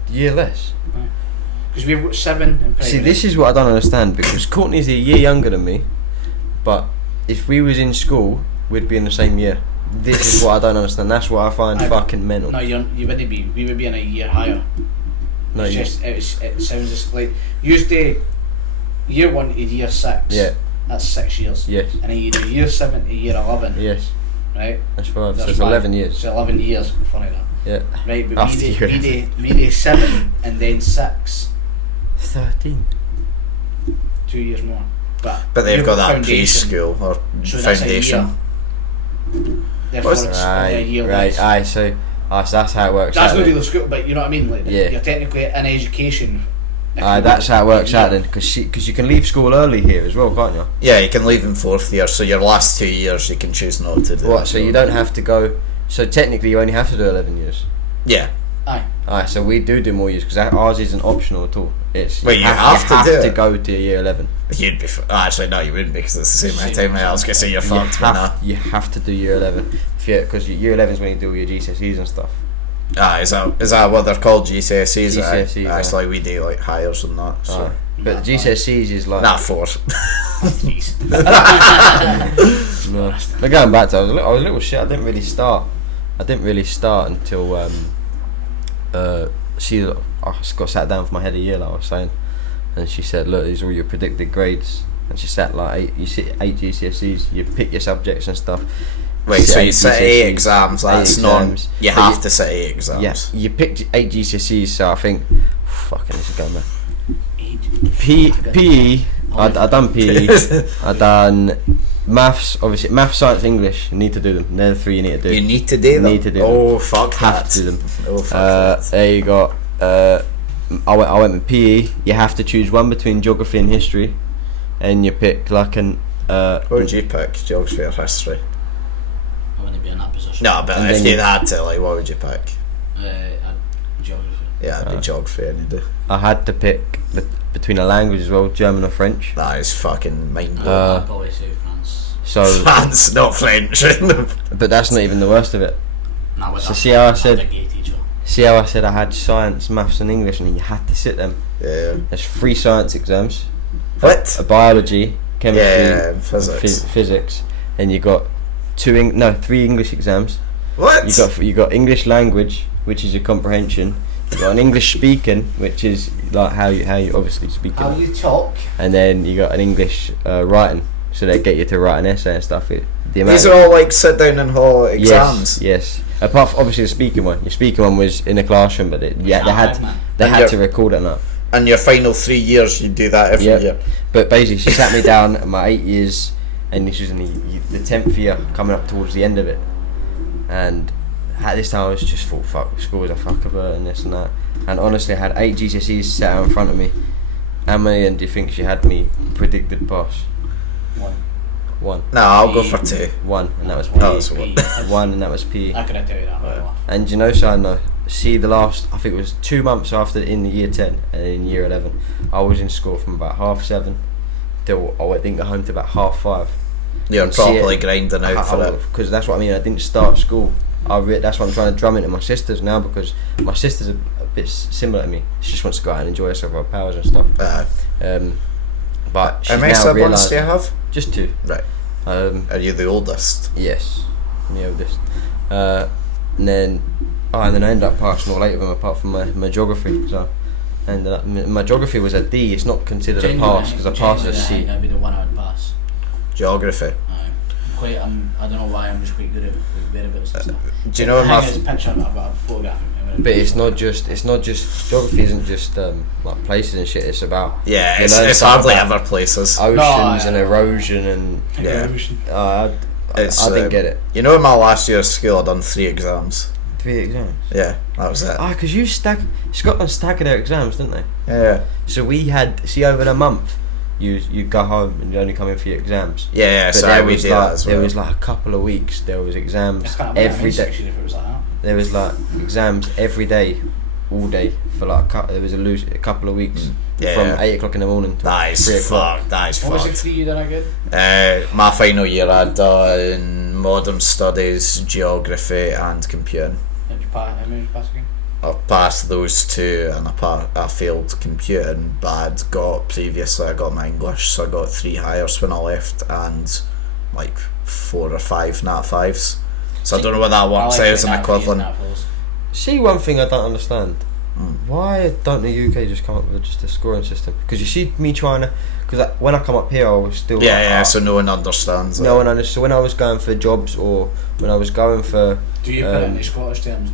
Year less? Because we've got 7 in primary. See, this is what I don't understand, because Courtney's a year younger than me, but if we was in school, we'd be in the same year. This is what I don't understand. That's what I find fucking mental. No, you wouldn't be. We would be in a year higher. No, it sounds just like you do year 1 to year 6. Yeah. That's 6 years. Yes. And then you do year 7 to year 11. Yes. Right? That's 5. So it's 11 years. So 11 years, funny that. Yeah. Right, but we do 7 and then 6. 13. 2 years more. But they've got that preschool or foundation. Right. So that's how it works. That's not really school, but you know what I mean. Like, you're technically in education. That's how it works out then, because you can leave school early here as well, can't you? Yeah, you can leave in 4th year, so your last 2 years you can choose not to do. What? So you don't have to go. So technically, you only have to do 11 years. Yeah. Aye. So we do more years because ours isn't optional at all. It's you have to go to year 11. You'd be actually no, you wouldn't because it's the same amount of time. I was gonna say you're fucked. You have to do year 11 because year 11 is when you do your GCSEs and stuff. Is that what they're called, GCSEs? GCSEs. Actually, we do like higher than that. So. But the GCSEs is like not 4. No. But going back to, I was a little shit. I didn't really start until I got sat down for my head of year, like I was saying, and she said, "Look, these are all your predicted grades." And she sat you sit 8 GCSEs. You pick your subjects and stuff. Wait, so you sit 8 exams? That's not. You have to sit 8 exams. Yeah, you picked 8 GCSEs. So I think, fucking, this is going mad. PE. I done PE. I done maths. Obviously, maths, science, English. You need to do them. They're the 3 you need to do. You need to do them. Oh fuck! Have to do them. Oh fuck! There you got. I went with PE. You have to choose one between geography and history, and you pick like an. What would you pick? Geography or history? I wouldn't be in that position. No, but if you had to, like, what would you pick? Geography. Yeah, I'd be geography any day. I had to pick between a language as well, German or French. That is fucking mind blowing. I'd probably say France. So France, not French. But that's not even the worst of it. No, so see how I said I had science, maths and English, and you had to sit them. Yeah. There's 3 science exams. What? A biology, chemistry, physics. Physics, and you got 3 English exams. What? You got English language, which is your comprehension. You got an English speaking, which is like how you obviously speak. How you talk. And then you got an English writing, so they get you to write an essay and stuff. These are all like sit down and hall exams. Yes. Apart from obviously the speaking one. Your speaking one was in a classroom, but they had to record it now. And your final 3 years, you do that every year. But basically, she sat me down at my 8 years, and this was in the 10th year, coming up towards the end of it. And at this time, I was just thought, fuck, school is a fuck about and this and that. And honestly, I had 8 GCSEs sat out in front of me. How many do you think she had me predicted pass? 1. No, I'll go for 2. 1, and that was PE. That was 1. 1, and that was PE. I couldn't tell you that. Right. And you know, so I know. See, the last, I think it was 2 months after in the year 10 and in year 11, I was in school from about 7:30 till I didn't get home till about 5:30. You're properly grinding out for it. Because that's what I mean. I didn't start school. That's what I'm trying to drum into my sisters now, because my sister's a bit similar to me. She just wants to go out and enjoy herself with her powers and stuff. But she's how many siblings do you have? Just 2. Right. Are you the oldest? Yes, I'm the oldest. And then I ended up passing all 8 of them apart from my geography. So, and my geography was a D. It's not considered a pass because I passed a C. That'd be the one I would pass. Geography. I don't know why I'm just quite good at variables and stuff. Do you know I've got a photograph of me. But it's not just geography isn't just like places and shit. It's about it's hardly ever places. Oceans and erosion and erosion. I didn't get it. You know, in my last year of school, I done 3 exams. 3 exams. Yeah, that was it. Because Scotland staggered their exams, didn't they? Yeah. So we had over the month. You go home and you only come in for your exams. Yeah. But so we did that as well. There was like a couple of weeks. There was exams every day. If it was like that. There was like exams every day, all day for like there was a couple of weeks from 8 o'clock in the morning to 3 o'clock. What was it for you that I get? My final year, I'd done modern studies, geography, and computing. How many did you pass again? I passed those 2 and I failed computing, but previously I got my English, so I got 3 highers when I left and like 4 or 5 nat 5s. So I don't know what that works out as an equivalent. See, one thing I don't understand. Why don't the UK just come up with just a scoring system? Because you see me trying to... Because when I come up here, I was still... So no one understands no one understands. So when I was going for jobs or when I was going for... Do you put it in Scottish terms?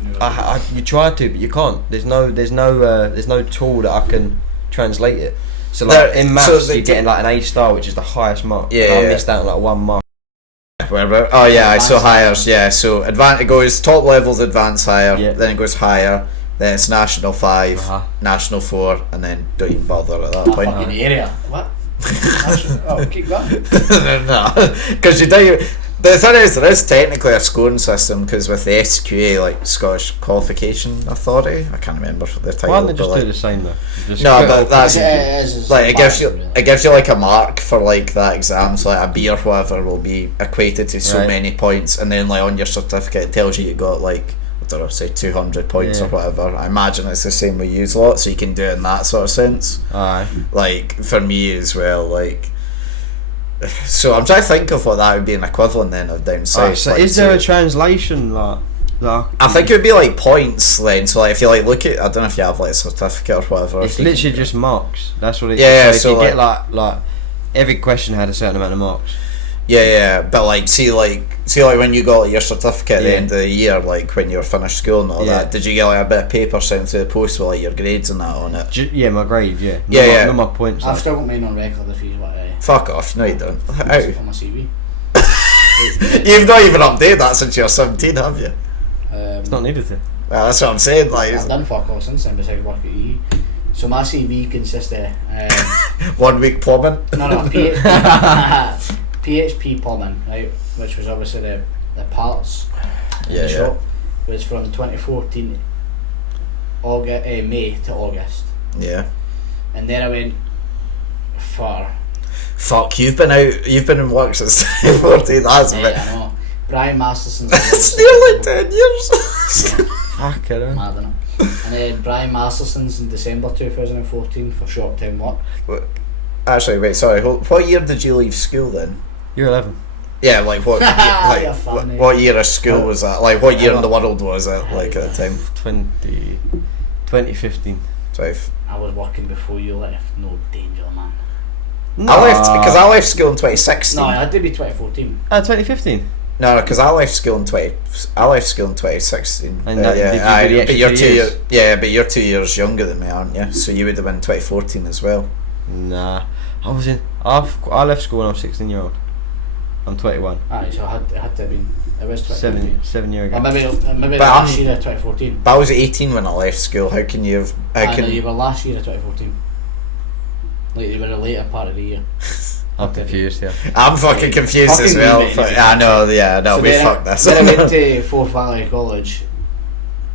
You try to, but you can't. There's no tool that I can translate it. So like in maths, you're getting like an A star, which is the highest mark. Yeah, I missed out on like 1 mark. Oh yeah, I saw higher. Yeah, so it goes top levels advanced higher, then it goes higher, then it's national 5, national 4, and then don't even bother at that point. Fucking area. What? Keep going. No, because you do. The thing is, there is technically a scoring system because with the SQA, like Scottish Qualification Authority, I can't remember the title. Why don't they just do the same though? No, but that's like it gives you like a mark for like that exam. So like a B or whatever will be equated to so many points, and then like on your certificate it tells you got like I don't know, say 200 points or whatever. I imagine it's the same with use lot, so you can do it in that sort of sense. Aye. Like for me as well, like. So I'm trying to think of what that would be an equivalent then of down south. So is there a translation like? I think it would be like points then. So like if you like look at, I don't know if you have like a certificate or whatever. It's literally just marks. That's what it is. Yeah. So if you get like every question had a certain amount of marks. Yeah, but like see like when you got like, your certificate at the end of the year, like when you were finished school and all that, did you get like a bit of paper sent through the post with like your grades and that on it? My grades, not my points. I've still got mine on record if you want. Fuck off, no you don't. On my CV. You've not even updated that since you're 17, have you? It's not needed to. Well, that's what I'm saying. Like I've done fuck all since then besides work at EE. So my CV consists of 1 week plumbing. No, PHP plumbing, right? Which was obviously the parts in the shop. Was from 2014 May to August. Yeah. And then I went for. Fuck, you've been in work since 2014, that's I know. Brian Masterson's. It's nearly 10 years. Fuck it. Mad, innit? And then Brian Masterson's in December 2014 for short-term work. Actually, wait, sorry. What year did you leave school then? You're 11. Yeah, like what? What year of school was that? Like what year in the world was it? Like at the time? 2015. I was working before you left. No danger, man. No. I left school in 2016. No, it had to be 2014. 2015. No, because I left school in 2016. And but you're 2 years. Yeah, but you're 2 years younger than me, aren't you? So you would have been 2014 as well. Nah, I left school when I was 16-year-old. I'm 21. Alright, so it had to have been. It was 2014. 7 years ago. Or maybe last year of 2014. But I was 18 when I left school. How can you have? You were last year of 2014. Like you were a later part of the year. I'm confused, yeah. I'm fucking confused as well. I know, we fucked this. Then I went to Forth Valley College.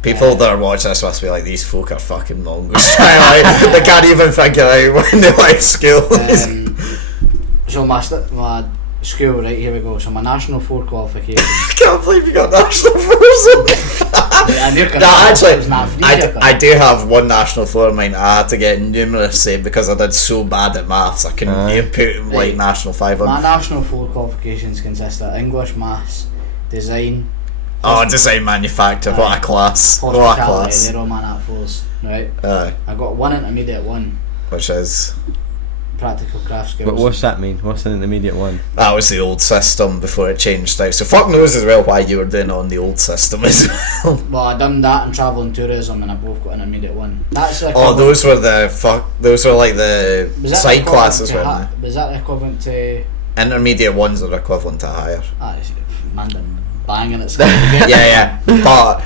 People that are watching this must be like, these folk are fucking mongols. They can't even figure out when they left school. So my school, right, here we go. So my National 4 qualification. I can't believe you got National 4s. I do have one National 4 in mine. I had to get numerous saved because I did so bad at maths. I couldn't put like National 5 on. My National 4 qualifications consist of English, Maths, Design. Design, manufacture. What a class. What a class. They're all my Nat 4s, right? I got one intermediate one. Which is? Practical craft skills. But what's that mean? What's an intermediate one? That was the old system before it changed out. So fuck knows as well why you were doing it on the old system as well. Well, I done that and travel and tourism, and I both got an intermediate one. That's like those were like the side classes, weren't they? Was that the equivalent to? Intermediate ones are equivalent to higher. Man, banging it. yeah. But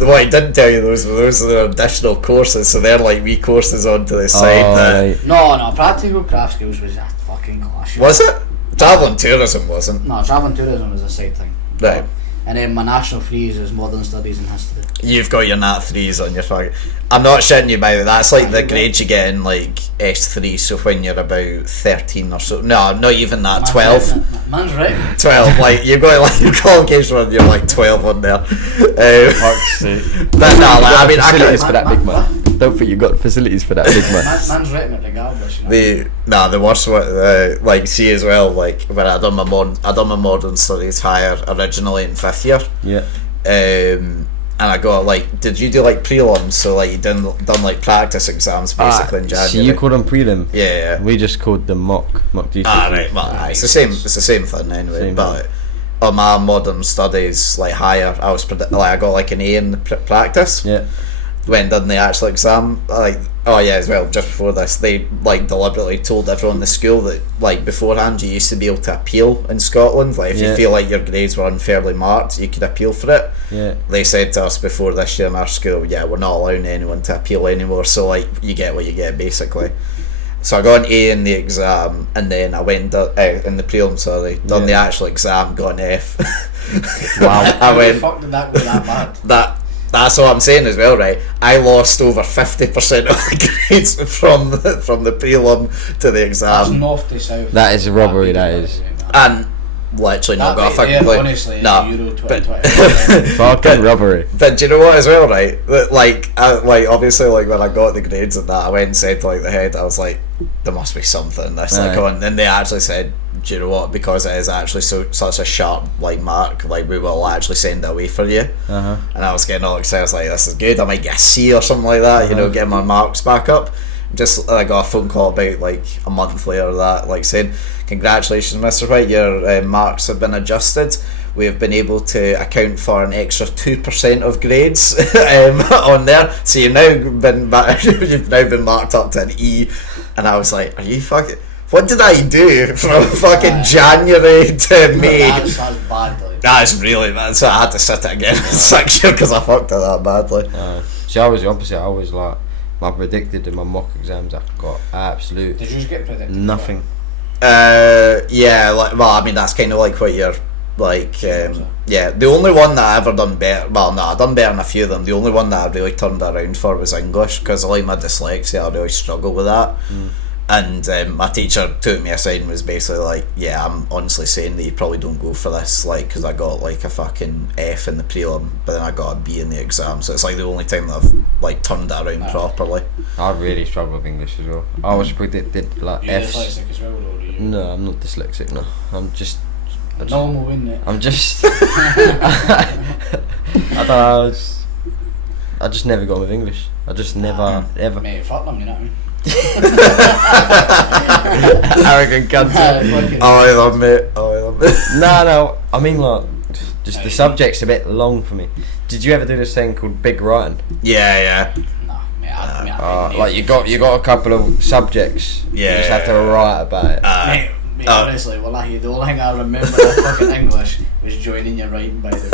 what I didn't tell you, those are the additional courses, so they're like wee courses onto the side. Right. No, practical craft skills was a fucking class. Was it? Travel and tourism wasn't. No, travel and tourism was a side thing. Right. And then my national 3s was modern studies and history. You've got your Nat 3s on your fucking. I'm not shitting you by the way. That's like the grade you get in like S3. So when you're about 13 or so. No, not even that. 12. Man's right. 12. Like you've got like your qualification when you're like 12 on there. Fuck's sake. But no, like, I mean, for that big man. Don't think you got facilities for that big man. Man's right regardless. You know? The worst one, like see as well. Like when I done my modern studies higher originally in 5th year. Yeah. And I got like, did you do like prelims? So like you done like practice exams basically in January. So you called them prelim? Yeah. We just called them mock GCSE. Right. Well, it's the same. It's the same thing anyway. But on my modern studies like higher, I got like an A in the practice. Yeah. When done the actual exam, like Oh yeah, as well. Just before this, they like deliberately told everyone in the school that like beforehand you used to be able to appeal in Scotland. Like if you feel like your grades were unfairly marked, you could appeal for it. Yeah. They said to us before this year in our school, yeah, we're not allowing anyone to appeal anymore. So like you get what you get basically. So I got an A in the exam, and then I went in the prelim. Sorry, done the actual exam, got an F. Wow! I went. Fuck did that go that bad? That's what I'm saying as well, right? I lost over 50% of the grades from the prelim to the exam. That's north to south. That is a robbery. That is. And literally not got a fucking clue. Honestly, no, Euro 2020. Fucking robbery. But do you know what as well, right? Like obviously, like when I got the grades and that, I went and said to like the head, I was like, there must be something in this. Like, and then they actually said, do you know what? Because it is actually such a sharp like mark, like we will actually send it away for you. And I was getting all excited. I was like, this is good. I might get a C or something like that. You know, get my marks back up. Just I got a phone call about like a month later that like saying, congratulations, Mr. Whyte, your marks have been adjusted. We have been able to account for an extra 2% of grades on there. So you've now been marked up to an E. And I was like, are you fucking? What did I do from fucking January to May? That's bad, like. That's really bad. So I had to sit it again in 6 years because I fucked it that badly. See, I was the opposite. I was like, my predicted in my mock exams, I got absolute. Did you just get predicted? Nothing. Yeah, like, well, I mean, that's kind of like what you're like. Yeah, the only one that I ever done better. Well, no, I done better in a few of them. The only one that I really turned around for was English, because like my dyslexia, I really struggle with that. And my teacher took me aside and was basically like, yeah, I'm honestly saying that you probably don't go for this, like, because I got like a fucking F in the prelim, but then I got a B in the exam, so it's like the only time that I've like turned that around properly. I really struggle with English as well. I was predicted like You're F's. dyslexic as well, or are you? No, I'm not dyslexic, no. I'm just... Normal, isn't it? I'm just... I don't know, I just never got on with English. I just never, ever... Mate, fuck them, you know what I mean? Arrogant cunt. I love it. No, I mean like, just the subject's a bit long for me. Did you ever do this thing called big writing? Yeah. Nah, mate, like you got a couple of subjects. Yeah. You just had to write about it. Mate, honestly, wallahi, the only thing I remember of fucking English was joining your writing, by the way.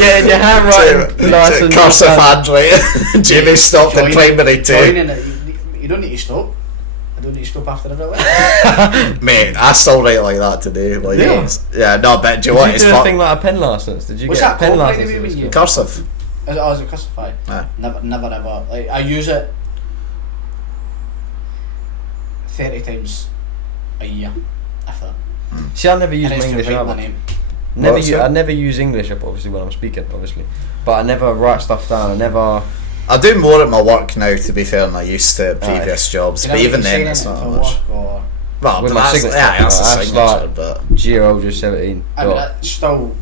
Getting your handwriting nice and cursive handwriting. Jamie stopped in primary 2. Joining it, you don't need to stop. I don't need to stop after every letter. Mate, I still write like that today. Like, yeah, no, but do you Did want you do a thing like a pen license? Did you What's get that a pen called, license? by the way, when you- cursive? Is it cursify? Never ever. Like, I use it 30 times a year, if that. See, I never use And my it's to English write my either. name. I never use English obviously when I'm speaking, obviously, but I never write stuff down. I do more at my work now, to be fair, than I used to at previous jobs. But even then, it's not much. Or, well, with but my that's, signature, that's a that's signature, like but Geo just 17. I mean, that's still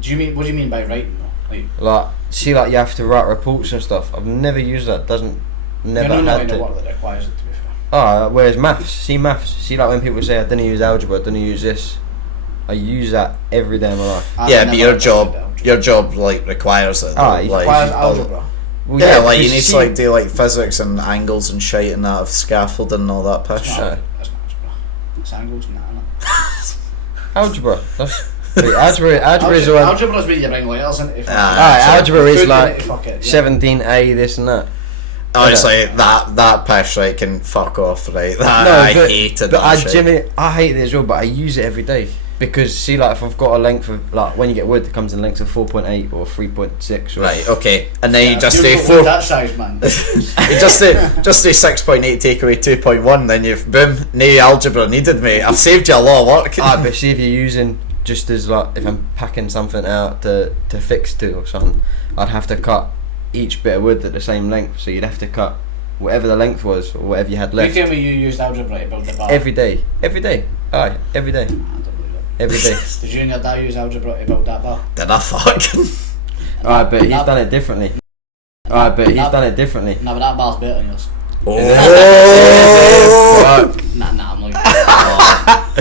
do you mean, what do you mean by writing though? Like, see, like you have to write reports and stuff. I've never used that. Never you're not had in the to. work that requires it, to be fair. Whereas maths. See, like when people say I didn't use algebra, I didn't use this. I use that every day of my life. yeah, but your job like requires it. It like, requires algebra. Well, yeah, like you because need to like do like physics and angles and shite and that of scaffolding and all that pish. That's not algebra. It's angles and that, algebra. Algebra is one. Algebra is where you bring letters into it. Algebra is like fuck it, 17A, this and that. Honestly, that pish right can fuck off, right? I hated that shit. Jimmy, I hate it as well, but I use it every day. Because see, like if I've got a length of like when you get wood, it comes in lengths of 4.8 or 3.6. Right, okay, and then you just do you've 4. that size, man. You just do 6.8 take away 2.1, then you've boom, no algebra needed, mate. I've saved you a lot of work. But see if you're using just as like if I'm packing something out to fix to or something, I'd have to cut each bit of wood at the same length. So you'd have to cut whatever the length was or whatever you had left. You tell me you used algebra to build the bar. Every day. Aye, every day. I don't believe it. Every day. Did you and your dad use algebra to build that bar? Did I fuck? Alright, but he's done it differently. Nah, but that bar's better than yours. Oh! Fuck. Nah, I'm like... Nah,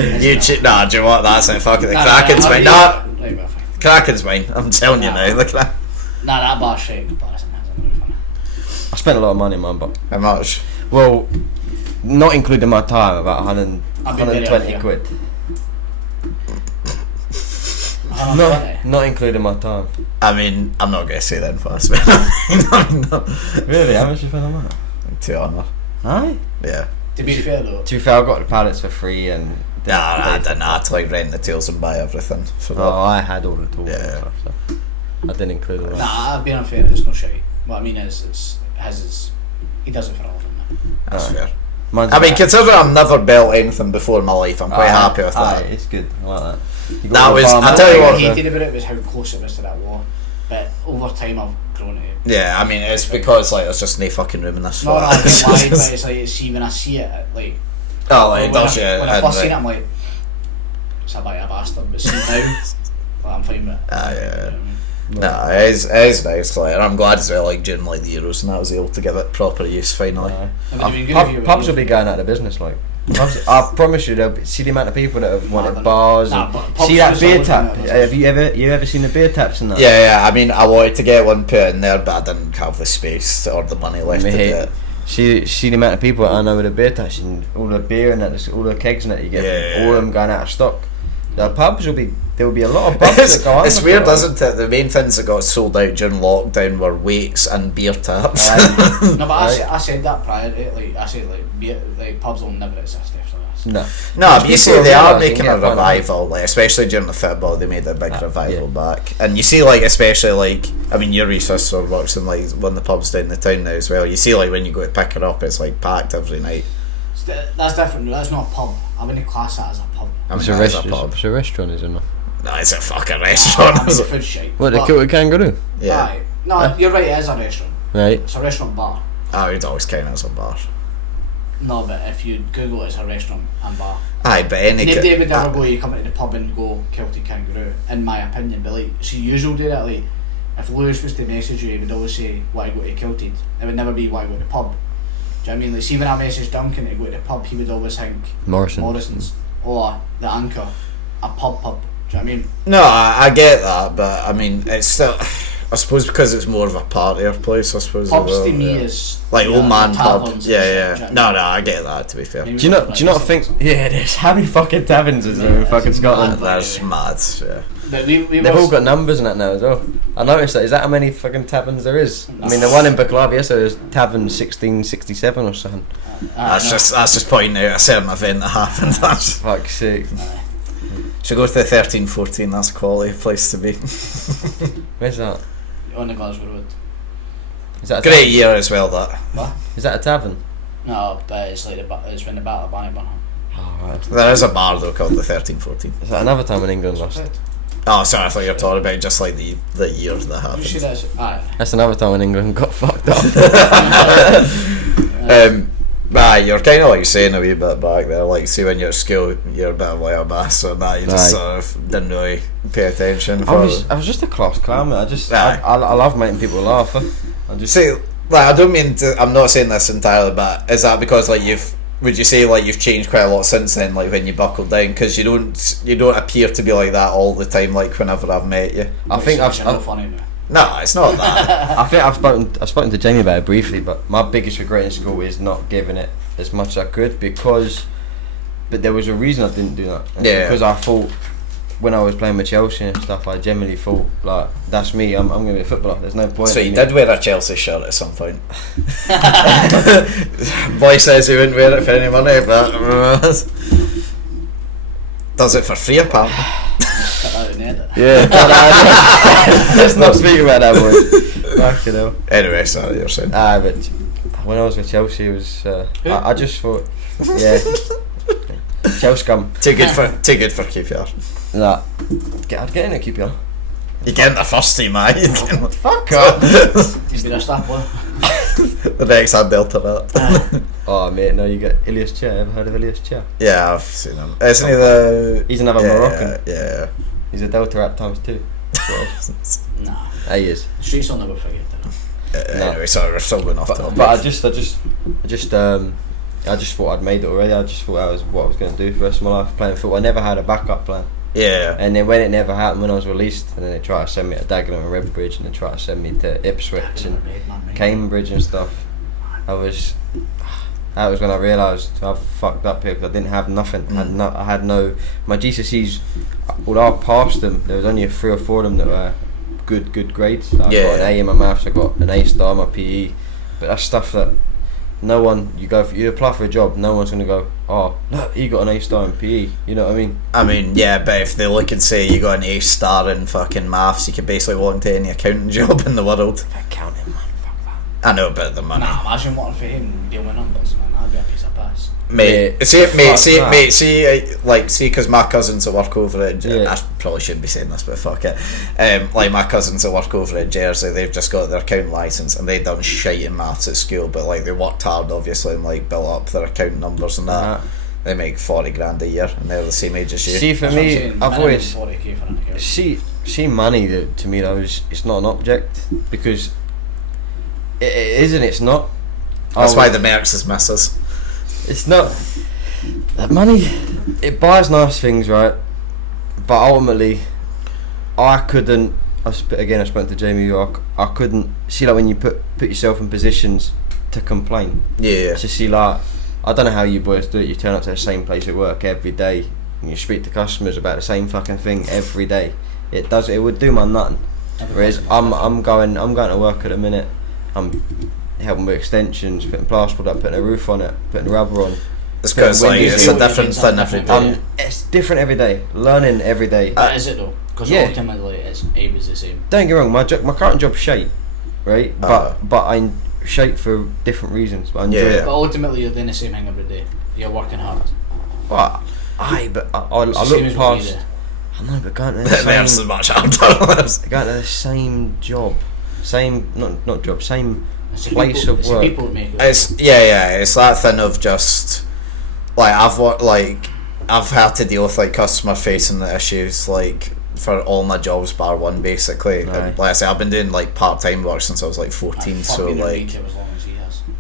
do you know what? That's it. Fuck it. The Kraken's mine. Nah, Kraken's mine. I'm telling you now. Look at that. Nah, that bar's shit in comparison. That's not really funny. I spent a lot of money, man, but... How much? Well, not including my time, about 120 quid. Not including my time. I mean, I'm not going to say then for I Really? How much you spend on that? 200. Aye? Yeah. To be fair though. To be fair, I got the pallets for free and... I didn't have to like rent the tools and buy everything. For that. I had all the tools Yeah. and stuff, so I didn't include all that. Nah, I've been unfair, it's no shite. What I mean is, he does it for all of them. That's fair. Mine's I mean, considering I've never built anything before in my life, I'm quite happy with that. It's good, I like that. That was, I tell you What what, I hated about it was how close it was to that wall. But over time I've grown it. yeah, I mean, it's because like there's just no fucking room in this No, flat. I get why, but it's like, see, when I see it, like... Oh, like, it when does you. When I first seen it, I'm like, it's a bit of a bastard, but see now, well, I'm fine with it. Yeah. No, it is nice, like, and I'm glad as well, like, during like the Euros and that, I was able to give it proper use finally. Pubs will be going out of business, like. Pubs, I promise you, there'll be, see the amount of people that have wanted bars. See that beer tap? Have you ever seen the beer taps in that? Yeah, I mean, I wanted to get one put in there, but I didn't have the space or the money left to do it. See the amount of people that I know with the beer taps and all the beer and that, all the kegs and that you get, all of them going out of stock. The pubs there will be a lot of pubs that go on. It's weird, isn't it? The main things that got sold out during lockdown were wakes and beer taps. No, but I said that prior to it, like, I said, like, beer, like, pubs will never exist after this. No, but you see, they are making a revival, like, especially during the football, they made a big revival back. And you see, like, especially, like, I mean, your wee sister works in, like, one of the pubs down the town now as well. You see, like, when you go to pick her up, it's, like, packed every night. That's different, that's not a pub. I wouldn't class that as a pub. It's a restaurant, isn't it? No, it's a fucking restaurant. It's a food shite. What, the Kilty Kangaroo? Yeah. Aye. No, you're right, it is a restaurant. Right. It's a restaurant bar. Oh, it's always kind of as a bar. No, but if you Google it, it's a restaurant and bar. Aye, but any... Nobody would ever go, you come into the pub and go Kilty Kangaroo, in my opinion. But like, so you usually do that, like, if Lewis was to message you, he would always say, why go to Kilty? It would never be, why go to the pub? Do you know what I mean? Like, see when I messaged Duncan to go to the pub, he would always think Morrison's or the Anchor, a pub. Do you know what I mean? No, I get that, but I mean, it's still... I suppose because it's more of a partier place, I suppose. Pubs to me is... like old man pub. Yeah. Shit, No, I get that, to be fair. Do you not think... Yeah, it is. How many fucking taverns is there in fucking Scotland? That's mad, yeah. They've all got numbers in that now as well. I noticed that. Is that how many fucking taverns there is? I mean, the one in Bucklavia, so there's tavern 1667 or something. That's just pointing out a certain event that happened. That's fuck's sake. Should go to the 1314. That's a quality place to be. Where's that? On the Glasgow Road. Is that a great tavern? year as well? That. What? Is that a tavern? No, but it's like it's when the Battle of Bannockburn. Oh, right. There is a bar though called the 1314. Is that another time when England lost? Oh, sorry, I thought you were talking about just like the year that happened. You see that's another time when England got fucked up. You're kind of like saying a wee bit back there, like see when you're at school, you're a bit of like a bastard and that, you just sort of didn't really pay attention. I was just a class clown, man. I love making people laugh. See, like, I don't mean to, I'm not saying this entirely, but is that because like would you say like you've changed quite a lot since then, like when you buckled down, because you don't appear to be like that all the time, like whenever I've met you. I think I'm funny now. No, it's not that. I think I've spoken to Jamie about it briefly, but my biggest regret in school is not giving it as much as I could but there was a reason I didn't do that. Because I thought when I was playing with Chelsea and stuff, I generally thought like that's me. I'm going to be a footballer. There's no point. So you did wear a Chelsea shirt at some point. Boy says he wouldn't wear it for any money, but does it for free apparently. Yeah, let's not speak about that, boy. Fucking hell. Anyway, sorry, you're saying. But when I was with Chelsea, it was I just thought, Chelsea scum. Too good for QPR. Nah, I'd get in at QPR. You get in the first team, man. Fuck up. He's been a star player. The next hand Delta that. Oh mate, no, you got Ilias Chair. Ever heard of Ilias Chair? Yeah, I've seen him. Isn't he the? He's another Moroccan. Yeah. He's a Delta rap times 2. Nah. He is. The streets will never forget that. Anyway, sorry, we're still going off topic. But I just thought I'd made it already. I just thought that was what I was going to do for the rest of my life, playing football. I never had a backup plan. Yeah. And then when it never happened, when I was released, and then they tried to send me to Dagenham and Redbridge, and they tried to send me to Ipswich and Cambridge and stuff. That was when I realised I fucked up here because I didn't have nothing. I had no. My GCSEs, although I passed them, there was only 3 or 4 of them that were good grades. Like I got an A in my maths, I got an A star in my PE, but that's stuff that no one. You apply for a job, no one's gonna go, oh look, you got an A star in PE. You know what I mean? I mean, yeah, but if they look and say you got an A star in fucking maths, you can basically walk into any accounting job in the world. Accounting, man, fuck that. I know about the money. Nah, imagine working for him dealing with numbers, man. That'd be a piece of piss. Mate, see, because my cousins that work over at, I probably shouldn't be saying this, but fuck it. Like my cousins that work over at Jersey, they've just got their accounting licence and they've done shite in maths at school, but like they worked hard obviously and like built up their account numbers and that. They make 40 grand a year and they're the same age as you. See, for me, I've always see money to me though it's not an object, because it isn't. It's not. That's why the Mercs is misses. It's not that money. It buys nice things, right? But ultimately, I couldn't. I spoke to Jamie York. I couldn't see, like, when you put yourself in positions to complain. Yeah. To see, like, I don't know how you boys do it. You turn up to the same place at work every day, and you speak to customers about the same fucking thing every day. It would do my nothing. Whereas I'm going to work at the minute. I'm helping with extensions, putting plasterboard up, putting a roof on it, putting rubber on. It's because like it's a different thing every day. It's different every day. Learning every day. Is it though? Because ultimately it's always the same. Don't get me wrong. My current job's shite, right? But I'm shite for different reasons. But I enjoy it. But ultimately you're doing the same thing every day. You're working hard. Well, I look past. I know, but going to the same. So much harder. Going to the same job, same not job, same place of work. It's it's that thing of just like I've had to deal with like customer facing issues like for all my jobs bar one basically. And, like I say, I've been doing like part time work since I was like 14. So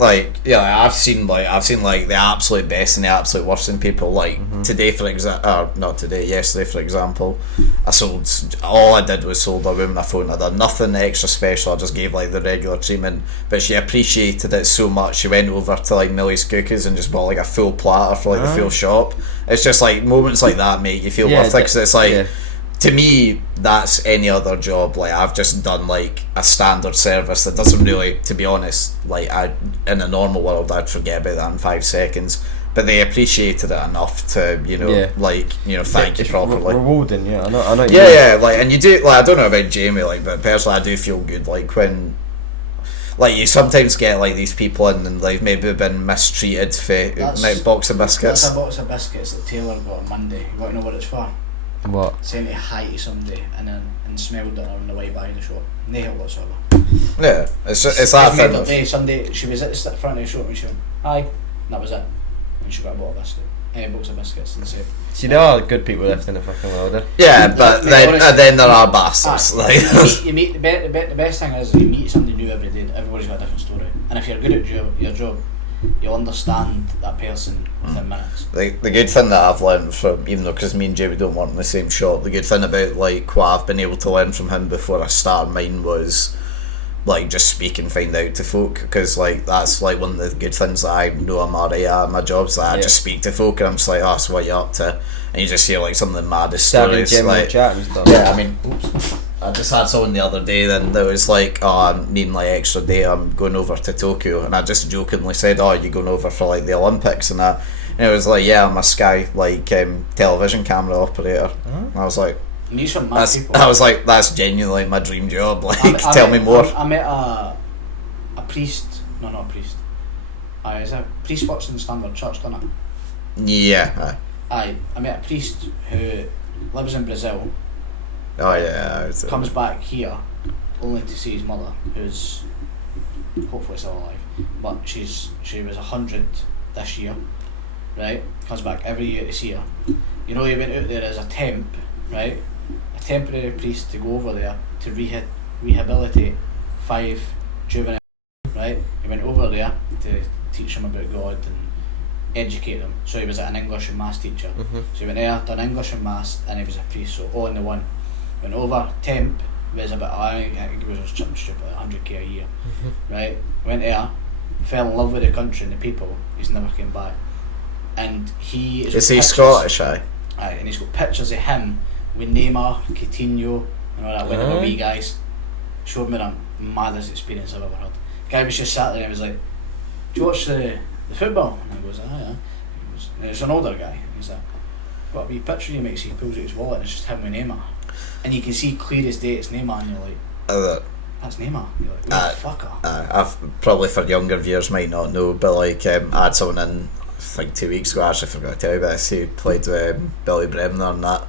I've seen the absolute best and the absolute worst in people. Like yesterday for example, all I did was sold a woman a phone. I did nothing extra special. I just gave like the regular treatment, but she appreciated it so much. She went over to like Millie's Cookies and just bought like a full platter for like the full shop. It's just like moments like that make you feel worth it, because it's like. To me, that's any other job. Like I've just done like a standard service that doesn't really, to be honest, like in a normal world I'd forget about that in 5 seconds. But they appreciated it enough to, thank you properly. Rewarding, I know. Like, and you do, like, I don't know about Jamie, like, but personally I do feel good, like when, like, you sometimes get like these people in and they've maybe been mistreated for a box of biscuits. That's a box of biscuits that Taylor got on Monday. You want to know what it's for? What? Saying to hi to somebody and smelled it on the way by the shop. No help whatsoever. Yeah, it's that thing. Sunday, she was at the front of the shop and she went, hi, and that was it. And she got a box of biscuits and said. See, there are good people left in the fucking world. Yeah, but then there are bastards. You meet the best thing is you meet somebody new every day. Everybody's got a different story, and if you're good at your job, you'll understand that person within minutes. The good thing that I've learned from, even though because me and Jamie don't work in the same shop, the good thing about like what I've been able to learn from him before I started mine was like just speak and find out to folk, because like that's like one of the good things that I know I'm alright at my jobs, that I just speak to folk and I'm just like, oh, so what you up to? And you just hear like some of the maddest stories. Like, chat and stuff. Yeah, I mean, I just had someone the other day then that was like, oh, I'm needing like extra day, I'm going over to Tokyo, and I just jokingly said, oh, you going over for like the Olympics and that, and it was like, yeah, I'm a Sky like television camera operator. And I was like, I was like, that's genuinely my dream job, like tell me more. I met a priest, no, not a priest, is a priest works in the Standard Church, doesn't it? Yeah. I met a priest who lives in Brazil. Oh yeah. Comes back here only to see his mother, who's hopefully still alive, but she was 100 this year, right? Comes back every year to see her. He went out there as a temp, right? A temporary priest to go over there to rehabilitate 5 juveniles, right? He went over there to teach them about God and educate them. So he was an English and Maths teacher. So he went there, done English and Maths, and he was a priest. So all in the one. Went over, temp, was about, I think he was something stupid, like 100k a year. Right? Went there, fell in love with the country and the people, he's never came back. And he is he Scottish, aye, and he's got pictures of him with Neymar, Coutinho, and all that, when they were wee guys. Showed me the maddest experience I've ever had. The guy was just sat there and he was like, "Do you watch the football?" And I goes, "Ah, yeah." It was an older guy. He's like, "Got a wee picture he makes." He pulls out his wallet and it's just him with Neymar, and you can see clear as day it's Neymar, and you're like, "That's Neymar." You're like, "What the fucker?" I've probably, for younger viewers might not know, but like I had someone in, I think 2 weeks ago, actually forgot to tell you this, who played with Billy Bremner and that.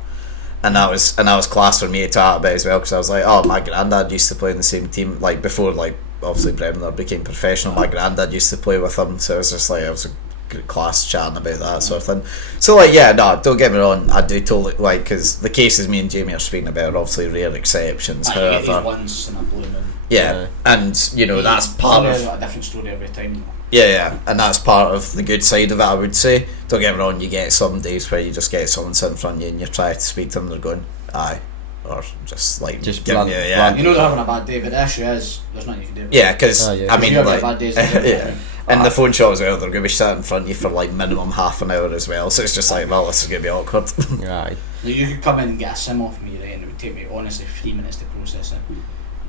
And that was class for me to talk about as well, because I was like, oh, my granddad used to play in the same team, like before, like obviously Bremner became professional. My granddad used to play with him, so it was just like, it was a good class chatting about that sort of thing. So like, yeah, no, don't get me wrong, I do totally, like, because the cases me and Jamie are speaking about are obviously rare exceptions. However, get these ones in a blue moon. Yeah, and you know that's part of a different story every time. Yeah, and that's part of the good side of it, I would say. Don't get me wrong, you get some days where you just get someone sitting in front of you and you try to speak to them, they're going, aye, or just like just giving blunt, you, yeah. You know they're having a bad day, but the issue is there's nothing you can do. Yeah, because I mean, like, bad days, yeah. And the phone shop as well, they're going to be sitting in front of you for like minimum half an hour as well, so it's just like, well, this is going to be awkward. Right. You could come in and get a sim off me, right, and it would take me honestly 3 minutes to process it.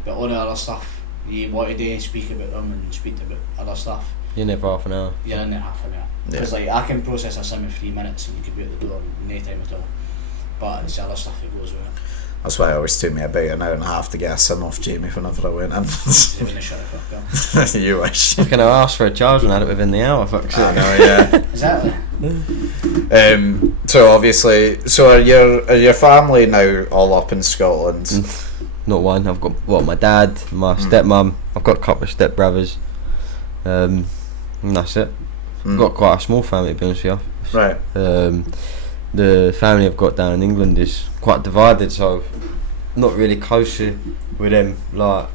But all the other stuff, you want to do, speak about them and speak about other stuff. You're in there for half an hour. You're in there half an hour. Because like I can process a sim in 3 minutes and you could be at the door in no time at all. But it's the other stuff that goes with it. That's why it always took me about an hour and a half to get a sim off Jamie whenever I went in. They wouldn't shut the fuck up. You wish. I can ask for a charge and had it within the hour, fuck's sake. I know, yeah. Exactly. So obviously, so are your family now all up in Scotland? Not one. I've got my dad, my stepmum. I've got a couple of stepbrothers. And that's it. I've got quite a small family, to be honest with you. Right. The family I've got down in England is quite divided, so not really close with them, like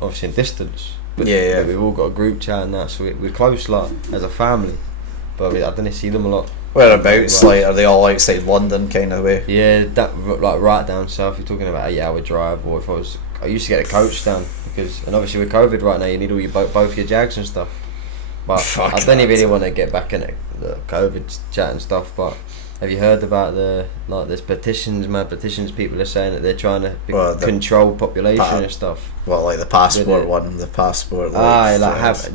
obviously in distance. But we've all got a group chat and that, so we're close, like as a family. But I don't see them a lot. Whereabouts? Like, are they all outside London, kind of way? Yeah, that like right down south. You're talking about 8 hour drive, or if I used to get a coach down and obviously with COVID right now, you need all your both your Jags and stuff. But I don't really want to get back in the COVID chat and stuff. But have you heard about there's petitions, people are saying that they're trying to control population and stuff. Well, like the passport one, the passport.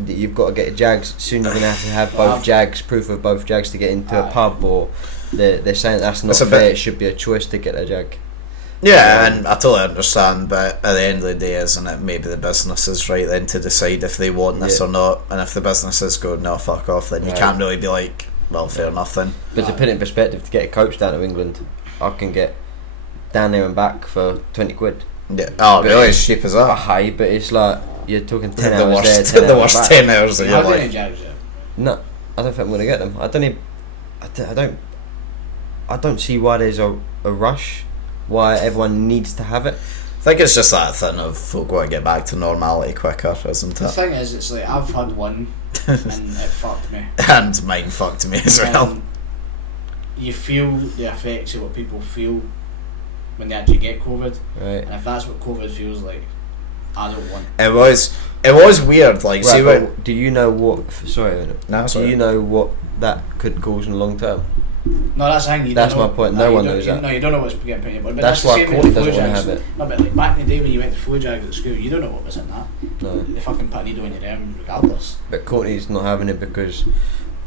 You've got to get Jags. Soon you're gonna have both Jags, proof of both Jags to get into a pub, or they're saying that's not fair. It should be a choice to get a Jag. Yeah, and I totally understand, but at the end of the day, isn't it maybe the businesses right then to decide if they want this or not, and if the businesses go, no, fuck off, then you can't really be like, well, fair enough then. But to put it in perspective, to get a coach down to England, I can get down there and back for 20 quid. Yeah. Oh, but really? It's cheap as that? High, but it's like, you're talking 10 hours there, 10 the hours worst back. 10 hours of your How life. Jags, No, I don't think I'm going to get them. I don't see why there's a rush, why everyone needs to have it. I think it's just that thing of folk want to get back to normality quicker, isn't it? The thing is, it's like I've had one and it fucked me. And mine fucked me as well. You feel the effects of what people feel when they actually get COVID, right? And if that's what COVID feels like, I don't want it. It was weird, like, right, see what... Do you know what... Sorry, do you know what that could cause in the long term? No, that's the thing. That's my point. No one knows that. No, you don't know what's getting put in your body. But that's why Courtney doesn't want to have it. No, but like back in the day when you went to flu jag at school, you don't know what was in that. No. They fucking put a needle in your arm regardless. But Courtney's not having it because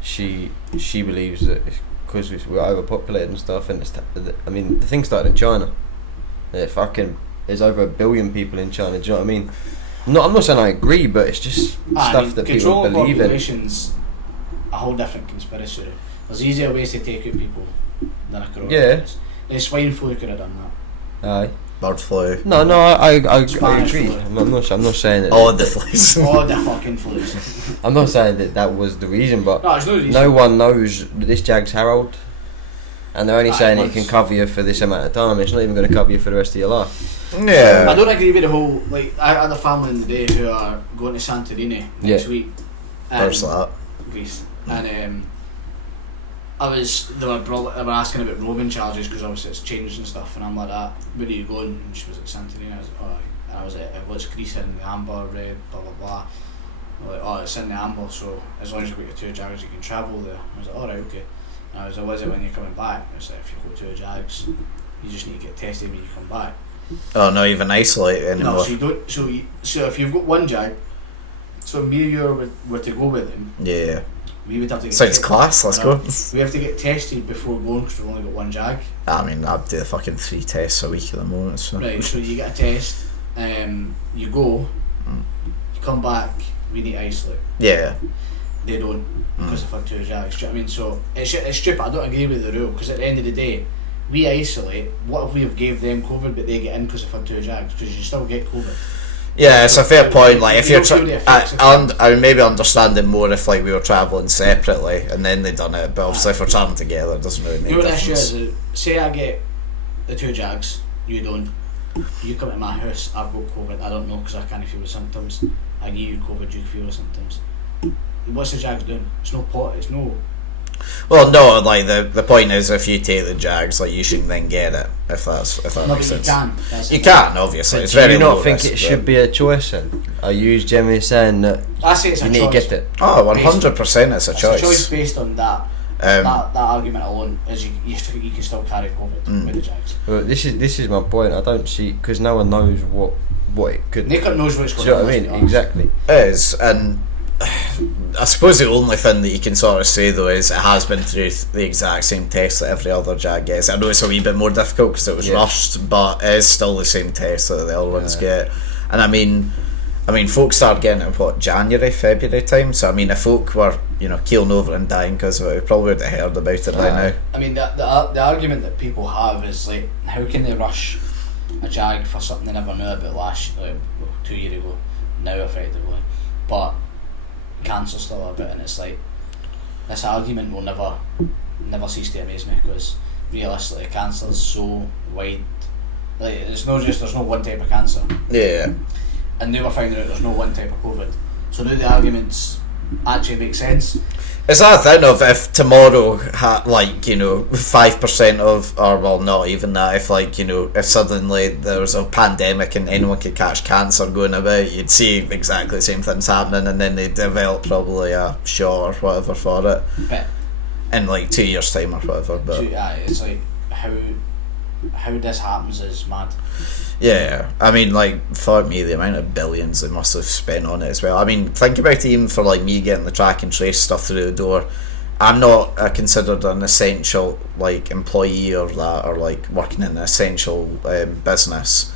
she believes that because we're overpopulated and stuff. And I mean, the thing started in China. There's over 1 billion people in China. Do you know what I mean? I'm not saying I agree, but it's just stuff that people believe in. Population's a whole different conspiracy. There's easier ways to take out people than a coronavirus. Yeah. The swine flu could have done that. Aye. Bird flu. No, I agree. Flu. I'm not saying that. All the flus. All the fucking flus. I'm not saying that was the reason, but no, it's no reason. No one knows that this Jag's Harold, and they're only saying it can cover you for this amount of time. It's not even going to cover you for the rest of your life. Yeah. I don't agree with the whole, like, I had a family in the day who are going to Santorini next week. There's that. Greece. And They were asking about roaming charges because obviously it's changed and stuff, and I'm like that. Where are you going? And she was at Santorini. I was like, alright. And I was like, what's Greece in? The amber, red, blah blah blah. I'm like, oh, it's in the amber, so as long as you've got your 2 Jags, you can travel there. I was like, alright, okay. And I was like, what is it when you're coming back? I was like, if you've got 2 Jags, you just need to get tested when you come back. Oh, not even isolate anymore. No, so you don't. So if you've got 1 Jag, so me and you were to go with them. Yeah. We would have to get Sounds class, let's go. We have to get tested before going because we've only got 1 Jag. I mean, I'd do the fucking 3 tests a week at the moment. So. Right, so you get a test, you go, you come back, we need to isolate. Yeah. They don't, because they've had 2 Jags. Do you know what I mean? So it's stupid. I don't agree with the rule because at the end of the day, we isolate. What if we have gave them COVID but they get in because they've had 2 Jags? Because you still get COVID. Yeah, it's a fair point. Like if you're, I maybe understand it more if like we were travelling separately and then they done it. But obviously, if we're travelling together, it doesn't really make a difference. Say I get the 2 Jags, you don't. You come to my house, I've got COVID. I don't know because I can't feel the symptoms. I give you COVID, you feel the symptoms. What's the Jags doing? It's no pot. It's no. Well, no, like the point is, if you take the Jags, like you shouldn't then get it. If that makes sense. You can, obviously. But it's do very you not low think risk, it should be a choice? Then are you generally saying that I say it's you a need choice. to get it? Oh, 100%, it's a choice. It's a choice based on that. That argument alone is you can still carry COVID with the Jags. Well, this is my point. I don't see because no one knows what it could. Nick knows what's Do going you know on. what I mean? Exactly. It is, and I suppose the only thing that you can sort of say though is it has been through the exact same test that every other Jag gets. I know it's a wee bit more difficult because it was rushed, but it is still the same test that the other ones get. And I mean, folk started getting it in January, February time. So I mean, if folk were keeling over and dying because of it, we probably would have heard about it by now. I mean, the argument that people have is like, how can they rush a Jag for something they never knew about 2 years ago, now effectively, but cancer's still a bit, and it's like this argument will never cease to amaze me because realistically cancer is so wide. Like there's no one type of cancer. Yeah. And now we're finding out there's no one type of COVID. So now the arguments actually make sense. It's that thing of if tomorrow had 5% of, or well not even that, if suddenly there was a pandemic and anyone could catch cancer going about, you'd see exactly the same things happening, and then they'd develop probably a shot or whatever for it. But in 2 years time or whatever. But it's like how this happens is mad. Yeah, I mean, fuck me, the amount of billions they must have spent on it as well. I mean, think about it, even for me getting the track and trace stuff through the door. I'm not considered an essential employee or that, or working in an essential business.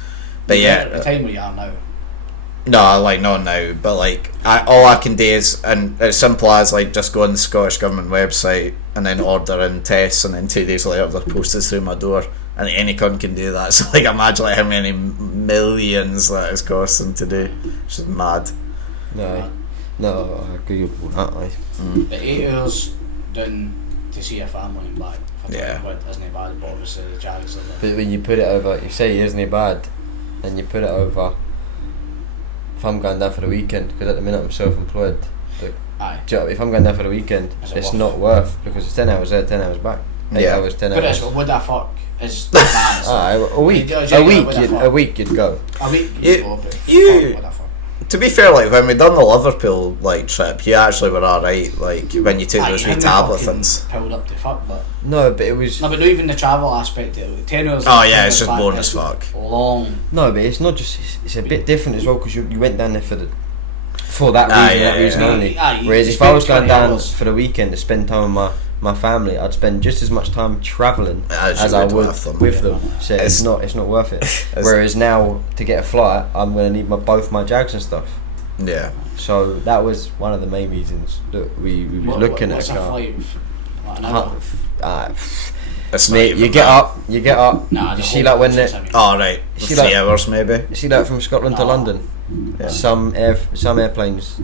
But at the time where you are now. No, not now. But all I can do is, and it's simple as just go on the Scottish Government website and then order in tests, and then 2 days later they're posted through my door. And any cunt can do that. So imagine how many millions that is costing to do. It's just mad. No, I agree with that. The 8 hours down to see a family and back for 20 quid isn't bad, but obviously the Jags are there. But when you put it over, you say it isn't bad, and you put it over. If I'm going down for the weekend, because at the minute I'm self-employed. If I'm going down for the weekend, it's not worth because it's 10 hours there, 10 hours back. 8 hours, 10 hours. But it's what the fuck is the balance. A week you'd go. A week you'd go, to be fair, when we done the Liverpool trip, you actually were alright. When you took those wee tablet things. Pilled up to fuck, but no, but it was. No, but not even the travel aspect. 10 hours. Oh yeah, it's just boring as fuck. Long. No, but it's not just. It's a bit different as well because you went down there for that reason only. Whereas if I was going down for the weekend to spend time with my family, I'd spend just as much time travelling as I would with them. So it's not worth it. Whereas now to get a flight, I'm going to need both my Jags and stuff. Yeah. So that was one of the main reasons that we were looking at a car. Mate, you get up. Nah, you see that when they. Oh right, 3 hours maybe. You see that from Scotland to London. Yeah. Some airplanes,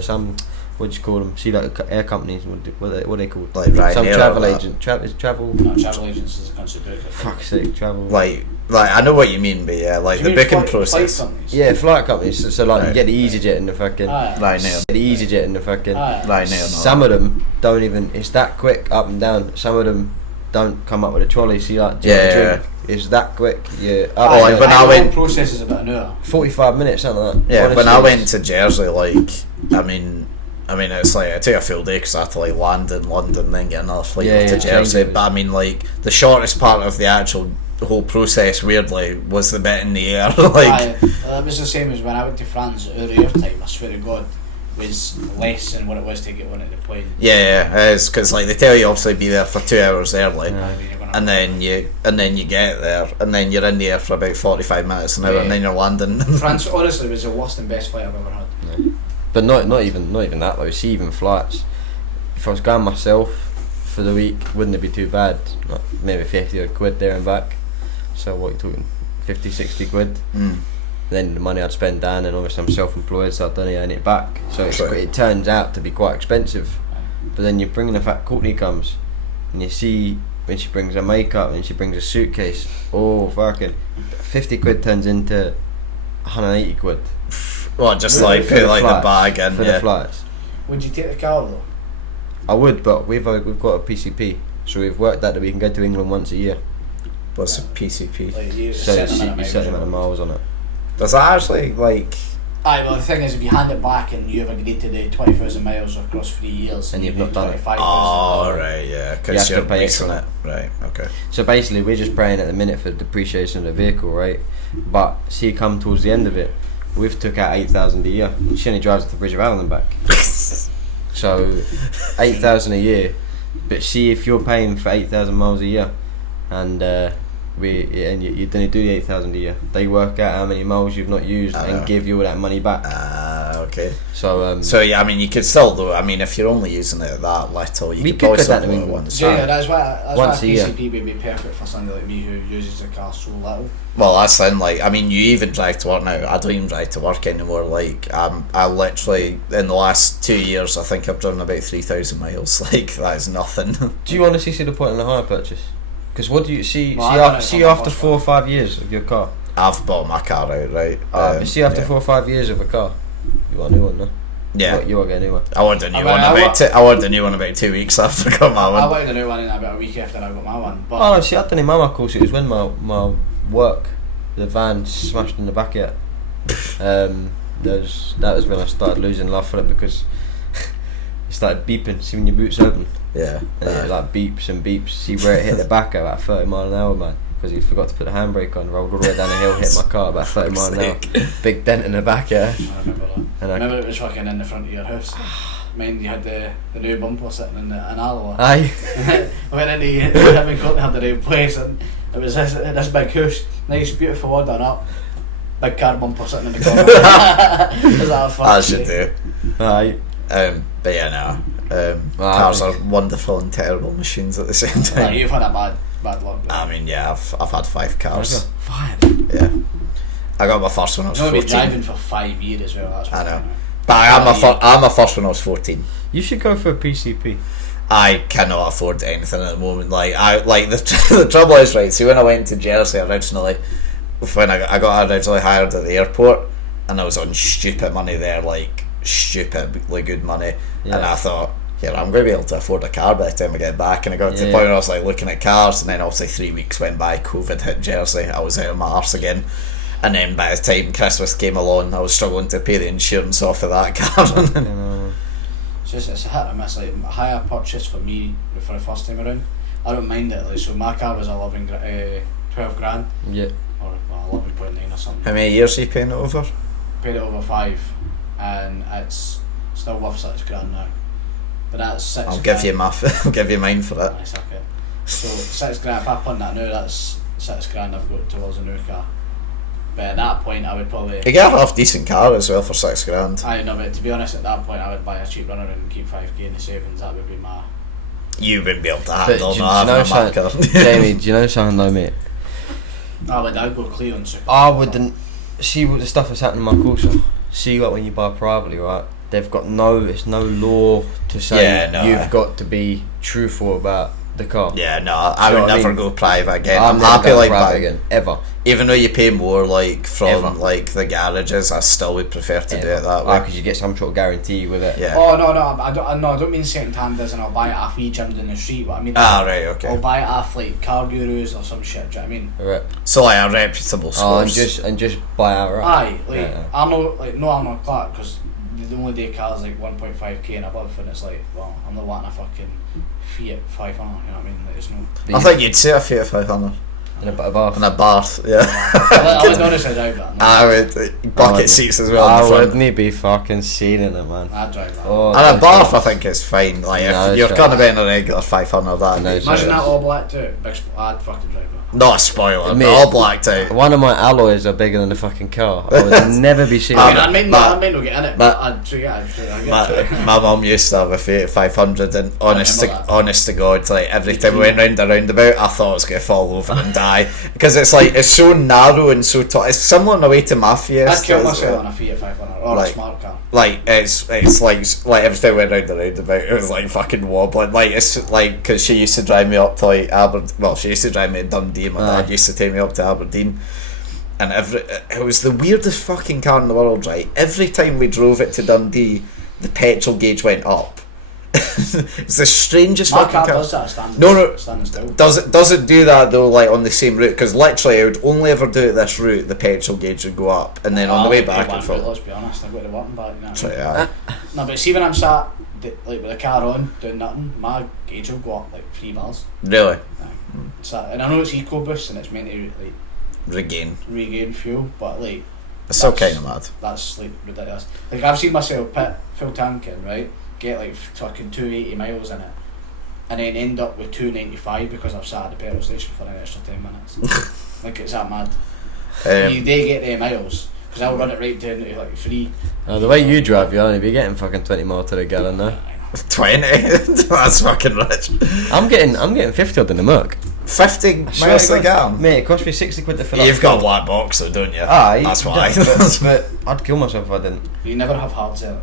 some what do you call them? See, like air companies. What are they called? Like Ryanair. Some travel agent. Travel. No, travel agents is a concept. Fuck's sake, travel. Like I know what you mean, but yeah, like the booking process. Yeah, flight companies. So like you get the EasyJet and the fucking Ryanair. The EasyJet and the fucking Ryanair. Some of them don't even. It's that quick up and down. Some of them don't come up with a trolley. See, like drink. It's that quick. Yeah. Like when I went, process is about an hour. 45 minutes, something like that. Yeah, honestly, when I went to Jersey, like I mean, it's like I took a full day because I had to like land in London, then get another flight to Jersey. But I mean, like the shortest part of the actual whole process, weirdly, was the bit in the air. Like that was the same as when I went to France. Our air time, I swear to God, was less than what it was to get on at the plane. Yeah, it's because like they tell you obviously be there for 2 hours early, and then you get there, and then you're in the air for about 45 minutes an hour, and then you're landing. France honestly was the worst and best flight I've ever had. Yeah. But not even that though. See, even flights. If I was going myself for the week, wouldn't it be too bad? Like maybe 50 odd quid there and back. So what you talking? 50, 60 quid. Then the money I'd spend down, and obviously I'm self-employed, so I don't earn it back. So it turns out to be quite expensive. But then you bring in the fact Courtney comes, and you see when she brings her makeup and she brings a suitcase. Oh fucking, 50 quid turns into 180 quid. Well, just like put like the bag in for the flights. Would you take the car though? I would, but we've got a PCP, so we've worked out that we can go to England once a year. What's a PCP? Like you set certain amount of miles on it. Does that actually like? Aye, well the thing is, if you hand it back and you've agreed to do 20,000 miles across 3 years, and you've not done it. Oh right, yeah, because you're leasing it. Right, okay. So basically, we're just praying at the minute for the depreciation of the vehicle, right? But see, come towards the end of it, we've took out 8,000 a year. She only drives to the Bridge of Allan and back. So 8,000 a year. But see, if you're paying for 8,000 miles a year, and you don't do the 8,000 a year, they work out how many miles you've not used and give you all that money back. Okay. So yeah, I mean, you could still do it. I mean, if you're only using it that little, you could probably still do it once. Yeah, that's why PCP would be perfect for somebody like me who uses a car so little. Well, that's in like, I mean, you even drive to work now. I don't even drive to work anymore. Like, I literally in the last 2 years, I think I've driven about 3,000 miles. Like, that is nothing. Do you honestly see the point in a hire purchase? Because what do you see? Well, see after 4 or 5 years of your car. I've bought my car out, right? But see after 4 or 5 years of a car, you want a new one, no? Yeah, you want to get a new one. I wanted a new one about 2 weeks after I got my one. I wanted a new one in about a week after I got my one. But no, see, I done in my course. It was when my work, the van smashed in the back of it. That was when I started losing love for it, because it started beeping. See when your boots open. Yeah. And it like beeps and beeps. See where it hit the back at about 30 mile an hour, man. Because he forgot to put the handbrake on, rolled all the way down the hill, hit my car about 30 mile an hour. Big dent in the back, yeah. I remember that. And I remember it was fucking in the front of your house. Mind you had the new bumper sitting in an alleyway. Aye. I went in the him and Courtney had the new place, and it was this big house, nice beautiful one done up, big car bumper sitting in the corner. I should do. Aye. But yeah, no. Cars are wonderful and terrible machines at the same time. You've had a bad luck. I mean, yeah, I've had 5 cars. 5? Yeah. I got my first when I was 14. I've been driving for 5 years as well. That's what I know. But I'm my first when I was 14. You should go for a PCP. I cannot afford anything at the moment. Like the trouble is, right. See, when I went to Jersey originally, when I got originally hired at the airport, and I was on stupid money there, like stupidly good money, and I thought, yeah, I'm going to be able to afford a car by the time I get back. And I got to the point where I was like looking at cars, and then obviously 3 weeks went by, COVID hit Jersey, I was out of my arse again. And then by the time Christmas came along, I was struggling to pay the insurance off of that car. It's a hit or miss. Like a hire purchase for me for the first time around, I don't mind it. Like, so my car was 12 grand. Yeah. Or 11.9 or something. How many years are you paying it over? Paid it over 5, and it's still worth 6 grand now. But that's 6 I'll grand. I'll give you mine for that. Nice, okay. So 6 grand. If I punt that now, that's 6 grand I've got towards a new car. But at that point, I would probably... You get a half decent car as well for 6 grand. I know, but to be honest, at that point, I would buy a cheap runner and keep 5k in the savings. That would be my... You wouldn't be able to handle that having a car. Jamie, do you know something though, mate? I'd go Clio and super. I wouldn't... See what the stuff that's happening in my course. See, like when you buy privately, right? they've got it's no law to say you've got to be truthful about the car. Yeah, no, I would never go private again. I'm never happy like private that again, ever. Even though you pay more like from like the garages, I still would prefer to do it that way. Because you get some sort of guarantee with it. Yeah. Oh no, I don't mean second hand as in I'll buy it off e-gyms in the street, but I mean right, okay. I'll buy it off like Car Gurus or some shit, do you know what I mean? Right. So like a reputable source. And just buy outright. Aye, like I'm not Clark, because the only day car's like 1.5k and above, and it's like, well, I'm not wanting a fucking Fiat 500, you know what I mean? Like, it's no. I think you'd say a Fiat 500. In a bath. In a bath, yeah. I would honestly drive that. I would. Bucket seats as well. I wouldn't be fucking seeing it, man. I'd drive that. And a bath, I think, is fine. Like, if you're going to be in a regular 500, imagine that all black too. I'd fucking drive that. Not a spoiler, but all blacked out. One of my alloys are bigger than the fucking car. I would never be seeing it. I might not get in it, but I'd my mum used to have a Fiat 500, and honest to God, like every time we went round the roundabout, I thought I was going to fall over and die, because it's like, it's so narrow and so tall. It's similar in a way to my Fiesta. I'd kill myself on a Fiat 500 or a smart car. Like it's like every time we went round the roundabout, it was like fucking wobbling. Like, it's like, because she used to drive me up to like Aberdeen. Well, she used to drive me to Dundee. My dad used to take me up to Aberdeen, and it was the weirdest fucking car in the world, right? Every time we drove it to Dundee, the petrol gauge went up. It's the strangest fucking car. Does that standing still. Doesn't do that though, like on the same route, because literally I would only ever do it this route, the petrol gauge would go up, and then on the way back and forth. Let's be honest, I've got the working back now. Yeah. No, but see, when I'm sat like with the car on doing nothing, my gauge will go up like 3 bars. Really? So, and I know it's EcoBoost and it's meant to like regain fuel, but like it's still kind of mad. That's like ridiculous. Like, I've seen myself put full tank in, right, get like fucking 280 miles in it, and then end up with 295 because I've sat at the petrol station for an extra 10 minutes. Like, it's that mad. They get their miles, because I'll run it right down to like 3. The way you drive, you'll only be getting fucking 20 miles to the gallon now. 20? That's fucking rich. I'm getting 50 odd in the Merc. 50 miles to the gallon? Mate, it cost me 60 quid to fill up. You've got a black box though, don't you? That's why. But I'd kill myself if I didn't. You never have hard selling.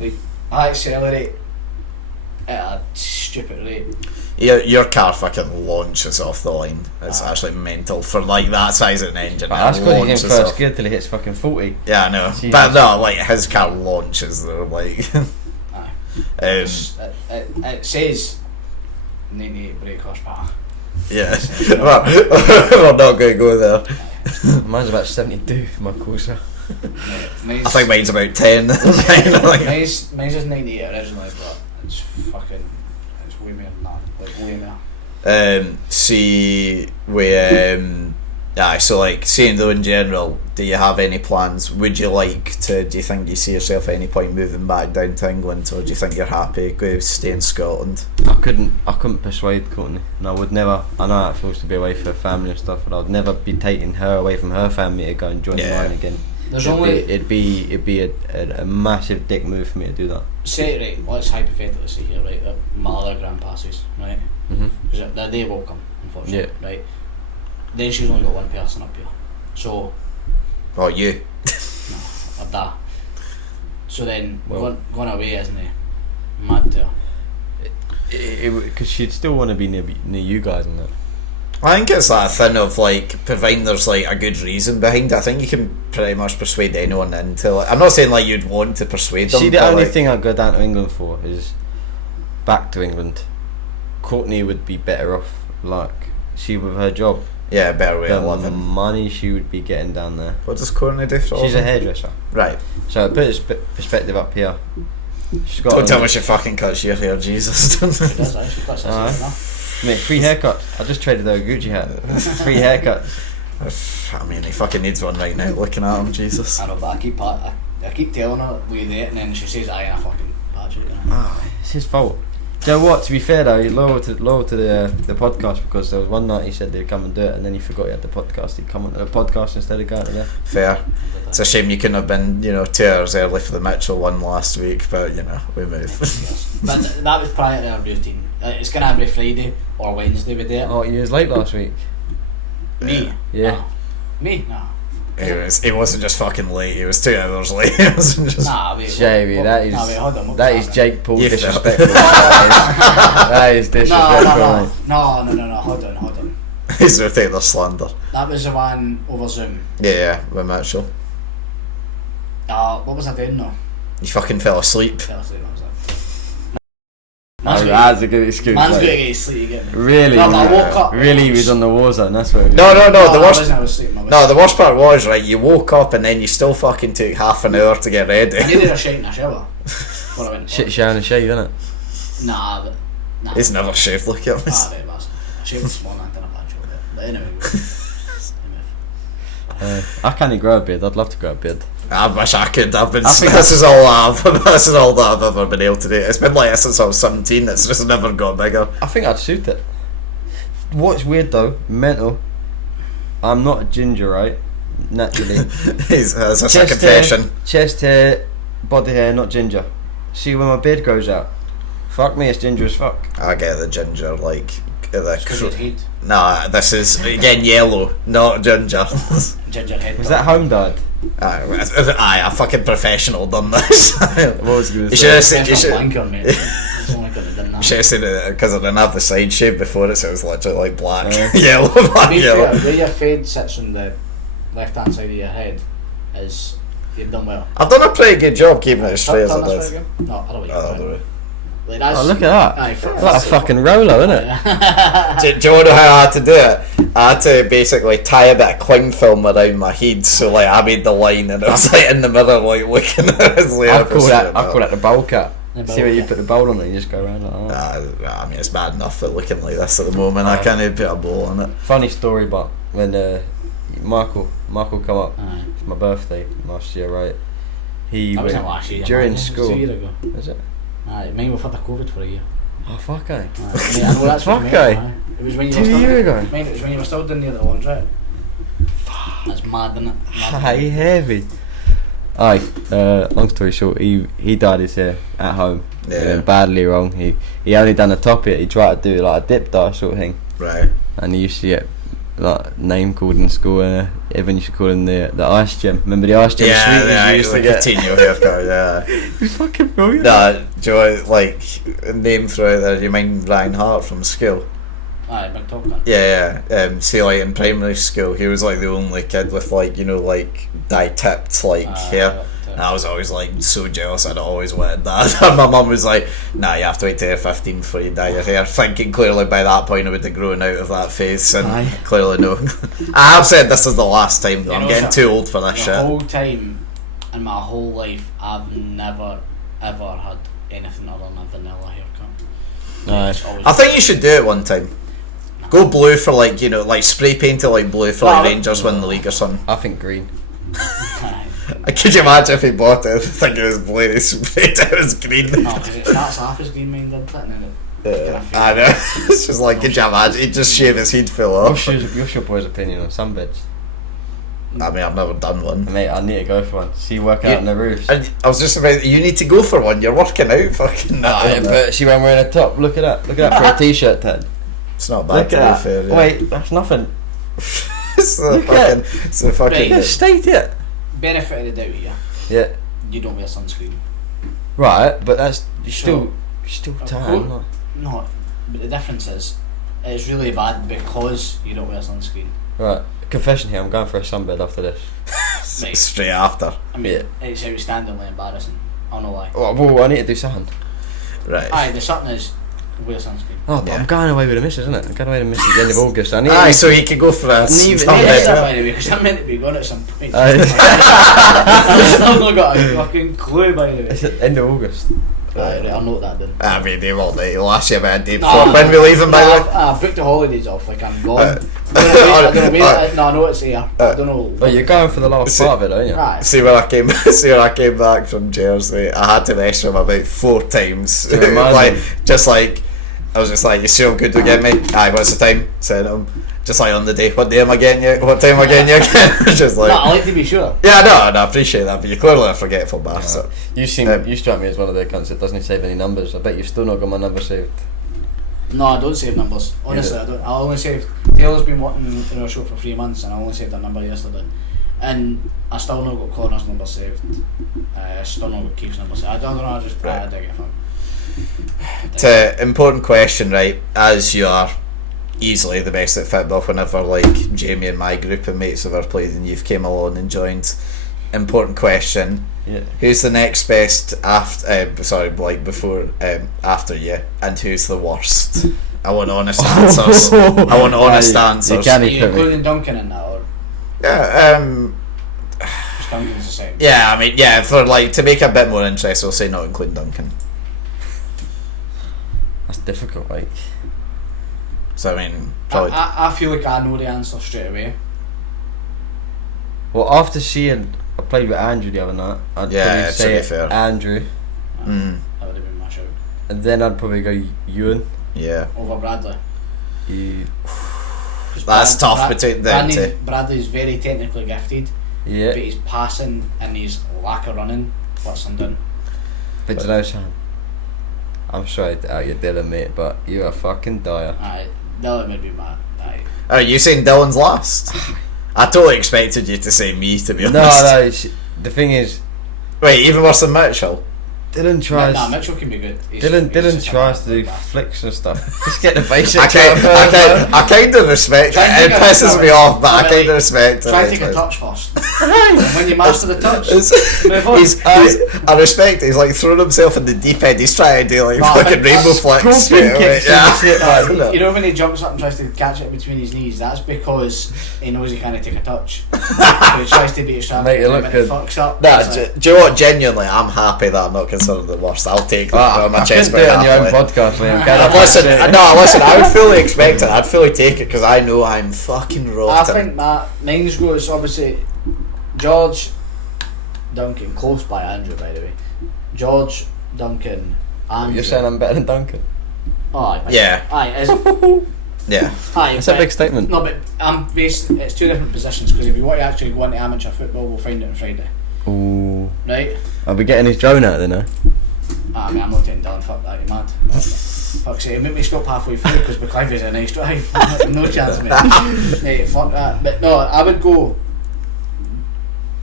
Like, I accelerate at a stupid rate. Your car fucking launches off the line. It's actually mental for like that size of an engine. That's because he's in first gear till he hits fucking 40. Yeah, I know. But no, like his car launches though, like. It says 98 brake horsepower. Yeah. Well, we're not going to go there. Mine's about 72 for my Corsa. I think mine's about 10. mine's just 98 originally, but it's way more than that. Like, way more. See, so like, saying though in general, do you have any plans? Would you like to, do you think you see yourself at any point moving back down to England, or do you think you're happy going to stay in Scotland? I couldn't persuade Courtney, and I would never. I know how it feels to be away from her family and stuff, but I would never be taking her away from her family to go and join mine again. It'd be a massive dick move for me to do that. Say it right, let's hypothetically say here, right, that my other grand passes, right? Because they will come, unfortunately, right? Then she's only got one person up here, so. Oh, you. No, that. So then, going away, isn't it? Mad to her. Because she'd still want to be near you guys and that. I think it's that thing of like, providing there's like a good reason behind it. I think you can pretty much persuade anyone into it. I'm not saying like you'd want to persuade them. See, the only thing I'd go down to England for is back to England. Courtney would be better off, like, she with her job. Yeah, better way of living. The money she would be getting down there. What does Courtney do for She's a hairdresser. Right. So put his perspective up here. Don't tell me she fucking cuts your hair, Jesus. She does, right? She cuts herself now. Mate, free haircuts. I just traded her a Gucci hat. Free haircuts. I mean, he fucking needs one right now, looking at him, Jesus. I know, but I keep telling her we do it, and then she says, I fucking patch it. It's his fault. Do you know what? To be fair though, loyal to the podcast, because there was one night he said they'd come and do it, and then he forgot he had the podcast. He'd come on to the podcast instead of going to there. Fair. It's a shame you couldn't have been, 2 hours early for the Mitchell one last week, but we move. But that was prior to our routine. It's gonna every Friday or Wednesday we do it. Oh, you was late last week. Me? Yeah. Me? No. He wasn't just fucking late. He was 2 hours late. He wasn't just. Nah, wait. Jamie, that is that is Jake Paul You disrespectful. That is disrespectful. No. Hold on. He's going to take the slander. That was the one over Zoom. Yeah, with Mitchell. What was I doing though? You fucking fell asleep. That was it. That's a good excuse. Man's going to get sleep again. Really? No, I woke up. Really, he was on the war zone. That's what. No. The worst. I was sleeping. No, the worst part was, right, you woke up and then you still fucking took half an hour to get ready. I needed a shite in the shower. Before I went. Shit shower and shave, innit? Nah. He's never shaved, look at him. Right, I shaved this morning. I done a bad job there. But anyway. I can't grow a beard. I'd love to grow a beard. I wish I could. This is all that I've ever been able to do. It's been like this since I was 17. It's just never got bigger. I think I'd suit it. What's weird though, mental. I'm not a ginger, right? Naturally. That's a confession. Chest hair, body hair, not ginger. See when my beard grows out. Fuck me, it's ginger as fuck. I get the ginger, like Because you'd hate. Nah, this is again yellow, not ginger. Ginger head. Was that home dad? Aye, a fucking professional done this. What was he gonna You say? should have said. You should. Wanker, mate. Should have said it because I didn't have the side shave before it, so it was literally like black, Yeah. yellow, black, yellow. Where your fade sits on the left hand side of your head is you've done well. I've done a pretty good job keeping it as straight as I Turn this did. way again. No, other way. Other way. Like that's, Oh, look at that. Aye, Like a fucking Rolo, isn't it? Do you want to know how I had to do it? I had to basically tie a bit of cling film around my head, so like I made the line and I was like in the mirror like looking at his layer. I call that the bowl cut. The bowl See where you cut. put the bowl on it, you just go around like that. I mean, it's bad enough for looking like this at the moment. I can't even put a bowl on it. Funny story, but when Michael come up Aye. for my birthday last year, right? He That was went not last year. during man. school. 2 years ago. Is it? Aye, mine was for the COVID for a year. Oh fuck, eh? Aye. Mate, I know that's what Fuck, you meant, aye. aye. It was when you 2 were still. years ago. Mate, it was when you were still down near the laundrette. That's mad, isn't it? Aye, heavy. Aye, long story short, he dyed his hair at home. Yeah. He went badly wrong. He only done the top of it. He tried to do like a dip dye sort of thing, Right. and he used to get like name called in school, and everyone used to call him the ice gem. Remember the ice gem? Yeah, he used to like get. continue haircut. Yeah. He's fucking brilliant. Nah, do you want, like name throughout there? Do you mind Ryan Hart from school? Aye, big top gun. Yeah. See, like in primary school, he was like the only kid with like like dye tipped like hair. And I was always like so jealous. I'd always wanted that. And my mum was like, "Nah, you have to wait till you're 15 before you dye your hair." Thinking clearly by that point I would have grown out of that phase, and Aye. clearly no. I have said this is the last time though. You I'm know getting something? too old for this The shit. whole time in my whole life, I've never ever had anything other than a vanilla haircut. Aye. It's always- I think you should do it one time. Go blue for like like spray paint it like blue for like Well, Rangers win the league or something. I think green. Aye. Could you imagine if he bought it? I think it was blue. He sprayed it as green. No, because it starts off as green minded, and then it. I know. It's just like, could you imagine? He'd just shave his head full off. What's your boy's opinion on sunbeds? I mean, I've never done one. Mate, I need to go for one. See, work out on the roofs. And I was just about. You need to go for one. You're working out, fucking. But see, when we're in a top, look at that. Look at that for a t-shirt, Ted. It's not bad Look to at be that. fair. Yeah. Wait, that's nothing. It's the look at fucking. It's the fucking. Right. Just state it. Benefit of the doubt here, Yeah. you don't wear sunscreen. Right, but that's you're So, still of tan. course. like- No, but the difference is, it's really bad because you don't wear sunscreen. Right. Confession here. I'm going for a sunbed after this. Mate, Straight after. I mean, Yeah. it's outstandingly embarrassing. I know why. Well, I need to do something. Right. Aye, the something is wear sunscreen. Oh, but Yeah. I'm going away with the missus, isn't it? I'm going away with the missus at the end of August. I need. Aye, so you can go for a. Need- sunbed, need- Yes, yeah. by the way, because I'm meant to be going at some point. Aye. I've still not got a fucking clue, by the way. It's at the end of August. Right, I'll note that then. I mean, they will. They'll ask you about a day No, before. When we leaving, by the way. I've booked the holidays off, like I'm gone. Uh, I don't know, no, I know it's here. I don't know. But you're going for the last See- part of it, aren't you? Right. See when I came. See when I came back from Jersey, I had to message him about 4 times. To remind like, him. just like, I was just like, "You still good to get me?" Aye, what's the time? Said him. Just like on the day, what day am I getting you? What time am I getting you again? Just like, No, I like to be sure. yeah, no, I appreciate that, but you're clearly a forgetful bastard. You strike me as one of the cunts that doesn't save any numbers. I bet you've still not got my number saved. No, I don't save numbers. Honestly, I don't. I only saved. Taylor's been wanting in our show for 3 months, and I only saved her number yesterday. And I still not got Connor's number saved. Still not got Keith's number saved. I don't know, I dig it to important question, right? As you are easily the best at football, whenever like Jamie and my group of mates have ever played and you've came along and joined, important question. Yeah. Who's the next best after you, and who's the worst? I want honest answers. I want honest answers. Are you including Duncan in that, or? Yeah, Duncan's the same. yeah, I mean, yeah, for like to make it a bit more interesting, we'll say not including Duncan. That's difficult, like. So I mean, probably. I feel like I know the answer straight away. Well, after seeing I played with Andrew the other night, I'd probably say fair. Andrew. That would have been my shout. And then I'd probably go Ewan. Yeah. Over Bradley. That's tough between them two. Bradley's very technically gifted. Yeah. But his passing and his lack of running lets him down. But you know, Sam, I'm sorry to out your Dylan, mate, but you're a fucking dire. Aye, Dylan would be mad. Aye. Are you saying Dylan's last? I totally expected you to say me, to be honest. No, the thing is, wait, even worse than Mitchell. Dylan tries. Nah, Mitchell can be good. Dylan tries to do flicks and stuff. Just get the basics. I kind of respect it. It pisses me off, but I kind of respect it. Try to take a touch first. When you master the touch, move on. I respect it. He's like throwing himself in the deep end. He's trying to do like fucking rainbow flicks. You know when he jumps up and tries to catch it between his knees, that's because he knows he can't take a touch. So he tries to be extravagant and it fucks up. Do you know what? Genuinely, I'm happy that I'm not considered the worst. I'll take that on my chest. I couldn't do it on your own podcast, Liam. Listen, I would fully expect it. I'd fully take it because I know I'm fucking rotten. I think mine's goes obviously George, Duncan, close by Andrew, by the way. George, Duncan, Andrew. You're saying I'm better than Duncan? Oh, aye. Yeah. Aye, yeah. Aye, that's a big statement. No, but it's two different positions, because if you want to actually go into amateur football, we'll find it on Friday. Ooh. Right? Are we getting his drone out there now? I mean, I'm not taking down, fuck that, you mad. Fuck's sake, make me stop halfway through because McClive is a nice drive. No chance, mate. Mate, fuck that. But no, I would go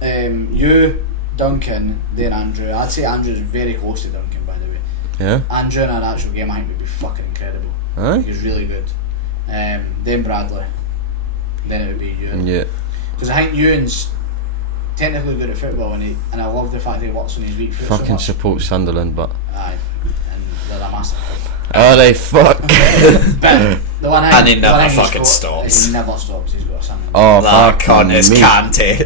you, Duncan, then Andrew. I'd say Andrew's very close to Duncan, by the way. Yeah. Andrew in an actual game I think would be fucking incredible. Aye. He's really good. Then Bradley. Then it would be Ewan. Yeah. Because I think Ewan's technically good at football, and I love the fact that he works on his weak foot. Fucking so support Sunderland, but. Aye. And they're a massive club. Oh, they fuck. But the one and he never fucking stops. He never stops. He's got a son. Oh, that cunt is canty.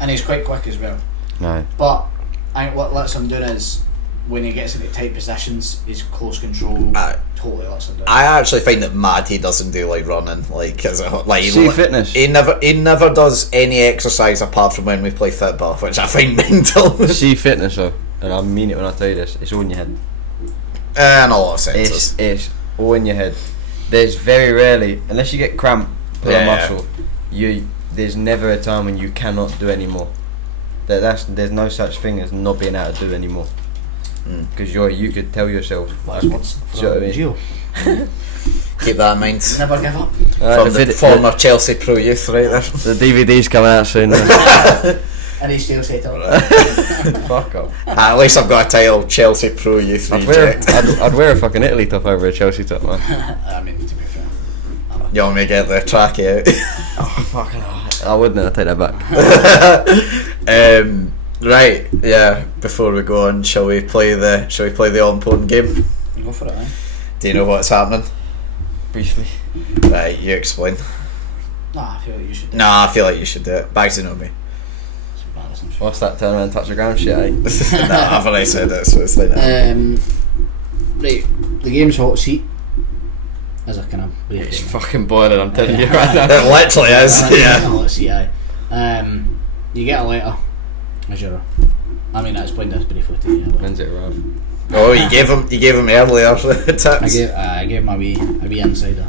And he's quite quick as well. Aye. But I think what lets him do is when he gets into tight positions, his close control totally lets him do. I actually find it mad he doesn't do like running, like as a like fitness. He never does any exercise apart from when we play football, which I find mental. See fitness though, and I mean it when I tell you this. It's all in your head. In a lot of senses. It's all in your head. There's very rarely, unless you get cramp per muscle, there's never a time when you cannot do anymore. There's no such thing as not being able to do anymore. Because you could tell yourself. Keep that in mind. Never give up. From the former Chelsea pro youth, right there. The DVD's coming out soon. And he's still set up. Fuck off. At least I've got a title, Chelsea pro youth reject. I'd wear a fucking Italy top over a Chelsea top, man. I mean, to be fair. You want me to get the trackie out? Oh fucking hell. I wouldn't. I'll take that back. Right, yeah. Before we go on, shall we play the all important game? Go for it, eh? Do you know what's happening? Briefly. Right, you explain. Nah, I feel like you should do it. Nah, I feel like you should do it. Bagsy know me. What's that turn around and touch the ground shit, eh? Nah, I've already said it, so it's like that. Right, the game's hot seat. As a kind of brief. It's fucking boiling, I'm telling you right now. It literally is, yeah. Hot seat, aye. You get a letter. As your, I mean, I explained this briefly to you. When's it arrive? Oh, you gave him earlier tips. I gave him a wee insider.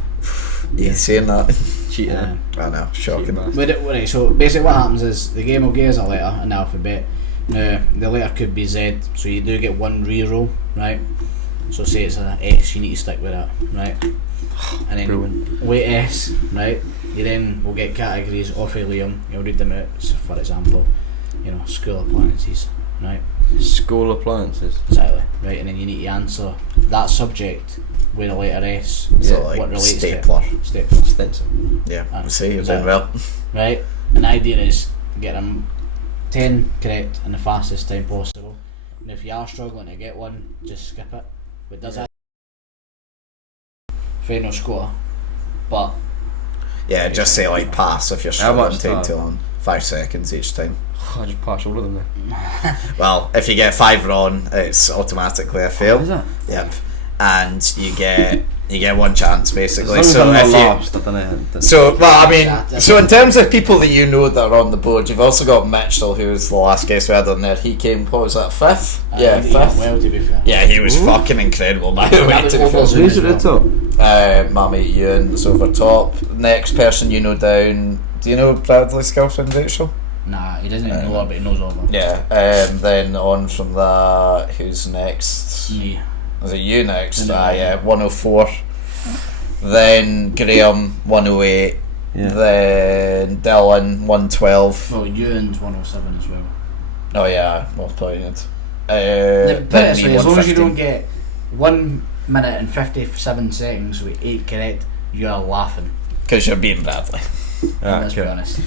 You saying that? Cheating. I know, shocking. Right, so basically what happens is the game will give us a letter, an alphabet. Now the letter could be Z, so you do get one re-roll, right? So say it's an S, you need to stick with that, right? And then wait S, right? You then will get categories off of Liam. You'll read them out. So for example, school appliances, right? School appliances. Exactly, right. And then you need to answer that subject with a letter S. So like what relates stapler. to it. Stapler. Stencil. Yeah, see, you're doing well. Right. And the idea is get them 10 correct in the fastest time possible. And if you are struggling to get one, just skip it. But does that final score? But yeah, just say like pass if you're struggling, take too long. 5 seconds each time. I just pass all of them then. Well, if you get 5 wrong, it's automatically a fail. Is that? Yep. And you get one chance basically. As So long as if I'm you last, I don't know. So, well, I mean, so in terms of people that you know that are on the board, you've also got Mitchell, who was the last guest we had on there. He came, what was that, 5th? Yeah, 5th. Well, to be fair. Yeah, he was fucking incredible, by the way. To be fair. Who's at the top? My mate Ewan was over top. Next person you know down, do you know Bradley Skilfin, Rachel? Nah, he doesn't know her, but he knows all of them. Yeah, then on from that, who's next? Me. Was it you next? Yeah, 104. Then Graham 108. Yeah. Then Dylan 112. Well, Ewan's 107 as well. Oh yeah, well played. As long as you don't get 1 minute and 57 seconds with 8 correct, you are laughing. Because you're beating Bradley. Let's be honest.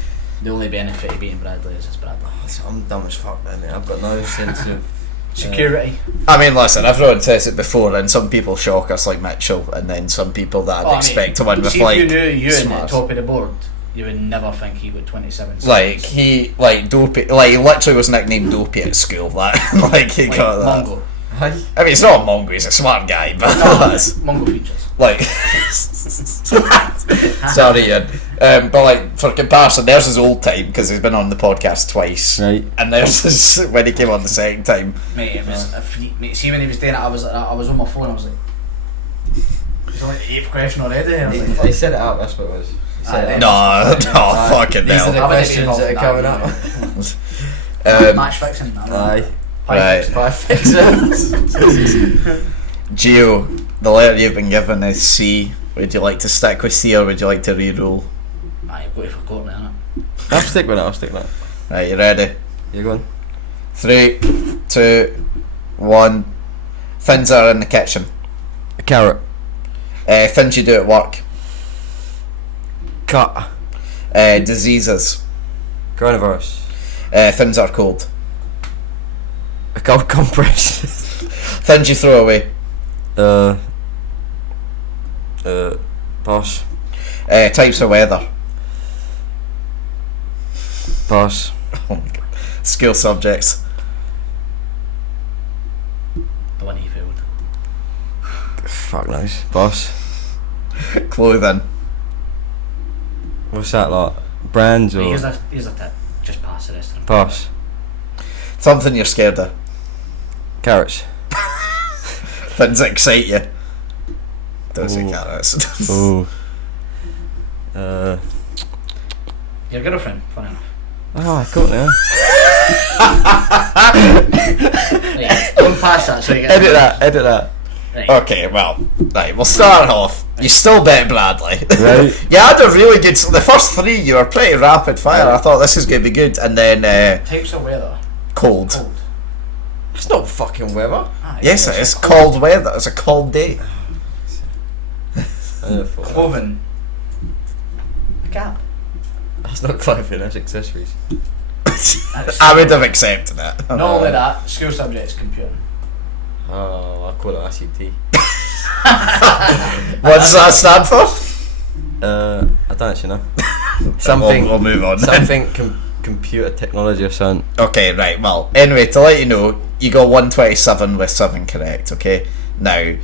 The only benefit of beating Bradley is it's Bradley. I'm dumb as fuck, man. I've got no sense of security. I mean, listen, I've run tested before, and some people shock us like Mitchell, and then some people that I'd expect to win with like. If you knew Ewan at the top of the board, you would never think he would 27 seconds. Like he, like Dopey, like he literally was nicknamed Dopey at school. That like he got that. Mongo. I mean, he's not a Mongo; he's a smart guy, but Mongo features. Like, sorry, Ian. But like for comparison, there's his old time because he's been on the podcast twice, right? And there's his when he came on the second time. Mate, it was a freak. Mate, see when he was doing it, I was on my phone. I was like, it's only the 8th question already. I was like, They set it up. That's what it was. No, fucking These are the hell. questions that are coming up. Match fixing, man. Aye. Right. Gio, the letter you've been given is C. Would you like to stick with C or would you like to re-roll? Aye, you've got to for Courtney, innit? I'll stick with that. Right, you ready? You going? 3, 2, 1. Things are in the kitchen. A carrot. Things you do at work. Cut. Diseases. Coronavirus. Things are cold. A cold compress. Things you throw away. Pass. Types of weather. Pass. Oh my God. School subjects. The one he failed. Fuck knows. Pass. Clothing. What's that like? Brands or? Here's a tip. Just pass the rest of them. Pass. Something you're scared of. Carrots. Things that excite you. Don't say carrots. Ooh. Your girlfriend, funny enough. Oh, I got now. Right, don't pass that so you get Edit that. Right. Okay, well, right, we'll start off. You still bet Bradley. Right. You had a really good. The first 3 you were pretty rapid fire. I thought this is going to be good, and then Types of weather. cold. It's not fucking weather. Yes, it is cold weather. It's a cold day. Clothing. A cap. That's not clothing. That's accessories. I would have accepted it. Not only that, school subjects computer. Oh, I call it ICT. What does that stand for? I don't actually know. Something. We'll move on. Something computer technology or something. Okay, right. Well, anyway, to let you know, you got 127 with 7 correct. Okay, now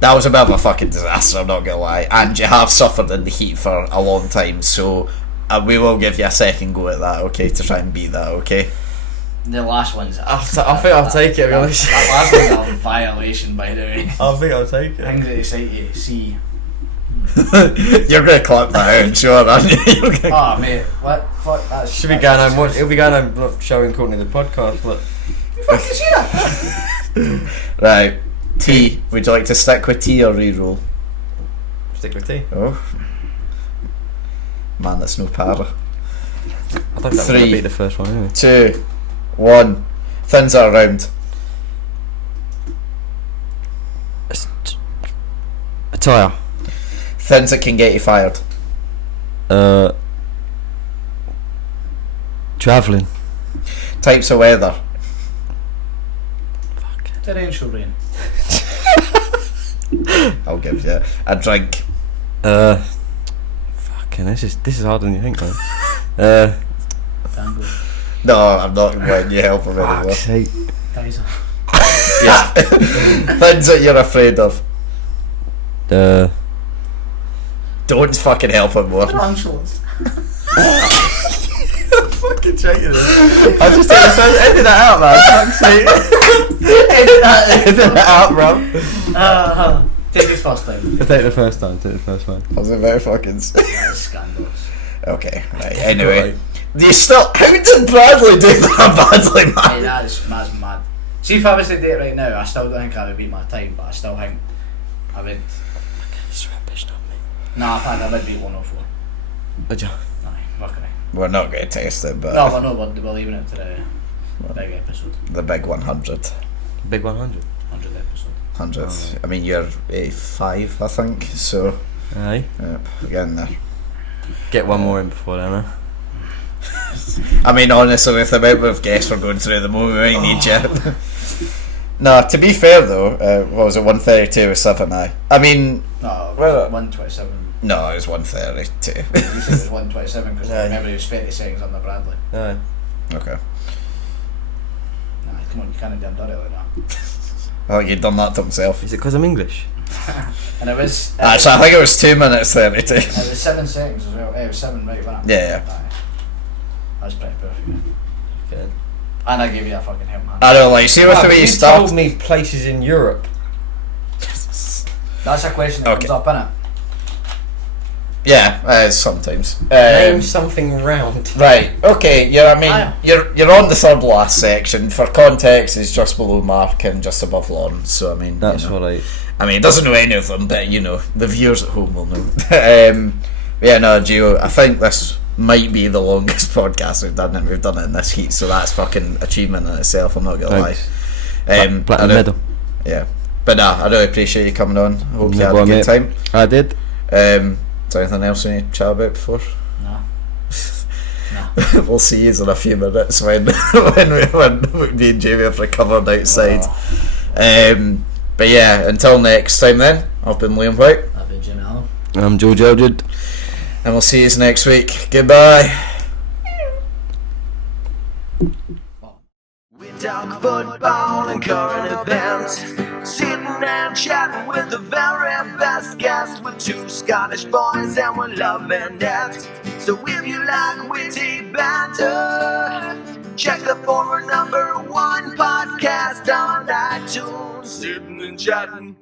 that was a bit of a fucking disaster. I'm not gonna lie, and you have suffered in the heat for a long time. So we will give you a second go at that. Okay, to try and beat that. Okay. The last one's. I think I'll take it. To be honest. That last one's a violation, by the way. I think I'll take it. Things that excite you. C. You're gonna clip that out, sure, aren't you? Oh mate, what? Fuck that. Should be going on. He'll be going on showing Courtney the podcast. Look. You fucking see that? Right. T. Would you like to stick with T or re-roll? Stick with T. Oh. Man, that's no para. I don't think that would be the first one anyway. 2, 1. Thins are around. Attire. Things that can get you fired. Travelling. Types of weather. Torrential rain. I'll give you a drink. Fucking this is harder than you think, man. Tango. No, I'm not letting you help him anymore. Kaiser. Yeah. Things that you're afraid of. Don't fucking help him more. Tarantulas. Fucking checking it. I'll just edit that out, man. Fuck's sake. Edit that out, bro. Take this first time. Take the first time. Take the first one. I was about fucking. That's scandalous. Okay, right. Anyway, do you still? How did Bradley do that badly, man? Hey, that's mad. See, if I was to do it right now, I still don't think I would beat my time, but I still think I would. No, I think I would beat 104. Would you? Aye, fucking right. We're not going to test it, but No, we're leaving it to the big episode. the big 100. Big 100. 100th episode. 100th. I mean, you're 85, I think. So, Aye. yep, getting there. Get one more in before then, huh? I mean, honestly, with the amount of guests we're going through at the moment, we might need you. No, to be fair though, what was it? 132 with 7 I mean, No, it well, was 127. no, it was 132. You said it was 127 because I remember it was 30 seconds under Bradley. Aye. Okay. Nah, come on, you can't have done it like that. I think he'd done that to himself. Is it because I'm English? And it was. Actually, I think it was 2 minutes 32. It was 7 seconds as well. It was 7, right? Wasn't it? Yeah. Aye. That was pretty perfect. Good. And I gave you a fucking help hand. I don't like, see with the way you start. told me places in Europe. That's a question that Okay. comes up, innit? Yeah, sometimes. Name something round. Right. Okay. Yeah. I mean, Aye. you're on the third last section. For context, it's just below Mark and just above Lawrence. So I mean, That's you know. what I. I mean, he doesn't know any of them, but you know, the viewers at home will know. Yeah, no, Gio, I think this might be the longest podcast we've done, and we've done it in this heat, so that's fucking achievement in itself. I'm not gonna lie. Platinum medal. Yeah, but nah, I really appreciate you coming on. I hope you had a problem, good mate. time. I did. Is there anything else we need to chat about before? No. We'll see you in a few minutes when when me and Jamie have recovered outside. But yeah, until next time then, I've been Liam Whyte. I've been Jimmy Allan. I'm George Eldred. And we'll see you next week. Goodbye. We talk football and current events, sitting and chatting with the very best guests, with 2 Scottish boys and we're loving it. So if you like witty banter, check the former #1 podcast on iTunes. Sitting and chatting.